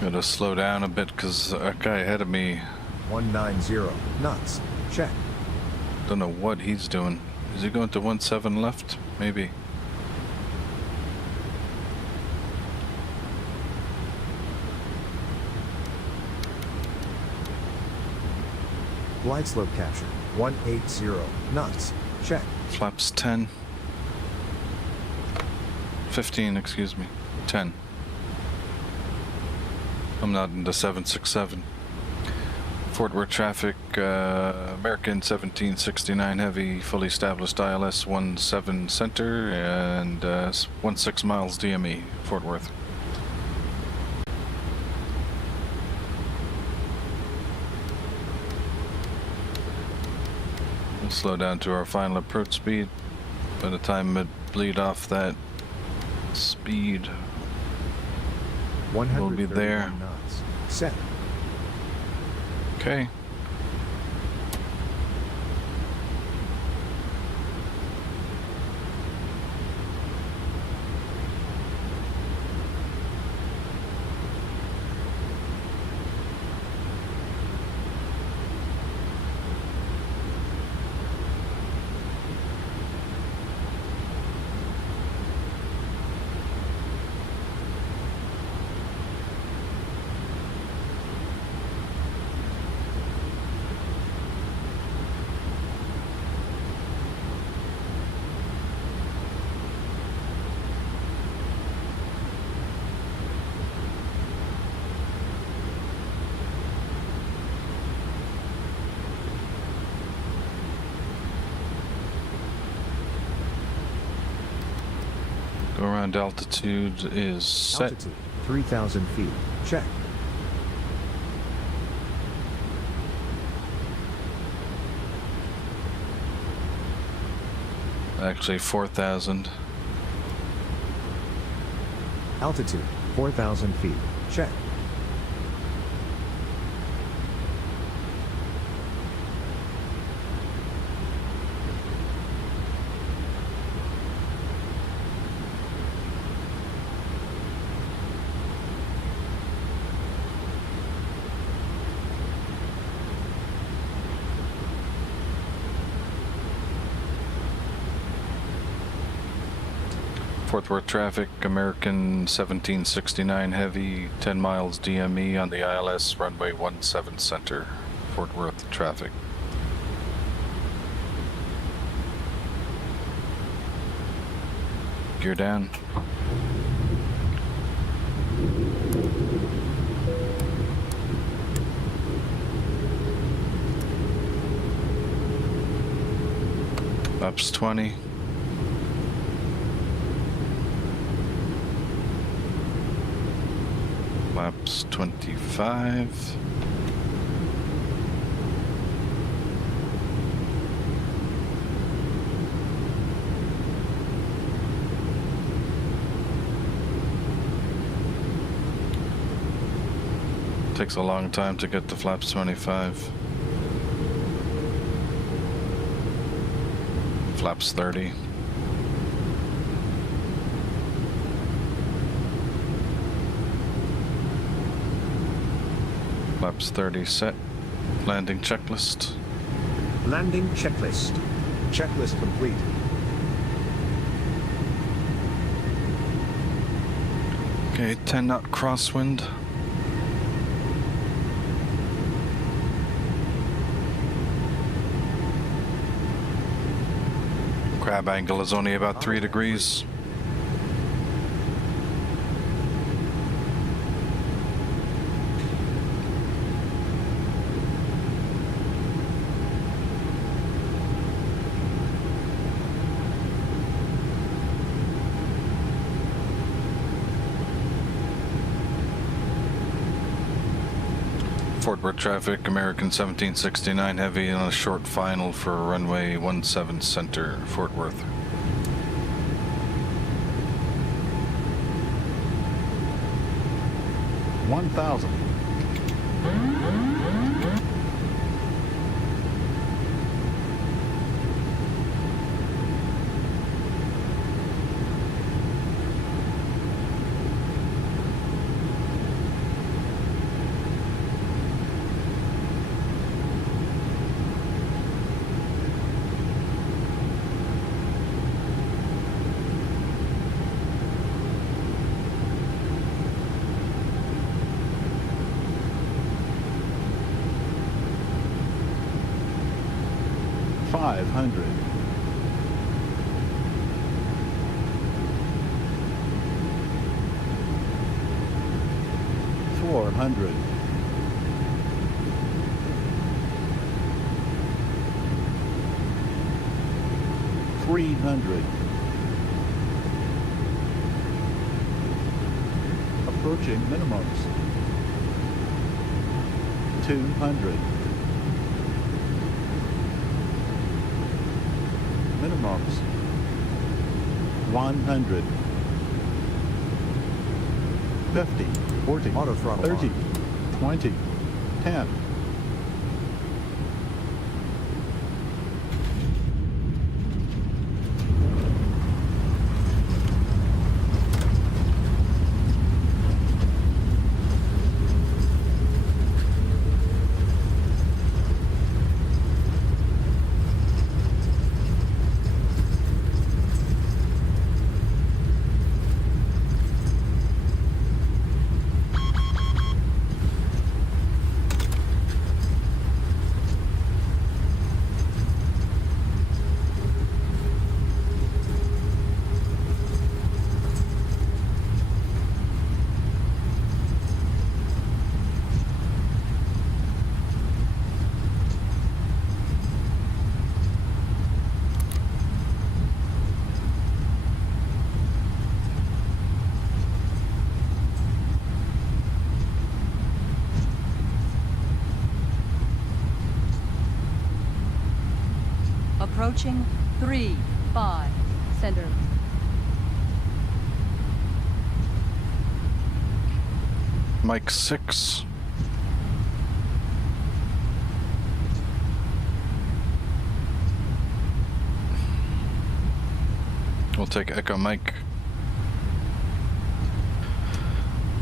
Gotta slow down a bit because that guy ahead of me. 190 knots. Check. Don't know what he's doing. Is he going to 17 left? Maybe. Glide slope capture, 180 knots. Check. Flaps 10. 15, excuse me. 10. I'm not into 767. Fort Worth traffic, American 1769 heavy, fully established ILS 17 center, and 16 miles DME, Fort Worth. We'll slow down to our final approach speed. By the time it bleed off that speed, 131 we'll be there. knots. Set. Okay. Go around altitude is set. Altitude, 3,000 feet. Check. Actually 4,000. Altitude, 4,000 feet. Check. Fort Worth traffic, American 1769 heavy, 10 miles DME on the ILS runway 17 center, Fort Worth traffic. Gear down. Ups 20. Laps 25. Takes a long time to get to flaps 25. Flaps 30. Flaps 30 set. Landing checklist. Landing checklist. Checklist complete. Okay, 10 knot crosswind. Crab angle is only about 3 degrees. Fort Worth traffic, American 1769 heavy on a short final for runway 17 center, Fort Worth. 500. 400. 300. Approaching minimums. 200. Minimums. 100. 50. 40. Auto throttle 30. on. 20. 10. Approaching 3-5. Center. Mike 6. We'll take Echo Mike.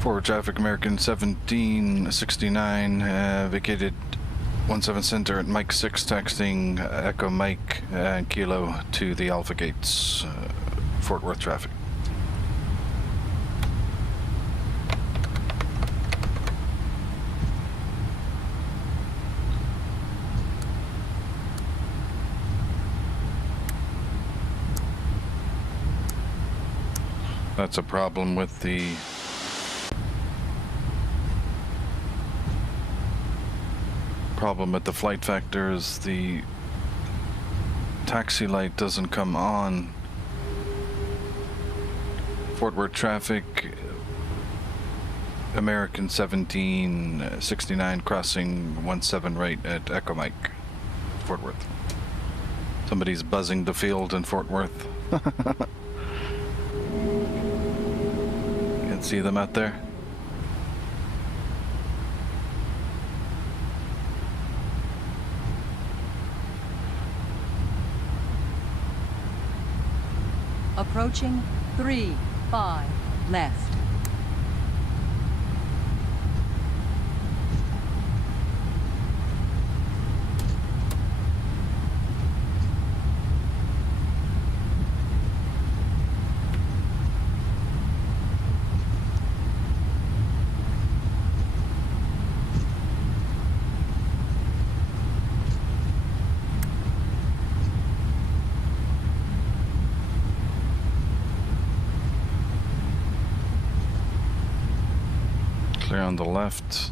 Forward traffic American 1769 vacated 17 Center at Mike 6, taxiing Echo Mike and Kilo to the Alpha Gates, Fort Worth traffic. That's a problem with the FlightFactor is the taxi light doesn't come on. Fort Worth traffic, American 1769 crossing 17 right at Echo Mike, Fort Worth. Somebody's buzzing the field in Fort Worth. Can see them out there. Approaching 3-5. Left. Clear on the left.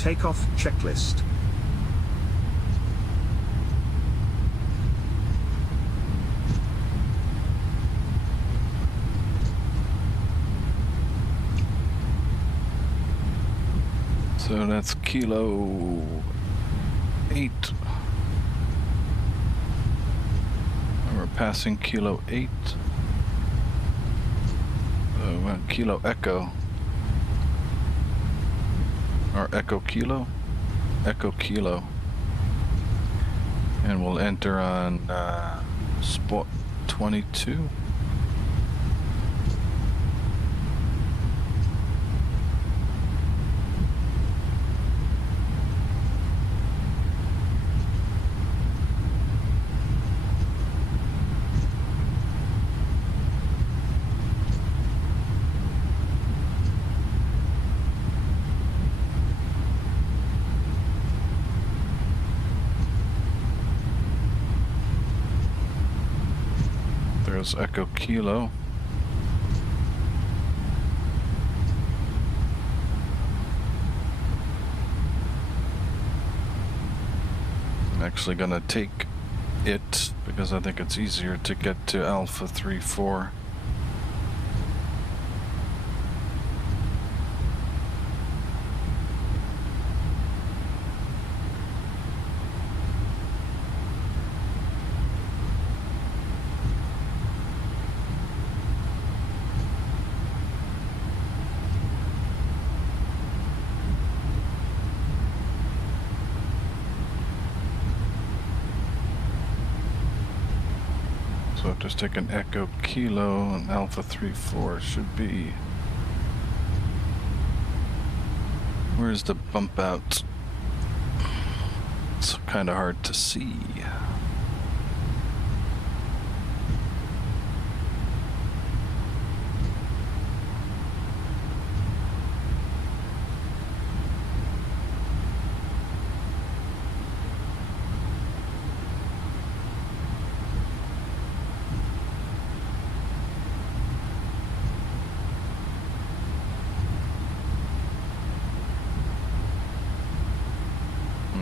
takeoff checklist. So that's kilo 8. And we're passing kilo 8. Kilo Echo. Or Echo Kilo? Echo Kilo. And we'll enter on spot 22. There's Echo Kilo. I'm actually gonna take it because I think it's easier to get to Alpha 34. So just take an Echo Kilo and Alpha 34 should be. Where's the bump out? It's kind of hard to see.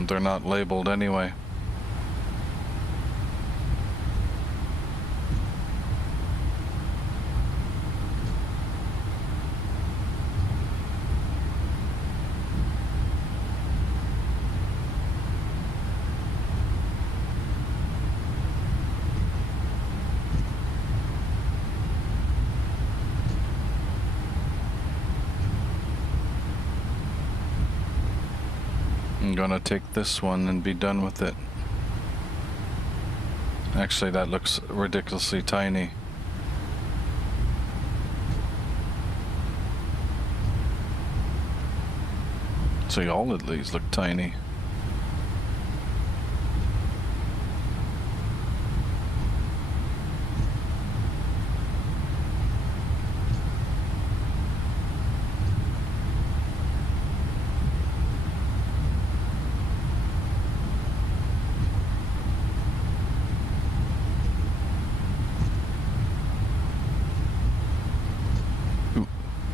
They're not labeled anyway. I'm gonna take this one and be done with it. Actually, that looks ridiculously tiny. See, all of these look tiny.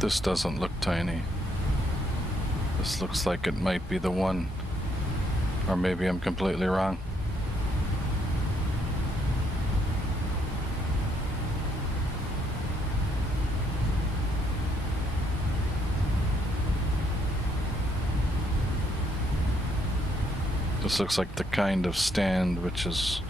This doesn't look tiny. This looks like it might be the one. Or maybe I'm completely wrong. This looks like the kind of stand which is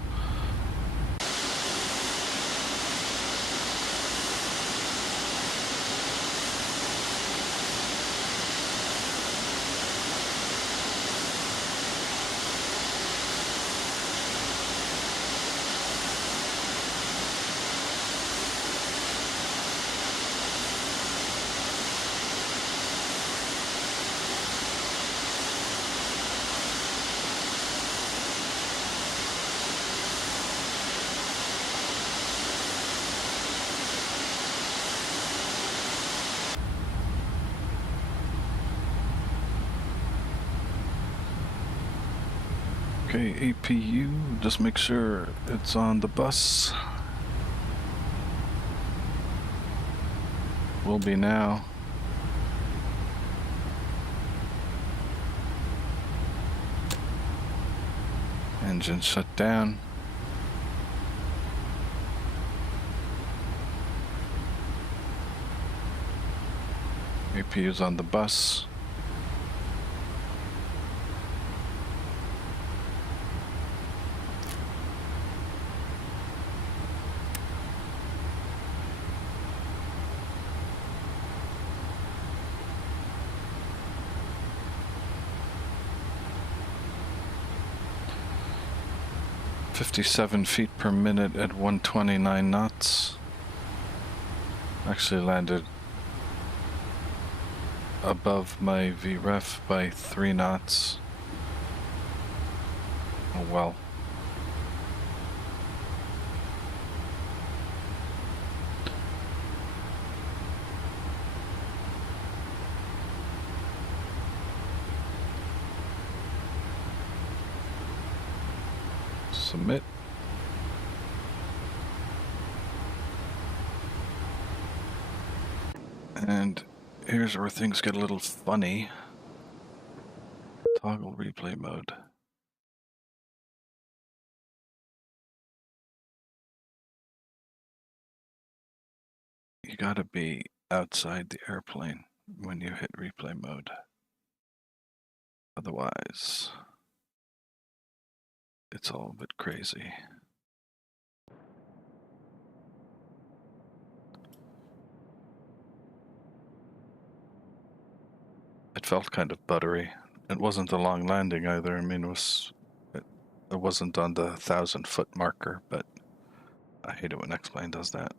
okay. APU, just make sure it's on the bus. Will be now. Engine shut down. APU's on the bus. "57 feet per minute at 129 knots. Actually landed above my VREF by 3 knots. Oh well. Submit. And here's where things get a little funny. Toggle replay mode. You gotta be outside the airplane when you hit replay mode. Otherwise, it's all a bit crazy. It felt kind of buttery. It wasn't a long landing either. I mean, it wasn't on the 1,000-foot marker, but I hate it when X-Plane does that.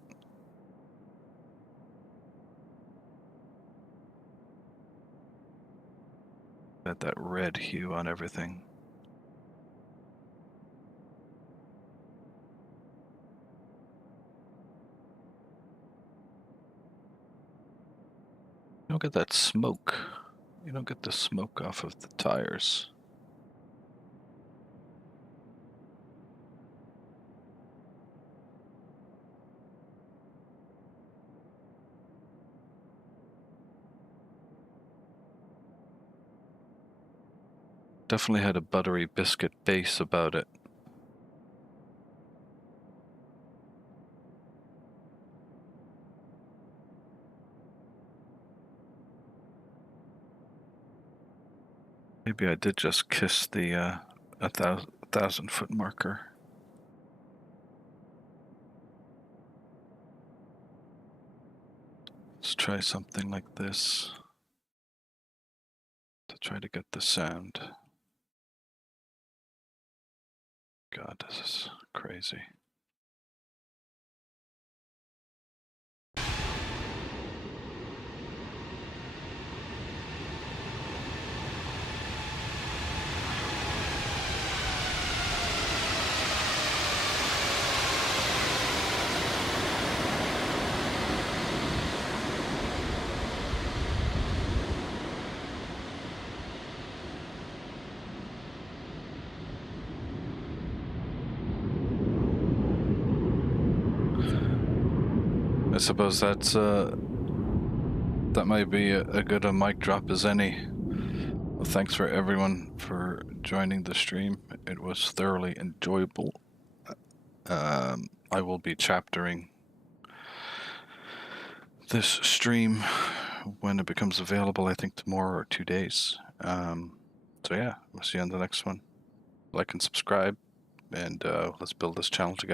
Got that red hue on everything. You don't get that smoke. You don't get the smoke off of the tires. Definitely had a buttery biscuit base about it. Maybe I did just kiss the 1,000-foot marker. Let's try something like this to try to get the sound. God, this is crazy. I suppose that might be a good a mic drop as any. Well, thanks for everyone for joining the stream. It was thoroughly enjoyable. I will be chaptering this stream when it becomes available, I think tomorrow or 2 days. So yeah, we'll see you on the next one. Like and subscribe, and let's build this channel together.